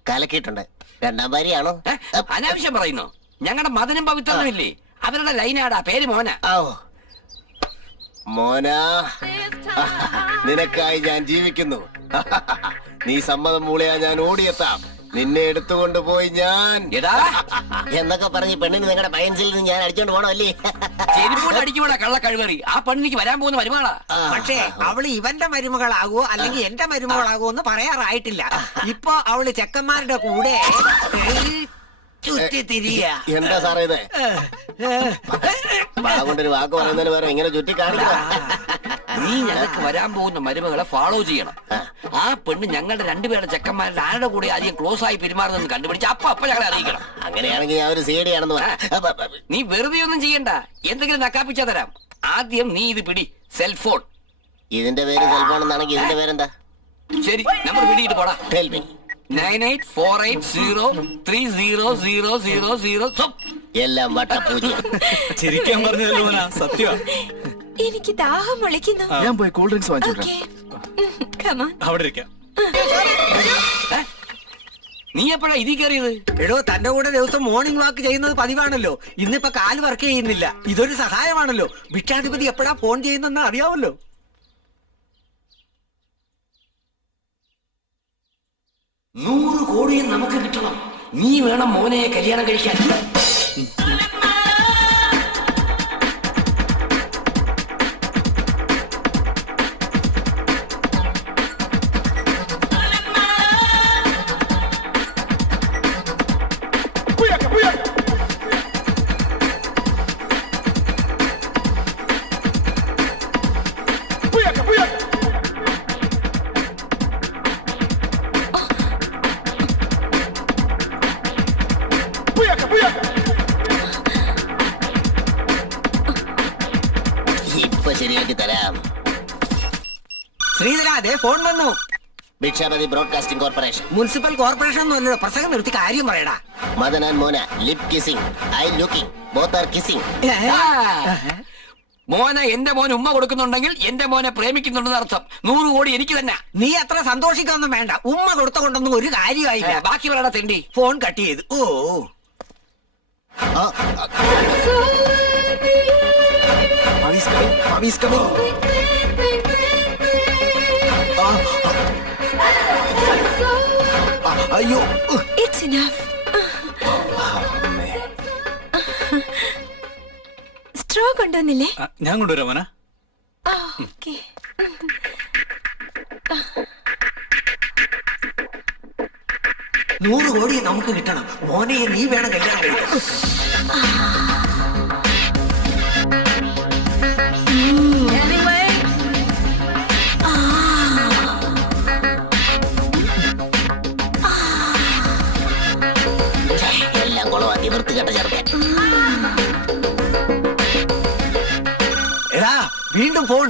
കലക്കിയിട്ടുണ്ട്. 2ാം ഭാര്യയാണോ? അനാവശ്യം പറയുന്നു. ഞങ്ങളുടെ മദനും പവിത്രനും ഇല്ലേ, അവരുടെ ലൈനാടാ. പേര് മോന. മോനാ, നിനക്കായി ഞാൻ ജീവിക്കുന്നു. നീ സമ്മതം മൂളിയാ ഞാൻ ഓടിയെത്താം. നിന്നെ എടുത്തുകൊണ്ട് പോയി ഞാൻ എന്നൊക്കെ പറഞ്ഞ് പെണ്ണിന് നിങ്ങളുടെ പയൻസിൽ നിന്ന് ഞാൻ അടിച്ചോണ്ട് പോണോ അല്ലേ? ചെരിപ്പോട്ട് അടിക്കുമ്പോഴാ കള്ള കഴിവറി. ആ പെണ്ണിക്ക് വരാൻ പോകുന്ന മരുമകളാ. പക്ഷേ അവള് ഇവന്റെ മരുമകളാകുവോ അല്ലെങ്കിൽ എന്റെ മരുമകളാകുമോ എന്ന് പറയാറായിട്ടില്ല. ഇപ്പൊ അവള് ചെക്കന്മാരുടെ കൂടെ ചുറ്റി തിരിയ. എന്താ സാറേ ഇത്? കൊണ്ടൊരു വാക്ക് പറയുന്നതിന് വേറെ ഇങ്ങനെ ചുറ്റി കാണിക്കുക. നീ ഞങ്ങൾക്ക് വരാൻ പോകുന്ന മരുമകളെ ഫോളോ ചെയ്യണം. ആ പെണ്ണ് ഞങ്ങളുടെ 2 പേരുടെ ചെക്കന്മാരുടെ ആരുടെ കൂടെ ആദ്യം ക്ലോസ് ആയി പെരുമാറുന്നെന്ന് കണ്ടുപിടിച്ച് അപ്പൊ ഞങ്ങളെ അറിയിക്കണം. അങ്ങനെയാണെങ്കിൽ ഞാൻ ഒരു CD ആണെന്ന് നീ വെറുതെ ഒന്നും ചെയ്യണ്ട, എന്തെങ്കിലും നക്കാപ്പിച്ചാ തരാം. ആദ്യം നീ ഇത് പിടി, സെൽഫോൺ. ഇതിന്റെ പേര് സെൽഫോൺ എന്നാണെങ്കിൽ ഇതിന്റെ പേരെന്താ? ശരി, നമ്പർ പിടിയിട്ട് പോടാ. 9848030000. എല്ലാം വട്ടപ്പൂജ. ചിരിക്കാൻ പറഞ്ഞല്ലോ സത്യമാ. എനിക്ക് ദാഹം വിളിക്കുന്നു. ഞാൻ പോയി കൂൾ ഡ്രിങ്ക്സ് വാങ്ങിച്ചു. അവിടെ ഇരിക്കാം. നീ എപ്പോഴാ ഇതിൽ കയറിയത്? എടോ, തന്റെ കൂടെ ദിവസം മോർണിംഗ് വാക്ക് ചെയ്യുന്നത് പതിവാണല്ലോ. ഇന്നിപ്പോ കാല് വർക്ക് ചെയ്യുന്നില്ല. ഇതൊരു സഹായമാണല്ലോ. ഭിക്ഷാധിപതി എപ്പോഴാ ഫോൺ ചെയ്യുന്നെന്ന് അറിയാമല്ലോ. 100 കോടിയും നമുക്ക് കിട്ടണം. നീ വേണം മോനെ കല്യാണം കഴിക്കാൻ. ഇപ്പൊ ശരിയാക്കി തരാം. ശ്രീധര, അതേ ഫോൺ വന്നു. Bhikshapathi broadcasting corporation. Municipal corporation ഒന്നുമല്ലോ. പ്രസംഗം നിർത്തി കാര്യം പറയടാ. Madan and Mona lip kissing, I looking, both are kissing. Mona എന്റെ മോന് ഉമ്മ കൊടുക്കുന്നുണ്ടെങ്കിൽ എന്റെ മോനെ പ്രേമിക്കുന്നുണ്ടെന്ന് അർത്ഥം. 100 കോടി എനിക്ക് തന്നെ. നീ അത്ര സന്തോഷിക്കൊന്നും വേണ്ട. ഉമ്മ കൊടുത്തുകൊണ്ടൊന്നും ഒരു കാര്യമായില്ല. ബാക്കി പറയടാ തെണ്ടി. ഫോൺ കട്ട് ചെയ്തു. ഓ, Mommy's coming. അയ്യോ It's enough. സ്ട്രോ കൊണ്ടുവന്നില്ലേ? ഞാൻ കൊണ്ടുവരാം മോന. ഓക്കേ. 100 കോടി നമുക്ക് കിട്ടണം. മോനെ നീ വേണം കല്യാണം കഴിക്കാൻ. എല്ലാം കുളമാക്കി വൃത്തികെട്ട ചെറുക്കൻ. എടാ വീണ്ടും phone.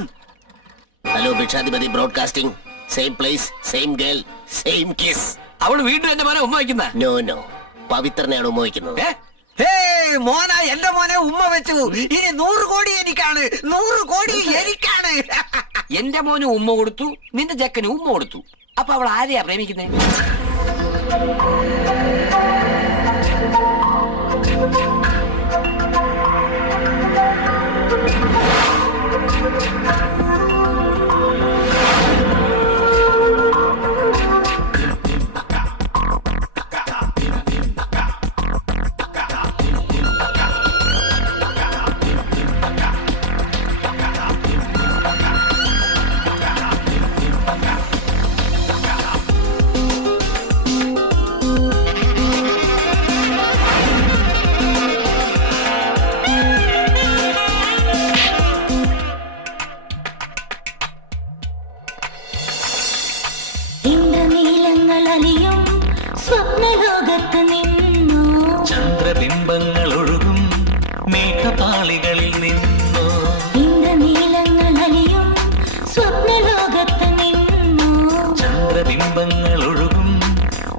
Hello Bhikshadhipathi broadcasting. Same place, same girl, same kiss. അവള് വീണ്ടും എന്റെ മോനെ ഉമ്മ വയ്ക്കുന്ന? നോ നോ, പവിത്രനെയാണ് ഉമ്മ വയ്ക്കുന്നത്. മോന എന്റെ മോനെ ഉമ്മ വെച്ചു. ഇനി 100 കോടി എനിക്കാണ്. 100 കോടി എനിക്കാണ്. എന്റെ മോന് ഉമ്മ കൊടുത്തു, നിന്റെ ചെക്കന് ഉമ്മ കൊടുത്തു. അപ്പൊ അവൾ ആരെയാ പ്രേമിക്കുന്നേ? ചന്ദ്രബിംബങ്ങൾ ഒഴുകും മേഘപാളികളിൽ നിന്നോ. ചന്ദ്രബിംബങ്ങൾ ഒഴുകും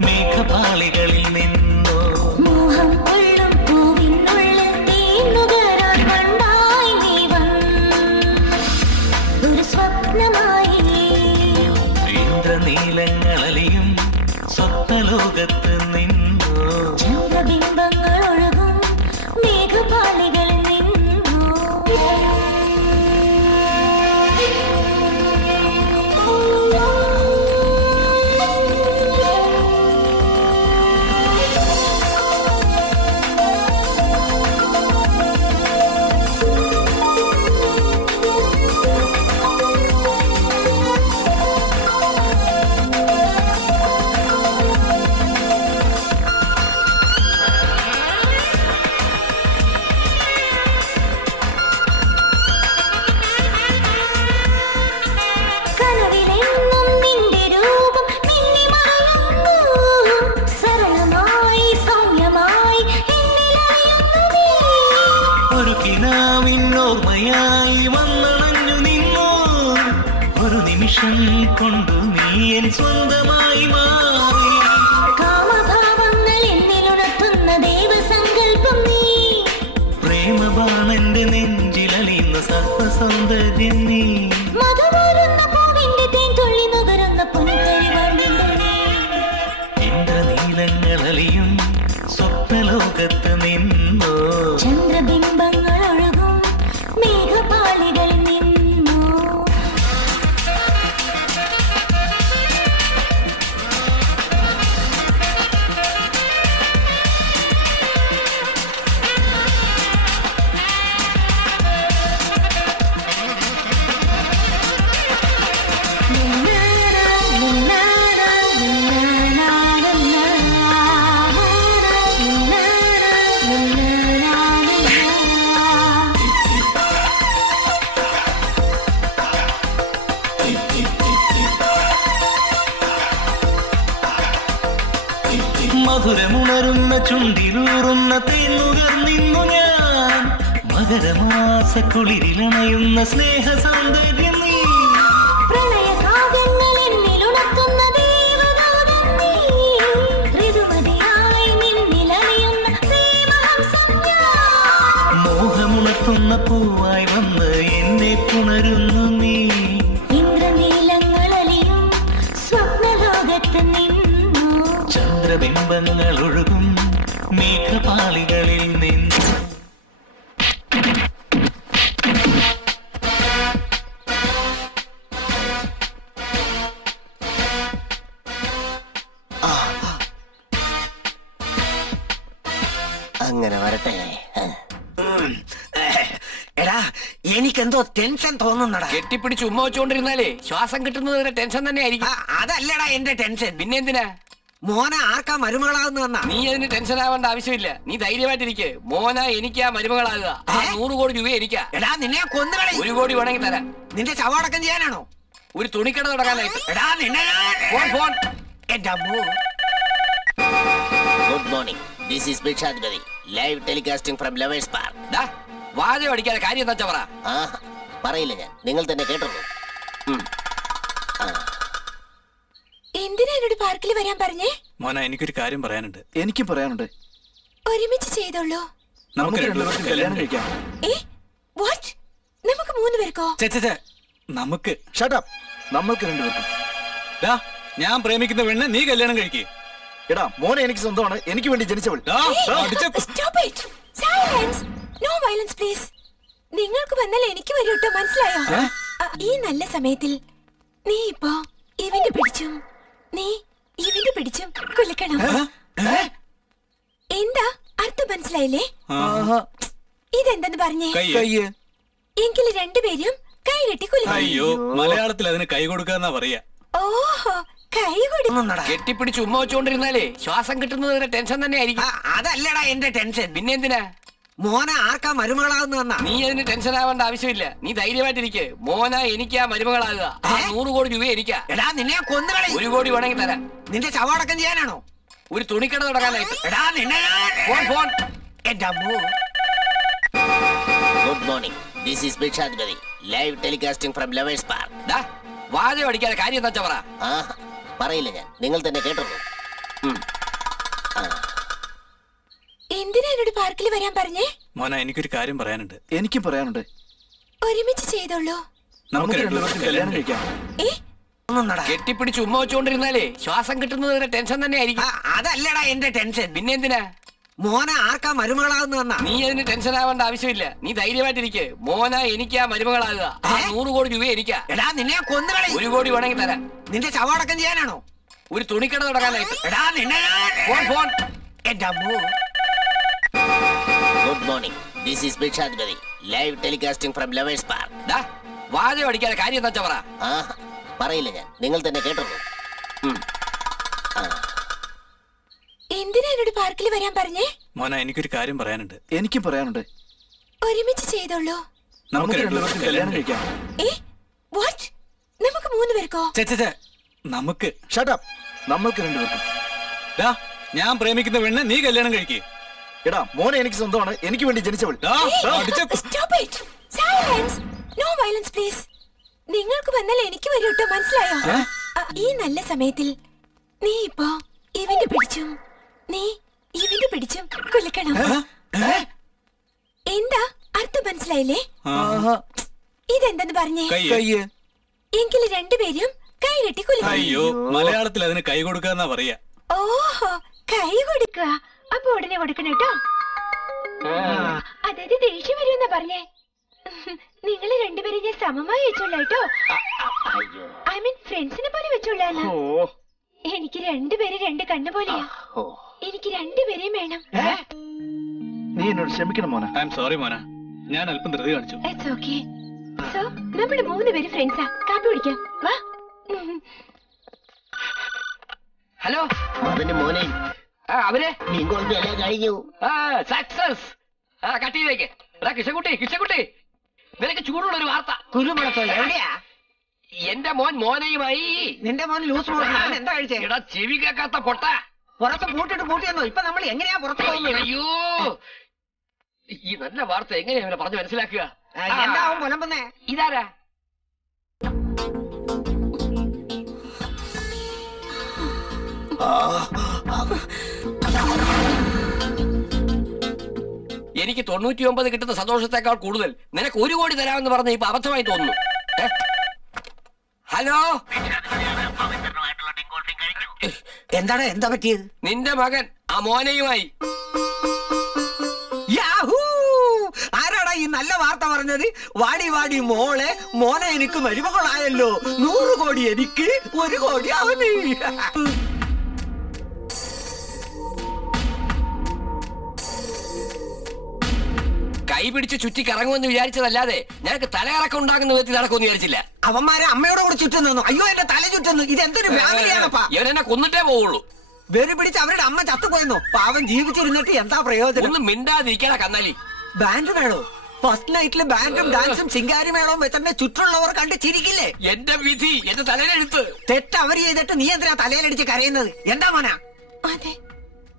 മേഘപാളികളിൽ നിന്നോ. ഇന്ദ്രനീലങ്ങളലിയും സ്വപ്നലോകത്ത് നിന്നോ. ചന്ദ്രബിംബങ്ങൾ ഒഴുകും മേഘപാളികളിൽ നിന്നോ. ഒരു കിനാവിനോർമ്മയായി വന്നണഞ്ഞു നിന്നോ. ഒരു നിമിഷം കൊണ്ടു നീ എൻ സ്വന്തമായി മാറി. കാമഭാവങ്ങൾ എന്നിലുണർത്തുന്ന ദൈവസങ്കല്പം നീ. പ്രേമബാണന്റെ നെഞ്ചിലലിയുന്ന സർപ്പസൗന്ദര്യം നീ. മധുവരുന്ന പൂവിന്റെ തേൻ തുള്ളി നുകരുന്ന പൊൻകരിവണ്ടിൽ നീ. ഇന്ദ്രനീലങ്ങളലിയും സ്വപ്നലോകത്ത് നിന്നോ. ചന്ദ്രബിംബങ്ങൾ ഒഴുകും മേഘപാളികളിൽ നിന്നോ. മധുരമുണരുന്ന ചുണ്ടിലൂറുന്ന തേനുകർന്നിന്നു ഞാൻ. മകരമാസ കുളിരിലണയുന്ന സ്നേഹ സൗന്ദര്യം നീ. പ്രണയകാവ്യങ്ങൾ എന്നിലുണർത്തുന്ന ദേവദൂതൻ നീ. ഋതുമതിയായി നിന്നിലണിയുന്ന പ്രേമഹംസം ഞാൻ. മോഹമുണർത്തുന്ന പൂവായി വന്ന് എന്നെ പുണരുന്നു നീ. ഇന്ദ്രനീലങ്ങളലിയും സ്വപ്നലോകത്ത് നിന്നു. ചന്ദ്രബിംബങ്ങൾ ഒഴുകും മേഘപാളികളിൽ നിന്ന്. വരട്ടെ. എടാ എനിക്കെന്തോ ടെൻഷൻ തോന്നുന്നടാ. കെട്ടിപ്പിടിച്ച് ഉമ്മ വെച്ചുകൊണ്ടിരുന്നാലേ ശ്വാസം കിട്ടുന്നത് വരെ ടെൻഷൻ തന്നെ ആയിരിക്കും. അതല്ലടാ എന്റെ ടെൻഷൻ. പിന്നെ എന്തിനാ? മോനെ ആർക്കാ മരുമകളാകുന്ന വന്നാ? നീ അതിന് ടെൻഷൻ ആവേണ്ട ആവശ്യമില്ല. നീ ധൈര്യമായിട്ടിരിക്കെ. മോന എനിക്കാ മരുമകളാകുക. 100 കോടി രൂപ എനിക്കാ. എടാ നിന്നെ കൊന്നുകളി. 1 കോടി വേണമെങ്കിൽ തരാം. നിന്റെ ശവടക്കം ചെയ്യാനാണോ? ഒരു തുണിക്കട തുടങ്ങാനായിട്ട്. എടാ നിന്നെ ഫോൺ. എന്റെ അമ്മോ. Good morning. This is Bhikshadhipathi. Live telecasting from lovers park. വാചകം അടിക്കാതെ കാര്യം എന്താ പറ. പറയില്ല ഞാൻ, നിങ്ങൾ തന്നെ കേട്ടോളൂ. എന്തിനാ എന്നോട് പാർക്കിൽ വരാൻ പറഞ്ഞേ? മോന എനിക്കൊരു കാര്യം പറയാനുണ്ട്. എനിക്കും പറയാനുണ്ട്. ഒരുമിച്ച് ചെയ്തോളൂ. നമുക്ക് രണ്ടുപേർക്കും കല്യാണം കഴിക്കാം. വാട്ട്? നമുക്ക് 3 പേർക്കോ? നമുക്ക് നമ്മൾക്ക് 2 പേർക്കും. ഞാൻ പ്രേമിക്കുന്ന പെണ്ണ് നീ കല്യാണം കഴിക്കേ. എടാ മോനെ എനിക്ക് സ്വന്തമാണ്, എനിക്ക് വേണ്ടി ജനിച്ചവൾ. No violence please. നിങ്ങൾക്ക് വന്നാൽ എനിക്ക് വരും കേട്ടോ, മനസ്സിലായോ? ഈ നല്ല സമയത്തിൽ നീ ഇപ്പോ ഇവന്റെ പിടിച്ചും നീ ഇവന്റെ പിടിച്ചും കൊല്ലിക്കണം. എന്താ അർത്ഥം മനസ്സിലായില്ലേ? ഇതെന്തെന്ന് പറഞ്ഞേ? എങ്കിലും 2 പേരും കൈ കെട്ടി കൊല്ലിക്കണം. അയ്യോ, മലയാളത്തിൽ അതിന് കൈ കൊടുക്കാന്നാ പറയാ. ഓഹോ, കൈ കൊടുക്കുന്നടാ. കെട്ടിപ്പിടിച്ച് ഉമ്മ വെച്ചുകൊണ്ടിരുന്നാലേ ശ്വാസം കിട്ടുന്നത് വരെ ടെൻഷൻ തന്നെ ആയിരിക്കും. അതല്ലടാ എന്റെ ടെൻഷൻ. പിന്നെ എന്തിനാ? മോനെ ആർക്കാ മരുമകളാകുന്ന വന്നാ? നീ അതിന് ടെൻഷൻ ആവേണ്ട ആവശ്യമില്ല. നീ ധൈര്യമായിട്ടിരിക്കെ. മോന എനിക്കാ മരുമകളാകുക. 100 കോടി രൂപ എനിക്കാ. എടാ നിന്നെ കൊന്നുകളി. 1 കോടി വേണമെങ്കിൽ തരാം. നിന്റെ ശവടക്കം ചെയ്യാനാണോ? ഒരു തുണിക്കട തുടങ്ങാനായിട്ട്. എടാ നിന്നെ ഫോൺ. എന്റെ അമ്മോ. Good morning. This is Bhikshadhipathi. Live telecasting from lovers park. വാചകം അടിക്കാതെ കാര്യം എന്താ പറ. പറയില്ല ഞാൻ, നിങ്ങൾ തന്നെ കേട്ടോളൂ. എന്തിനാ എന്നോട് പാർക്കിൽ വരാൻ പറഞ്ഞേ? മോന എനിക്കൊരു കാര്യം പറയാനുണ്ട്. എനിക്കും പറയാനുണ്ട്. ഒരുമിച്ച് ചെയ്തോളൂ. നമുക്ക് രണ്ടുപേർക്കും കല്യാണം കഴിക്കാം. കെട്ടിപ്പിടിച്ച് ഉമ്മ വെച്ചുകൊണ്ടിരുന്നാലേ ശ്വാസം കിട്ടുന്നത് വരെ ടെൻഷൻ തന്നെ ആയിരിക്കും. അതല്ലടാ എന്റെ ടെൻഷൻ. പിന്നെ എന്തിനാ? മോനെ ആർക്കാ മരുമകളാകുന്ന വന്നാ? നീ അതിന് ടെൻഷൻ ആവേണ്ട ആവശ്യമില്ല. നീ ധൈര്യമായിട്ടിരിക്കെ. മോന എനിക്കാ മരുമകളാകുക. 100 കോടി രൂപ എനിക്കാ. എടാ നിന്നെ കൊന്നുകളി. 1 കോടി വേണമെങ്കിൽ തരാം. നിന്റെ ശവടക്കം ചെയ്യാനാണോ? ഒരു തുണിക്കട തുടങ്ങാനായിട്ട്. എടാ നിന്നെ ഫോൺ. എന്റെ അമ്മോ. Good morning. This is Bhikshadhipathi. Live telecasting from lovers park. വാചകം അടിക്കാതെ കാര്യം എന്താ പറ. പറയില്ല ഞാൻ, നിങ്ങൾ തന്നെ കേട്ടോളൂ. എന്തിനാ എന്നോട് പാർക്കിൽ വരാൻ പറഞ്ഞേ? മോന എനിക്കൊരു കാര്യം പറയാനുണ്ട്. എനിക്കും പറയാനുണ്ട്. ഒരുമിച്ച് ചെയ്തോളൂ. നമുക്ക് രണ്ടുപേർക്കും കല്യാണം കഴിക്കാം. വാട്ട്? നമുക്ക് 3 പേർക്കോ? നമുക്ക് നമ്മൾക്ക് 2 പേർക്കും. ഞാൻ പ്രേമിക്കുന്ന പെണ്ണ് നീ കല്യാണം കഴിക്കേ. എടാ മോനെ എനിക്ക് സ്വന്തമാണ്, എനിക്ക് വേണ്ടി ജനിച്ചവൾ. No violence please. നിങ്ങൾക്ക് വന്നാൽ എനിക്ക് വരും കേട്ടോ, മനസ്സിലായോ? ഈ നല്ല സമയത്തിൽ നീ ഇപ്പോ ഇവന്റെ പിടിച്ചും നീ ഇവന്റെ പിടിച്ചും കൊല്ലിക്കണം. എന്താ അർത്ഥം മനസ്സിലായില്ലേ? ഇതെന്തെന്ന് പറഞ്ഞേ? എങ്കിലും 2 പേരും കൈ കെട്ടി കൊല്ലിക്കണം. അയ്യോ, മലയാളത്തിൽ അതിന് കൈ കൊടുക്കാന്നാ പറയാ. ഓഹോ, കൈ കൊടുക്കുക. അപ്പൊ ഉടനെ കൊടുക്കണം കേട്ടോ. അതായത് ദേഷ്യം വരുമെന്നാ പറഞ്ഞേ. നിങ്ങൾ 2 പേരും ഞാൻ സമമായി വെച്ചോളൂ കേട്ടോ. ഐ മീൻ ഫ്രണ്ട്സിനെ പോലെ വെച്ചോളാണ്. എനിക്ക് 2 പേര് 2 കണ്ണു പോലെയാ. എനിക്ക് 2 പേരെയും വേണം. നീ എന്നോട് ക്ഷമിക്കണം മോന. ഐ എം സോറി മോന, ഞാൻ അല്പം ധൃതി കാണിച്ചു. It's okay. സോ നമ്മുടെ 3 പേര് ഫ്രണ്ട്സാ. കാപ്പി കുടിക്കാം, വാ. ഹലോ അവന്റെ മോനെ. അവരെ എല്ലാം കഴിഞ്ഞു. സക്സസ്. കട്ടിയിലേക്ക്. കിഷക്കുട്ടി നിനക്ക് ചൂടുള്ള ഒരു വാർത്ത. കുരുമുളത്തോ എവിടെയാ? എന്റെ മോൻ മോനയുമായി. നിന്റെ മോൻ ലൂസ് മോൻ എന്താ കഴിച്ചേ? എടാ ചെവി കേൾക്കാത്ത പൊട്ട. പുറത്ത് പൂട്ടിയെന്നോ? ഇപ്പൊ നമ്മൾ എങ്ങനെയാ പുറത്ത് പോകുന്നത്? അയ്യോ, ഈ നല്ല വാർത്ത എങ്ങനെയാ അവനെ പറഞ്ഞു മനസ്സിലാക്കുക? എന്താവും മുലമ്പുന്നേ? ഇതാരാ? എനിക്ക് 99 കിട്ടുന്ന സന്തോഷത്തെക്കാൾ കൂടുതൽ നിനക്ക് 1 കോടി തരാമെന്ന് പറഞ്ഞ ഇപ്പൊ അബദ്ധമായി തോന്നുന്നു. ഹലോ, എന്താണ്? എന്താ പറ്റിയത്? നിന്റെ മകൻ ആ മോനയുമായി. ആരാടാ ഈ നല്ല വാർത്ത പറഞ്ഞത്? വാടി വാടി മോനെ എനിക്ക് മരുമകളായല്ലോ. 100 കോടി എനിക്ക്, 1 കോടി അവന്. കൈ പിടിച്ച് ചുറ്റി കറങ്ങുമെന്ന് വിചാരിച്ചതല്ലാതെ ഞങ്ങൾക്ക് തലയിറക്കം ഉണ്ടാകുന്ന വിധത്തിൽ നടക്കുമെന്ന് വിചാരിച്ചില്ല. അവന്മാരെ അമ്മയോടെ കൂടെ ചുറ്റുന്നു. അയ്യോ എന്റെ തല ചുറ്റുന്നു. ഇത് എന്തൊരു ഫാമിലിയാണപ്പാ. ഇവരെന്നെ കൊന്നിട്ടേ പോവുള്ളൂ. വെറി പിടിച്ച് അവരുടെ അമ്മ ചത്തുപോയെന്നു. പാവം ജീവിച്ചിരുന്നിട്ട് എന്താ പ്രയോജനം? ഒന്ന് മിണ്ടാതിരിക്കണ കന്നാലി. ബാൻഡ് വേണോ? ഫസ്റ്റ് നൈറ്റില് ബാൻഡും ഡാൻസും ചിങ്കാരി മേളവും വെച്ചെന്നെ ചുറ്റുള്ളവർ കണ്ട് ചിരിക്കില്ലേ? എന്റെ വിധി, എന്റെ തലയിലെടുത്ത്. തെറ്റ് അവർ ചെയ്തിട്ട് നീ എന്തിനാ തലയിലടിച്ച് കരയുന്നത്? എന്താ മോനാ? അതെ,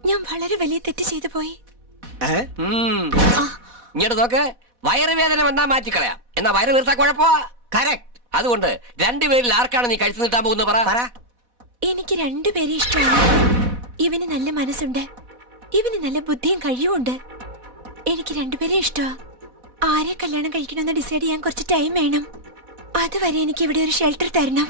ഞാൻ വളരെ വലിയ തെറ്റ് ചെയ്തു പോയി. ഇങ്ങോട്ട് നോക്ക്. വയറുവേദന വന്നാ മാറ്റിക്കളയാം, എന്നാ വയറ് വീർത്താ കുഴപ്പോ? കറക്റ്റ്. അതുകൊണ്ട് രണ്ടുപേരിൽ ആർക്കാണ് നീ കഴിച്ചു നീട്ടാൻ പോകുന്നത് പറ. എനിക്ക് രണ്ടുപേരെ ഇഷ്ടമാണ്. ഇവന് നല്ല മനസ്സുണ്ട്, ഇവന് നല്ല ബുദ്ധിയും കഴിവുണ്ട്. എനിക്ക് രണ്ടുപേരെ ഇഷ്ടമാ. ആരെ കല്യാണം കഴിക്കണമെന്ന് ഡിസൈഡ് ചെയ്യാൻ കുറച്ച് ടൈം വേണം. അതുവരെ എനിക്ക് ഇവിടെ ഒരു ഷെൽട്ടർ തരണം.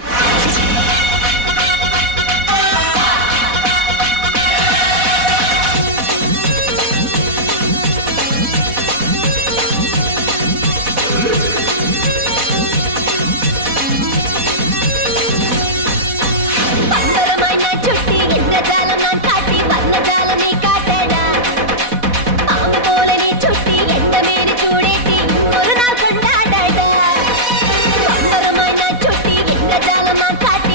കാട്ടി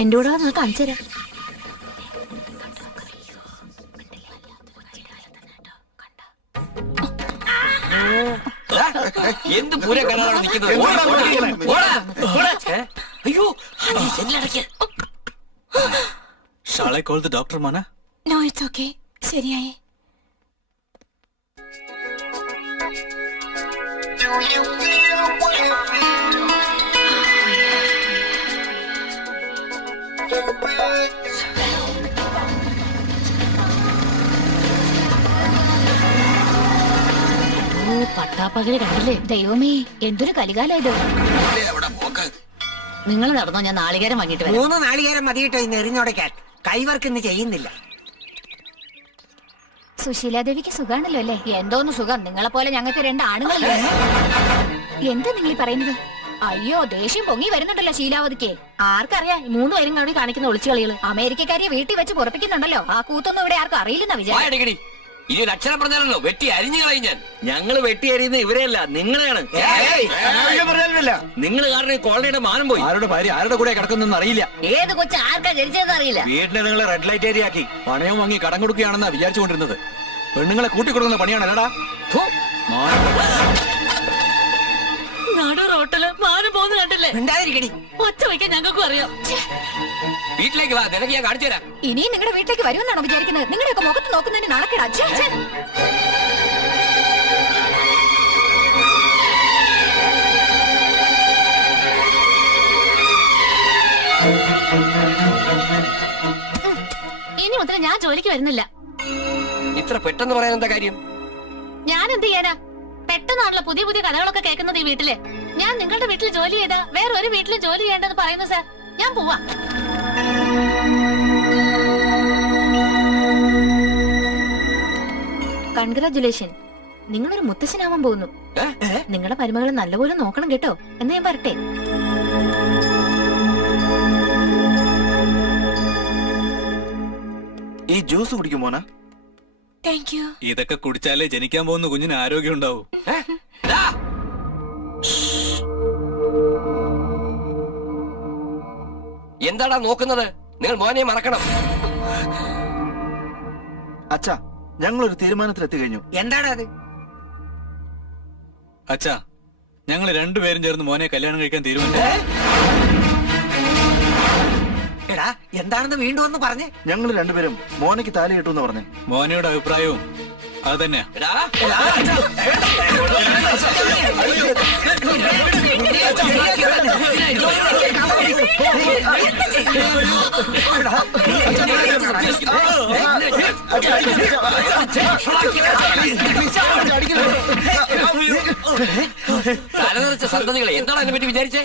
എന്റെ കൂടെ നിങ്ങൾ കാണിച്ചു തരാം. എന്ത് പൂരം കാണാനാണ് നിൽക്കുന്നത്? അയ്യോ Shall I call the doctor, Mana? No it's okay. ശരിയായി. പട്ടാപ്പകല് കണ്ടില്ലേ? ദൈവമേ, എന്തൊരു കലികാലായത്. നിങ്ങൾ നടന്നോ, ഞാൻ നാളികേരം വാങ്ങിട്ട് വരാം. 3 നാളികേരം മതിയിട്ടോ ഇന്ന് എറിഞ്ഞുടയ്ക്കാൻ. കൈവർക്ക് ഇന്ന് ചെയ്യുന്നില്ല. സുശീലാദേവിക്ക് സുഖാണല്ലോ അല്ലേ? എന്തോന്ന് സുഖം, നിങ്ങളെ പോലെ ഞങ്ങൾക്ക് 2 ആണുങ്ങളല്ലേ. എന്താ നിങ്ങൾ പറയുന്നത്? അയ്യോ, ദേഷ്യം പൊങ്ങി വരുന്നുണ്ടല്ലോ ശീലാവതിക്ക്. ആർക്കറിയാം 3 പേരും കൂടി കാണിക്കുന്ന ഒളിച്ചുകളികള്. അമേരിക്കക്കാരിയെ വീട്ടിൽ വെച്ച് പൊറപ്പിക്കുന്നുണ്ടല്ലോ. ആ കൂത്തൊന്നും ഇവിടെ ആർക്കും അറിയില്ലെന്നാ വിചാരം. ഇനി ഒരു അക്ഷരം പറഞ്ഞാലല്ലോ വെട്ടി അരിഞ്ഞു കളയും ഞാൻ. ഞങ്ങള് വെട്ടി അരിയുന്ന ഇവരെയല്ല, നിങ്ങളെയാണ്. നിങ്ങൾ കാരണം ഈ കോളനിയുടെ മാനം പോയി. ആരുടെ ഭാര്യ ആരുടെ കൂടെ കിടക്കുന്നൊന്നും അറിയില്ല. ഏത് കൊച്ചു ആർക്കാ ജനിച്ചതെന്ന് അറിയില്ല. വീട്ടിലെ നിങ്ങളെ റെഡ് ലൈറ്റ് ഏരിയ ആക്കി പണയം വാങ്ങി കടം കൊടുക്കുകയാണെന്നാ വിചാരിച്ചുകൊണ്ടിരുന്നത്. പെണ്ണുങ്ങളെ കൂട്ടിക്കൊടുക്കുന്ന പണിയാണ് അല്ലടാ. നടു റോട്ടില് മാനം പോകുന്ന കണ്ടില്ലേ? ഒച്ച വയ്ക്കാൻ ഞങ്ങൾക്കും അറിയാം. വീട്ടിലേക്ക് വാ, നിനക്ക് ഞാൻ കാണിച്ചു തരാം. ഇനിയും നിങ്ങളുടെ വീട്ടിലേക്ക് വരുമെന്നാണോ വിചാരിക്കുന്നത്? നിങ്ങളുടെയൊക്കെ മുഖത്ത് നോക്കുന്നതിന് നാണക്കേടാ. ഇനി മുതൽ ഞാൻ ജോലിക്ക് വരുന്നില്ല. ഇത്ര പെട്ടെന്ന് പറയാൻ എന്താ കാര്യം? ഞാൻ എന്ത് ചെയ്യാനാ? പെട്ടെന്നാണല്ലോ പുതിയ പുതിയ കഥകളൊക്കെ കേൾക്കുന്നത് ഈ വീട്ടില്. ഞാൻ നിങ്ങളുടെ വീട്ടിൽ ജോലി ചെയ്താ വേറെ ഒരു വീട്ടിലും ജോലി ചെയ്യേണ്ടെന്ന് പറയുന്നു സാർ. ഞാൻ പോവാ. കൺഗ്രാറ്റുലേഷൻ, നിങ്ങളൊരു മുത്തശ്ശനാവാൻ പോകുന്നു. നിങ്ങളുടെ മരുമകളെ നല്ലപോലെ നോക്കണം കേട്ടോ. എന്ന് ഞാൻ പറട്ടെ. ഈ ജ്യൂസ് കുടിക്കും മോന? Thank you. ഇതൊക്കെ കുടിച്ചാലേ ജനിക്കാൻ പോകുന്ന കുഞ്ഞിന് ആരോഗ്യം ഉണ്ടാവും. എന്താടാ നോക്കുന്നത്? നിങ്ങൾ മോനെ മറക്കണം. അച്ഛാ, ഞങ്ങളൊരു തീരുമാനത്തിലെത്തി കഴിഞ്ഞു. എന്താണ് അത്? അച്ഛാ, ഞങ്ങൾ 2 പേരും ചേർന്ന് മോനെ കല്യാണം കഴിക്കാൻ തീരുമാനിച്ചു. എടാ, എന്താണെന്ന് വീണ്ടും ഒന്ന് പറഞ്ഞേ. ഞങ്ങൾ 2 പേരും മോനയ്ക്ക് താലി കിട്ടുമെന്ന് പറഞ്ഞേ. മോനയുടെ അഭിപ്രായവും അത് തന്നെയാ. തലതെറിച്ച സന്തതികളെ എന്താണ് അതിനെ പറ്റി വിചാരിച്ചേ?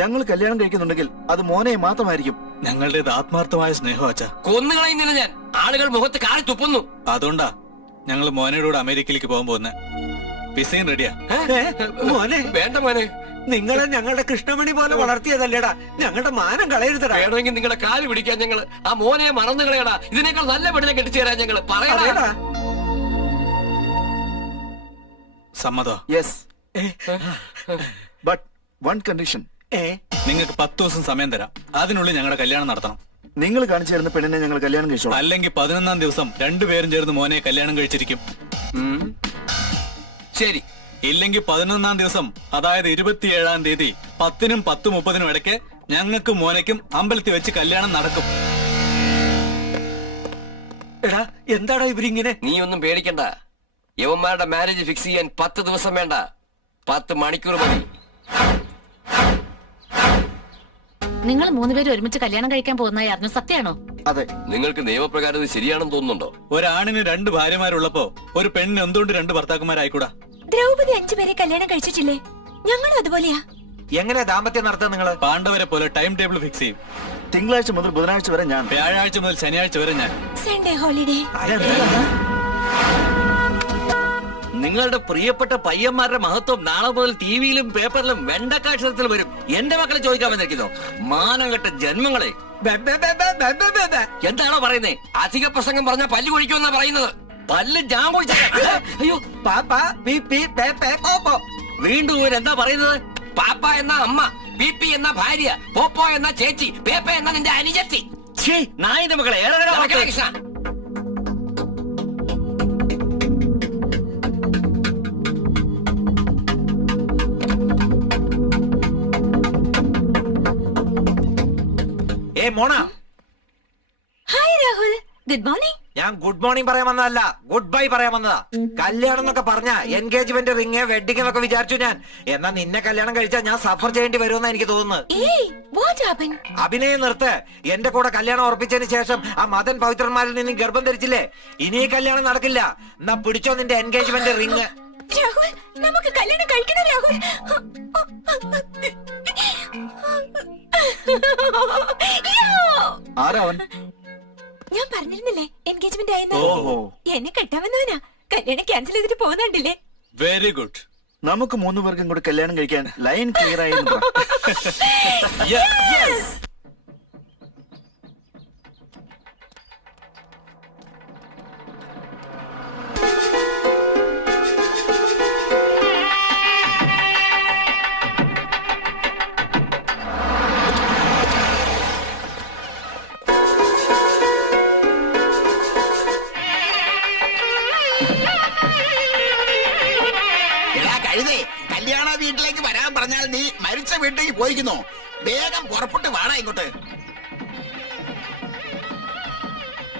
ഞങ്ങൾ കല്യാണം കഴിക്കുന്നുണ്ടെങ്കിൽ അത് മോനെ മാത്രമായിരിക്കും. ഞങ്ങളുടെ ആത്മാർത്ഥമായ സ്നേഹം അച്ഛാ. കൊന്നുകളയുന്നില്ല ഞാൻ. ആളുകൾ മുഖത്ത് കാറി തുപ്പുന്നു. അതുകൊണ്ടാ ഞങ്ങൾ മോനയുടെ കൂടെ അമേരിക്കയിലേക്ക് പോകാൻ പോകുന്നത്. വിസയും റെഡിയാ. മോനെ വേണ്ട മോനെ, നിങ്ങളെ ഞങ്ങളുടെ കൃഷ്ണമണി പോലെ വളർത്തിയതല്ലേടാ. ഞങ്ങളുടെ മാനം കളയരുതടാ. വേണമെങ്കിൽ നിങ്ങളുടെ കാല് പിടിക്കാൻ ഞങ്ങള്. ആ മോനെ മറന്നു കളയടാ. ഇതിനേക്കാൾ നല്ല പെണ്ണിനെ കെട്ടിച്ചു തരാൻ ഞങ്ങള്. പറയടാ. സമ്മതോ? Yes, but 1 condition. നിങ്ങൾക്ക് 10 ദിവസം സമയം തരാം. അതിനുള്ളിൽ ഞങ്ങളുടെ കല്യാണം നടത്തണം. നിങ്ങൾ കാണിച്ചു തരുന്ന പെണ്ണിനെ ഞങ്ങൾ കല്യാണം കഴിച്ചോളാം. അല്ലെങ്കിൽ 11-ാം ദിവസം 2 പേരും ചേർന്ന് മോനെ കല്യാണം കഴിച്ചിരിക്കും. ശരി. ഇല്ലെങ്കിൽ 11-ാം ദിവസം, അതായത് 27-ാം തീയതി 10-നും 10:30-നും ഇടയ്ക്ക് ഞങ്ങൾക്ക് മോനയ്ക്കും അമ്പലത്തിൽ വെച്ച് കല്യാണം നടക്കും. എടാ, എന്താടാ ഇവരിങ്ങനെ? നീ ഒന്നും പേടിക്കണ്ട. യവന്മാരുടെ മാരേജ് ഫിക്സ് ചെയ്യാൻ 10 ദിവസം വേണ്ട, 10 മണിക്കൂർ മതി. നിങ്ങൾ 3 പേരും ഒരുമിച്ച് കല്യാണം കഴിക്കാൻ പോകുന്നതായി അറിഞ്ഞു. സത്യമാണോ? അതെ. നിങ്ങൾക്ക് നിയമപ്രകാരം ഇത് ശരിയാണെന്ന് തോന്നുന്നുണ്ടോ? ഒരാണിന് 2 ഭാര്യമാരുള്ളപ്പോ ഒരു പെണ്ണിന് എന്തുകൊണ്ട് 2 ഭർത്താക്കന്മാരായിക്കൂടാ? ദ്രൗപദി 5 പേരെ കല്യാണം കഴിച്ചിട്ടില്ലേ? ഞങ്ങളും അതുപോലെയാ. എങ്ങനെ ദാമ്പത്യം നടത്താൻ നിങ്ങള്? പാണ്ഡവരെ പോലെ ടൈം ടേബിൾ ഫിക്സ് ചെയ്യും. തിങ്കളാഴ്ച മുതൽ ബുധനാഴ്ച വരെ ഞാൻ, വ്യാഴാഴ്ച മുതൽ ശനിയാഴ്ച വരെ ഞാൻ. Sunday holiday. നിങ്ങളുടെ പ്രിയപ്പെട്ട പയ്യന്മാരുടെ മഹത്വം നാളെ മുതൽ ടിവിയിലും പേപ്പറിലും വെണ്ടക്കാക്ഷരത്തിൽ വരും. എന്റെ മക്കളെ ചോദിക്കാൻ വന്നിരിക്കുന്നു. മാനം കെട്ട ജന്മങ്ങളെ. എന്താണോ പറയുന്നേ? അധിക പ്രസംഗം പറഞ്ഞ പല്ല് കൊഴിക്കുമെന്നാ പറയുന്നത്. പല്ല് ഞാൻ കുഴിച്ച. അയ്യോ, പാപ്പ പി പി പേ പേ പോ പോ. വീണ്ടും എന്താ പറയുന്നത്? പാപ്പ എന്ന അമ്മ, പി എന്ന ഭാര്യ, പോപ്പോ എന്ന ചേച്ചി, പേപ്പ എന്ന നിന്റെ അനുജത്തി. നായിന്റെ മകളെ Krishna, Mona. Hi Rahul, good morning. ഞാൻ ഗുഡ് മോർണിംഗ് പറയാൻ വന്നതല്ല, ഗുഡ് ബൈ പറയാൻ വന്നതാ. കല്യാണം എന്നൊക്കെ പറഞ്ഞ എൻഗേജ്മെന്റ്, റിങ്, വെഡിങ് എന്നൊക്കെ വിചാരിച്ചു ഞാൻ. എന്നാ നിന്നെ കല്യാണം കഴിച്ചാൽ ഞാൻ സഫർ ചെയ്യേണ്ടി വരുമെന്ന് എനിക്ക് തോന്നുന്നു. അഭിനയം നിർത്ത്. എന്റെ കൂടെ കല്യാണം ഉറപ്പിച്ചതിന് ശേഷം ആ മദൻ പവിത്രന്മാരിൽ നിന്ന് ഗർഭം ധരിച്ചില്ലേ, ഇനി കല്യാണം നടക്കില്ല. എന്നാ പിടിച്ചോ നിന്റെ എൻഗേജ്മെന്റ് റിങ്. രാഹുൽ, നമുക്ക് കല്യാണം കഴിക്കണം രാഹുൽ. ആരാവൻ? ഞാൻ പറഞ്ഞിരുന്നില്ലേ എൻഗേജ്മെന്റ് ആയെന്ന്. എന്നെ കെട്ടാമെന്നവനാ. കല്യാണം ക്യാൻസൽ ചെയ്തിട്ട് പോകുന്നുണ്ടല്ലേ. Very good. നമുക്ക് 3 പേർക്കും കൂടി കല്യാണം കഴിക്കാൻ ലൈൻ ക്ലിയർ ആയി. കല്യാണ വീട്ടിലേക്ക് വരാൻ പറഞ്ഞാൽ നീ മരിച്ച വീട്ടിലേക്ക് പോയിരിക്കുന്നു. വേഗം പുറപ്പെട്ട് വാടാ ഇങ്ങോട്ട്.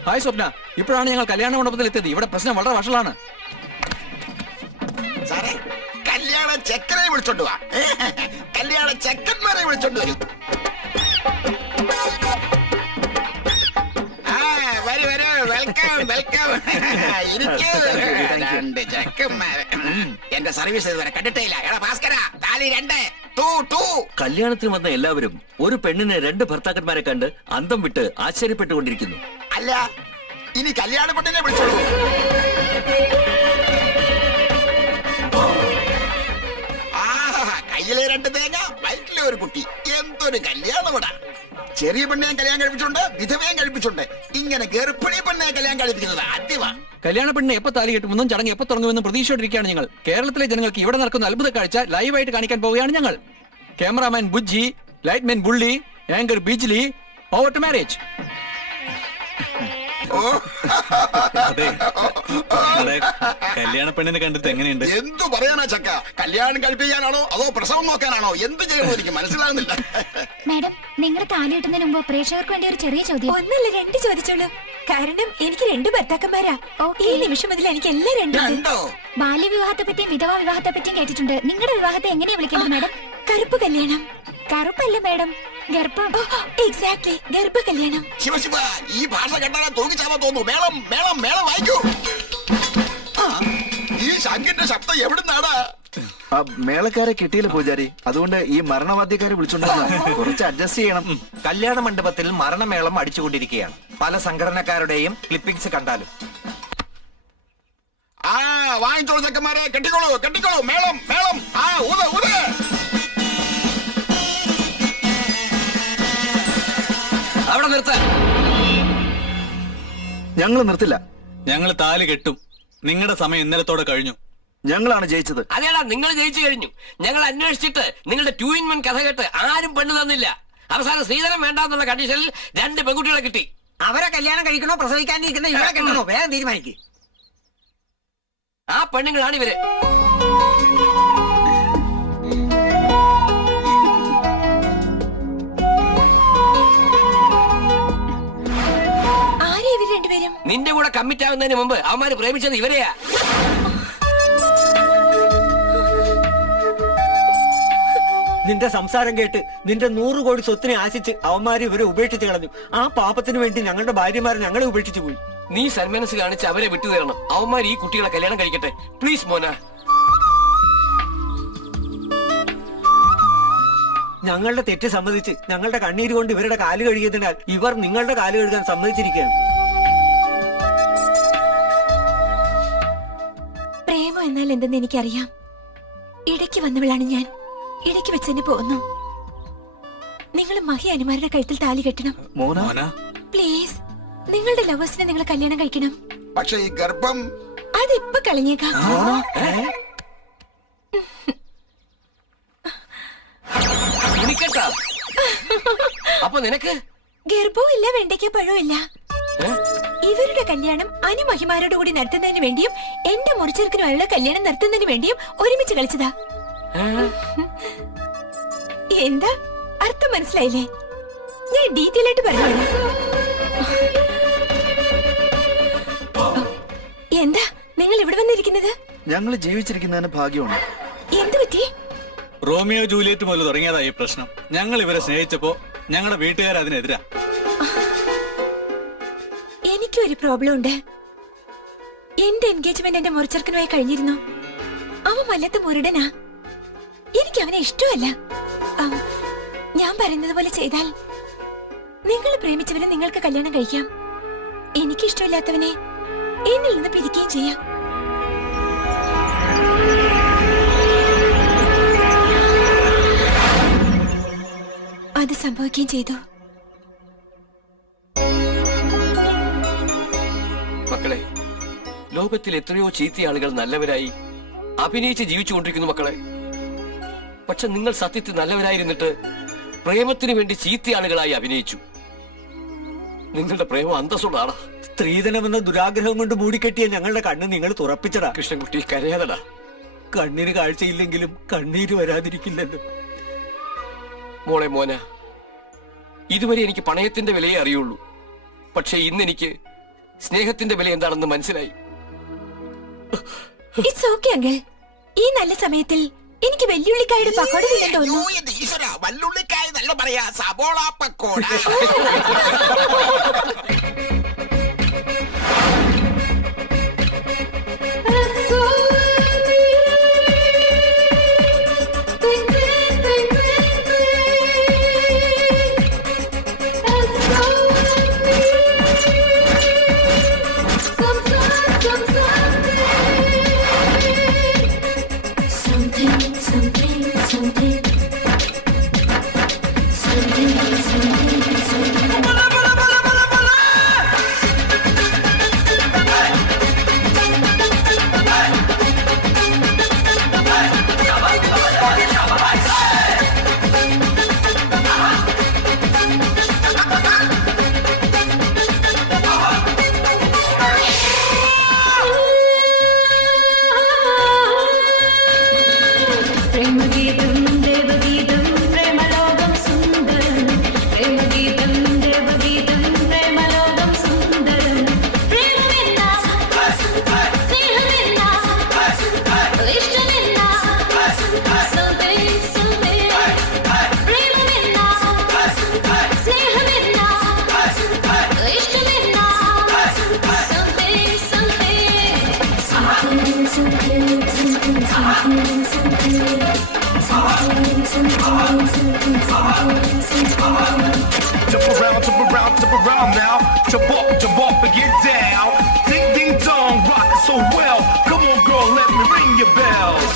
ഹായ് സ്വപ്ന, ഇപ്പോഴാണ് ഞങ്ങൾ കല്യാണ മണ്ഡപത്തിൽ എത്തിയത്. ഇവിടെ പ്രശ്നം വളരെ വഷളാണ്. സാറേ, കല്യാണ ചെക്കനെ വിളിച്ചോണ്ട് വാ. കല്യാണ ചെക്കന്മാരെ വിളിച്ചോണ്ട് വരും. Welcome welcome. രണ്ട് ചെക്കന്മാര്. എന്റെ സർവീസ് ഇതുവരെ കണ്ടിട്ടേ ഇല്ല. എടാ ഭാസ്കര, താലി 2. കല്യാണത്തിന് വന്ന എല്ലാവരും ഒരു പെണ്ണിന് 2 ഭർത്താക്കന്മാരെ കണ്ട് അന്തം വിട്ട് ആശ്ചര്യപ്പെട്ടുകൊണ്ടിരിക്കുന്നു. അല്ല, ഇനി കല്യാണ പെണ്ണിനെ വിളിച്ചോളൂ. കയ്യിലെ 2 തേങ്ങ, വയറ്റിലെ ഒരു കുട്ടി. എന്തൊരു കല്യാണമിടാ. ചെറിയ പെണ്ണെ കല്യാണം കഴിപ്പിച്ചുണ്ട്, വിധവയും കഴിപ്പിച്ചുണ്ട്. ഇങ്ങനെ ഗർഭിണി പെണ്ണെ കല്യാണം കഴിപ്പിക്കുന്നത് ആദ്യമാ. കല്യാണ പെണ്ണിനെ എപ്പോ താലി കെട്ടുമെന്നും ചടങ്ങ് എപ്പോ തുടങ്ങുമെന്നും പ്രതീക്ഷയോടിരിക്കുകയാണ് ഞങ്ങൾ. കേരളത്തിലെ ജനങ്ങൾക്ക് ഇവിടെ നടക്കുന്ന അത്ഭുത കാഴ്ച ലൈവായിട്ട് കാണിക്കാൻ പോവുകയാണ് ഞങ്ങൾ. Cameraman Bujji, lightman Bulli, anchor Bijli, over to marriage. കല്യാണ പെണ്ണിനെ കണ്ടിട്ട് എങ്ങനെയുണ്ട്? എന്തു പറയാനാ ചക്ക? കല്യാണം കഴിപ്പിക്കാനാണോ അതോ പ്രസവം നോക്കാനാണോ? എന്ത് ചെയ്യണോ എനിക്ക് മനസ്സിലാകുന്നില്ല. മാഡം, നിങ്ങളുടെ താലി കിട്ടുന്നതിന് മുമ്പ് പ്രേക്ഷകർക്ക് വേണ്ടി ഒരു ചെറിയ ചോദ്യം. 1 അല്ല 2 ചോദിച്ചോളൂ. കാരണം എനിക്ക് 2 ഭർത്താക്കന്മാരാ. ഈ നിമിഷം മുതൽ എനിക്ക് എല്ലാ 2. ബാല്യവിവാഹത്തെ പറ്റിയും വിധവാ വിവാഹത്തെ പറ്റിയും കേട്ടിട്ടുണ്ട്. നിങ്ങളുടെ വിവാഹത്തെ എങ്ങനെയാ വിളിക്കുന്നത് മാഡം? കറുപ്പ് കല്യാണം. കറുപ്പല്ല മാഡം, ഗർഭം. എക്സാക്ട്ലി, ഗർഭ കല്യാണം. ശിവശിവ, ഈ ഭാഷ കണ്ടാൽ തൂങ്ങിച്ചാവാൻ തോന്നുന്നു. മേളം മേളം മേളം വായിക്കൂ. ഈ ശങ്കിന്റെ ശബ്ദം എവിടുന്നാടാ? ആ മേളക്കാരെ കിട്ടിയില്ല പൂജാരി, അതുകൊണ്ട് ഈ മരണവാദ്യക്കാരെ വിളിച്ചോണ്ടാണ്. കുറച്ച് അഡ്ജസ്റ്റ് ചെയ്യണം. കല്യാണ മണ്ഡപത്തിൽ മരണമേളം അടിച്ചുകൊണ്ടിരിക്കുകയാണ്. പല സംഘടനക്കാരുടെയും ക്ലിപ്പിംഗ്സ് കണ്ടാലും. വാങ്ങിച്ചോളൂ ചെക്കന്മാരെ, കെട്ടിക്കോളൂ കെട്ടിക്കോളൂ. മേളം മേളം. ഊത ഊത. അവിടെ നിർത്ത. ഞങ്ങൾ നിർത്തില്ല. ഞങ്ങൾ താലി കെട്ടും. നിങ്ങളുടെ സമയം ഇന്നലത്തോടെ കഴിഞ്ഞു. ഞങ്ങളാണ് ജയിച്ചത്. അതേടാ, നിങ്ങൾ ജയിച്ചു കഴിഞ്ഞു. ഞങ്ങൾ അന്വേഷിച്ചിട്ട് നിങ്ങളുടെ 2 in 1 കഥ കേട്ട് ആരും പെണ്ണ് തന്നില്ല. അവസാനം ശ്രീധരൻ വേണ്ടെന്നുള്ള കണ്ടീഷനിൽ 2 പെൺകുട്ടികളെ കിട്ടി. അവരെ കല്യാണം കഴിക്കണോ പ്രസവിക്കാനിരിക്കുന്ന ഇവിടെ കെട്ടണോ? വേഗം തീരുമാനിക്കും. ആ പെണ്ണുങ്ങളാണ് ഇവര്. ആരാ ഇവർ 2 പേരും? നിന്റെ കൂടെ കമ്മിറ്റ് ആവുന്നതിന് മുമ്പ് അവന്മാര് പ്രേമിച്ചത് ഇവരെയാ. നിന്റെ സംസാരം കേട്ട് നിന്റെ 100 കോടി സ്വത്തിനെ ആശിച്ച് അവന്മാര് ഇവരെ ഉപേക്ഷിച്ച് കളഞ്ഞു. ആ പാപത്തിന് വേണ്ടി ഞങ്ങളുടെ ഭാര്യമാരെ ഞങ്ങളെ ഉപേക്ഷിച്ചു പോയി. നീ സന്മനസ് കാണിച്ച് അവരെ വിട്ടുതരണം. അവന്മാർ ഈ കുട്ടികളെ കല്യാണം കഴിക്കട്ടെ പ്ലീസ് മോന. ഞങ്ങളുടെ തെറ്റ് സമ്മതിച്ച് ഞങ്ങളുടെ കണ്ണീര് കൊണ്ട് ഇവരുടെ കാല് കഴുകിയതിനാൽ ഇവർ നിങ്ങളുടെ കാല് കഴുകാൻ സമ്മതിച്ചിരിക്കുകയാണ്. പ്രേമം എന്നാൽ എന്തെന്ന് എനിക്കറിയാം. ഇടയ്ക്ക് വന്നവളാണ് ഞാൻ. ഇടയ്ക്ക് വെച്ച് തന്നെ പോകുന്നു. നിങ്ങൾ മഹി അനുമാരുടെ കഴുത്തിൽ താലി കെട്ടണം പ്ലീസ്. നിങ്ങളുടെ ലവേഴ്സിനെ നിങ്ങൾ കല്യാണം കഴിക്കണം. പക്ഷേ ഈ ഗർഭം അതിപ്പോ കളഞ്ഞേക്കാം. ഉണിക്കട്ട അപ്പൊ നിനക്ക് ഗർഭവും ഇല്ല, വെണ്ടയ്ക്ക പഴവും ഇല്ല. ഇവരുടെ കല്യാണം അനുമഹിമാരോട് കൂടി നടത്തുന്നതിന് വേണ്ടിയും എന്റെ മുറിച്ചെറുക്കനുമായുള്ള കല്യാണം നടത്തുന്നതിന് വേണ്ടിയും ഒരുമിച്ച് കളിച്ചതാ. എന്താ അർത്ഥം മനസ്സിലായില്ലേ? ഞാൻ ഡീറ്റെയിൽ ആയിട്ട് പറഞ്ഞു. എന്താ നിങ്ങൾ ഇവിടെ വന്നിരിക്കുന്നത്? ഞങ്ങൾ ജീവിച്ചിരിക്കുന്നതിന് ഭാഗ്യമാണ്. എന്ത് പറ്റി? റോമിയോ ജൂലിയറ്റ് പോലെ തുടങ്ങിയതാ ഈ പ്രശ്നം. ഞങ്ങൾ ഇവരെ സ്നേഹിച്ചപ്പോ ഞങ്ങളുടെ വീട്ടുകാർ അതിനെതിരാ. എനിക്കൊരു പ്രോബ്ലം ഉണ്ട്. എന്റെ എൻഗേജ്മെന്റ് എന്റെ മുറിച്ചെറുക്കനുമായി കഴിഞ്ഞിരുന്നു. അവൻ വല്ലത്ത് മുരടനാ. എനിക്ക് അവനെ ഇഷ്ടമല്ല. ഞാൻ പറയുന്നത് പോലെ ചെയ്താൽ നിങ്ങൾ പ്രേമിച്ചവനെ നിങ്ങൾക്ക് കല്യാണം കഴിക്കാം. എനിക്ക് ഇഷ്ടമില്ലാത്തവനെ എന്നിൽ നിന്ന് പിരിക്കുകയും ചെയ്യാം. അത് സംഭവിക്കുകയും ചെയ്തു. മക്കളെ, ലോകത്തിൽ എത്രയോ ചീത്ത ആളുകൾ നല്ലവരായി അഭിനയിച്ച് ജീവിച്ചുകൊണ്ടിരിക്കുന്നു മക്കളെ. പക്ഷെ നിങ്ങൾ സത്യത്തിൽ നല്ലവരായിരുന്നിട്ട് പ്രേമത്തിന് വേണ്ടി ചീത്ത ആളുകളായി അഭിനയിച്ചു. നിങ്ങളുടെ പ്രേമം അന്തസ്സുള്ളതാണ്. സ്ത്രീധനമെന്ന ദുരാഗ്രഹം കൊണ്ട് മൂടിക്കെട്ടിയ ഞങ്ങളുടെ കണ്ണ് നിങ്ങൾ തുറപ്പിച്ചടാ. കൃഷ്ണൻകുട്ടി കരയാതടാ. കണ്ണിന് കാഴ്ചയില്ലെങ്കിലും കണ്ണീര് വരാതിരിക്കില്ലല്ലോ. മോളെ മോന, ഇതുവരെ എനിക്ക് പണയത്തിന്റെ വിലയെ അറിയുള്ളൂ. പക്ഷെ ഇന്നെനിക്ക് സ്നേഹത്തിന്റെ വില എന്താണെന്ന് മനസ്സിലായി. It's okay uncle. ഈ നല്ല സമയത്തിൽ എനിക്ക് വെല്ലുള്ളിക്കായുടെ പക്കോട തിന്നാൻ തോന്നുന്നു. വല്ലുള്ളിക്കായ നല്ല പറയാ, സബോള pakoda. Jump around now. Jump up and get down. Ding ding dong, rock so well. Come on, girl, let me ring your bells.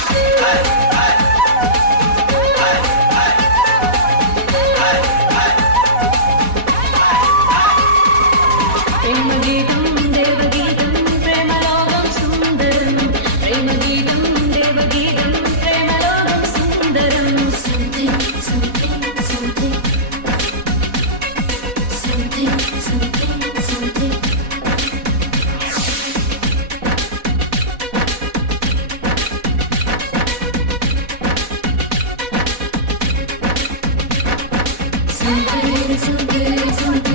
Something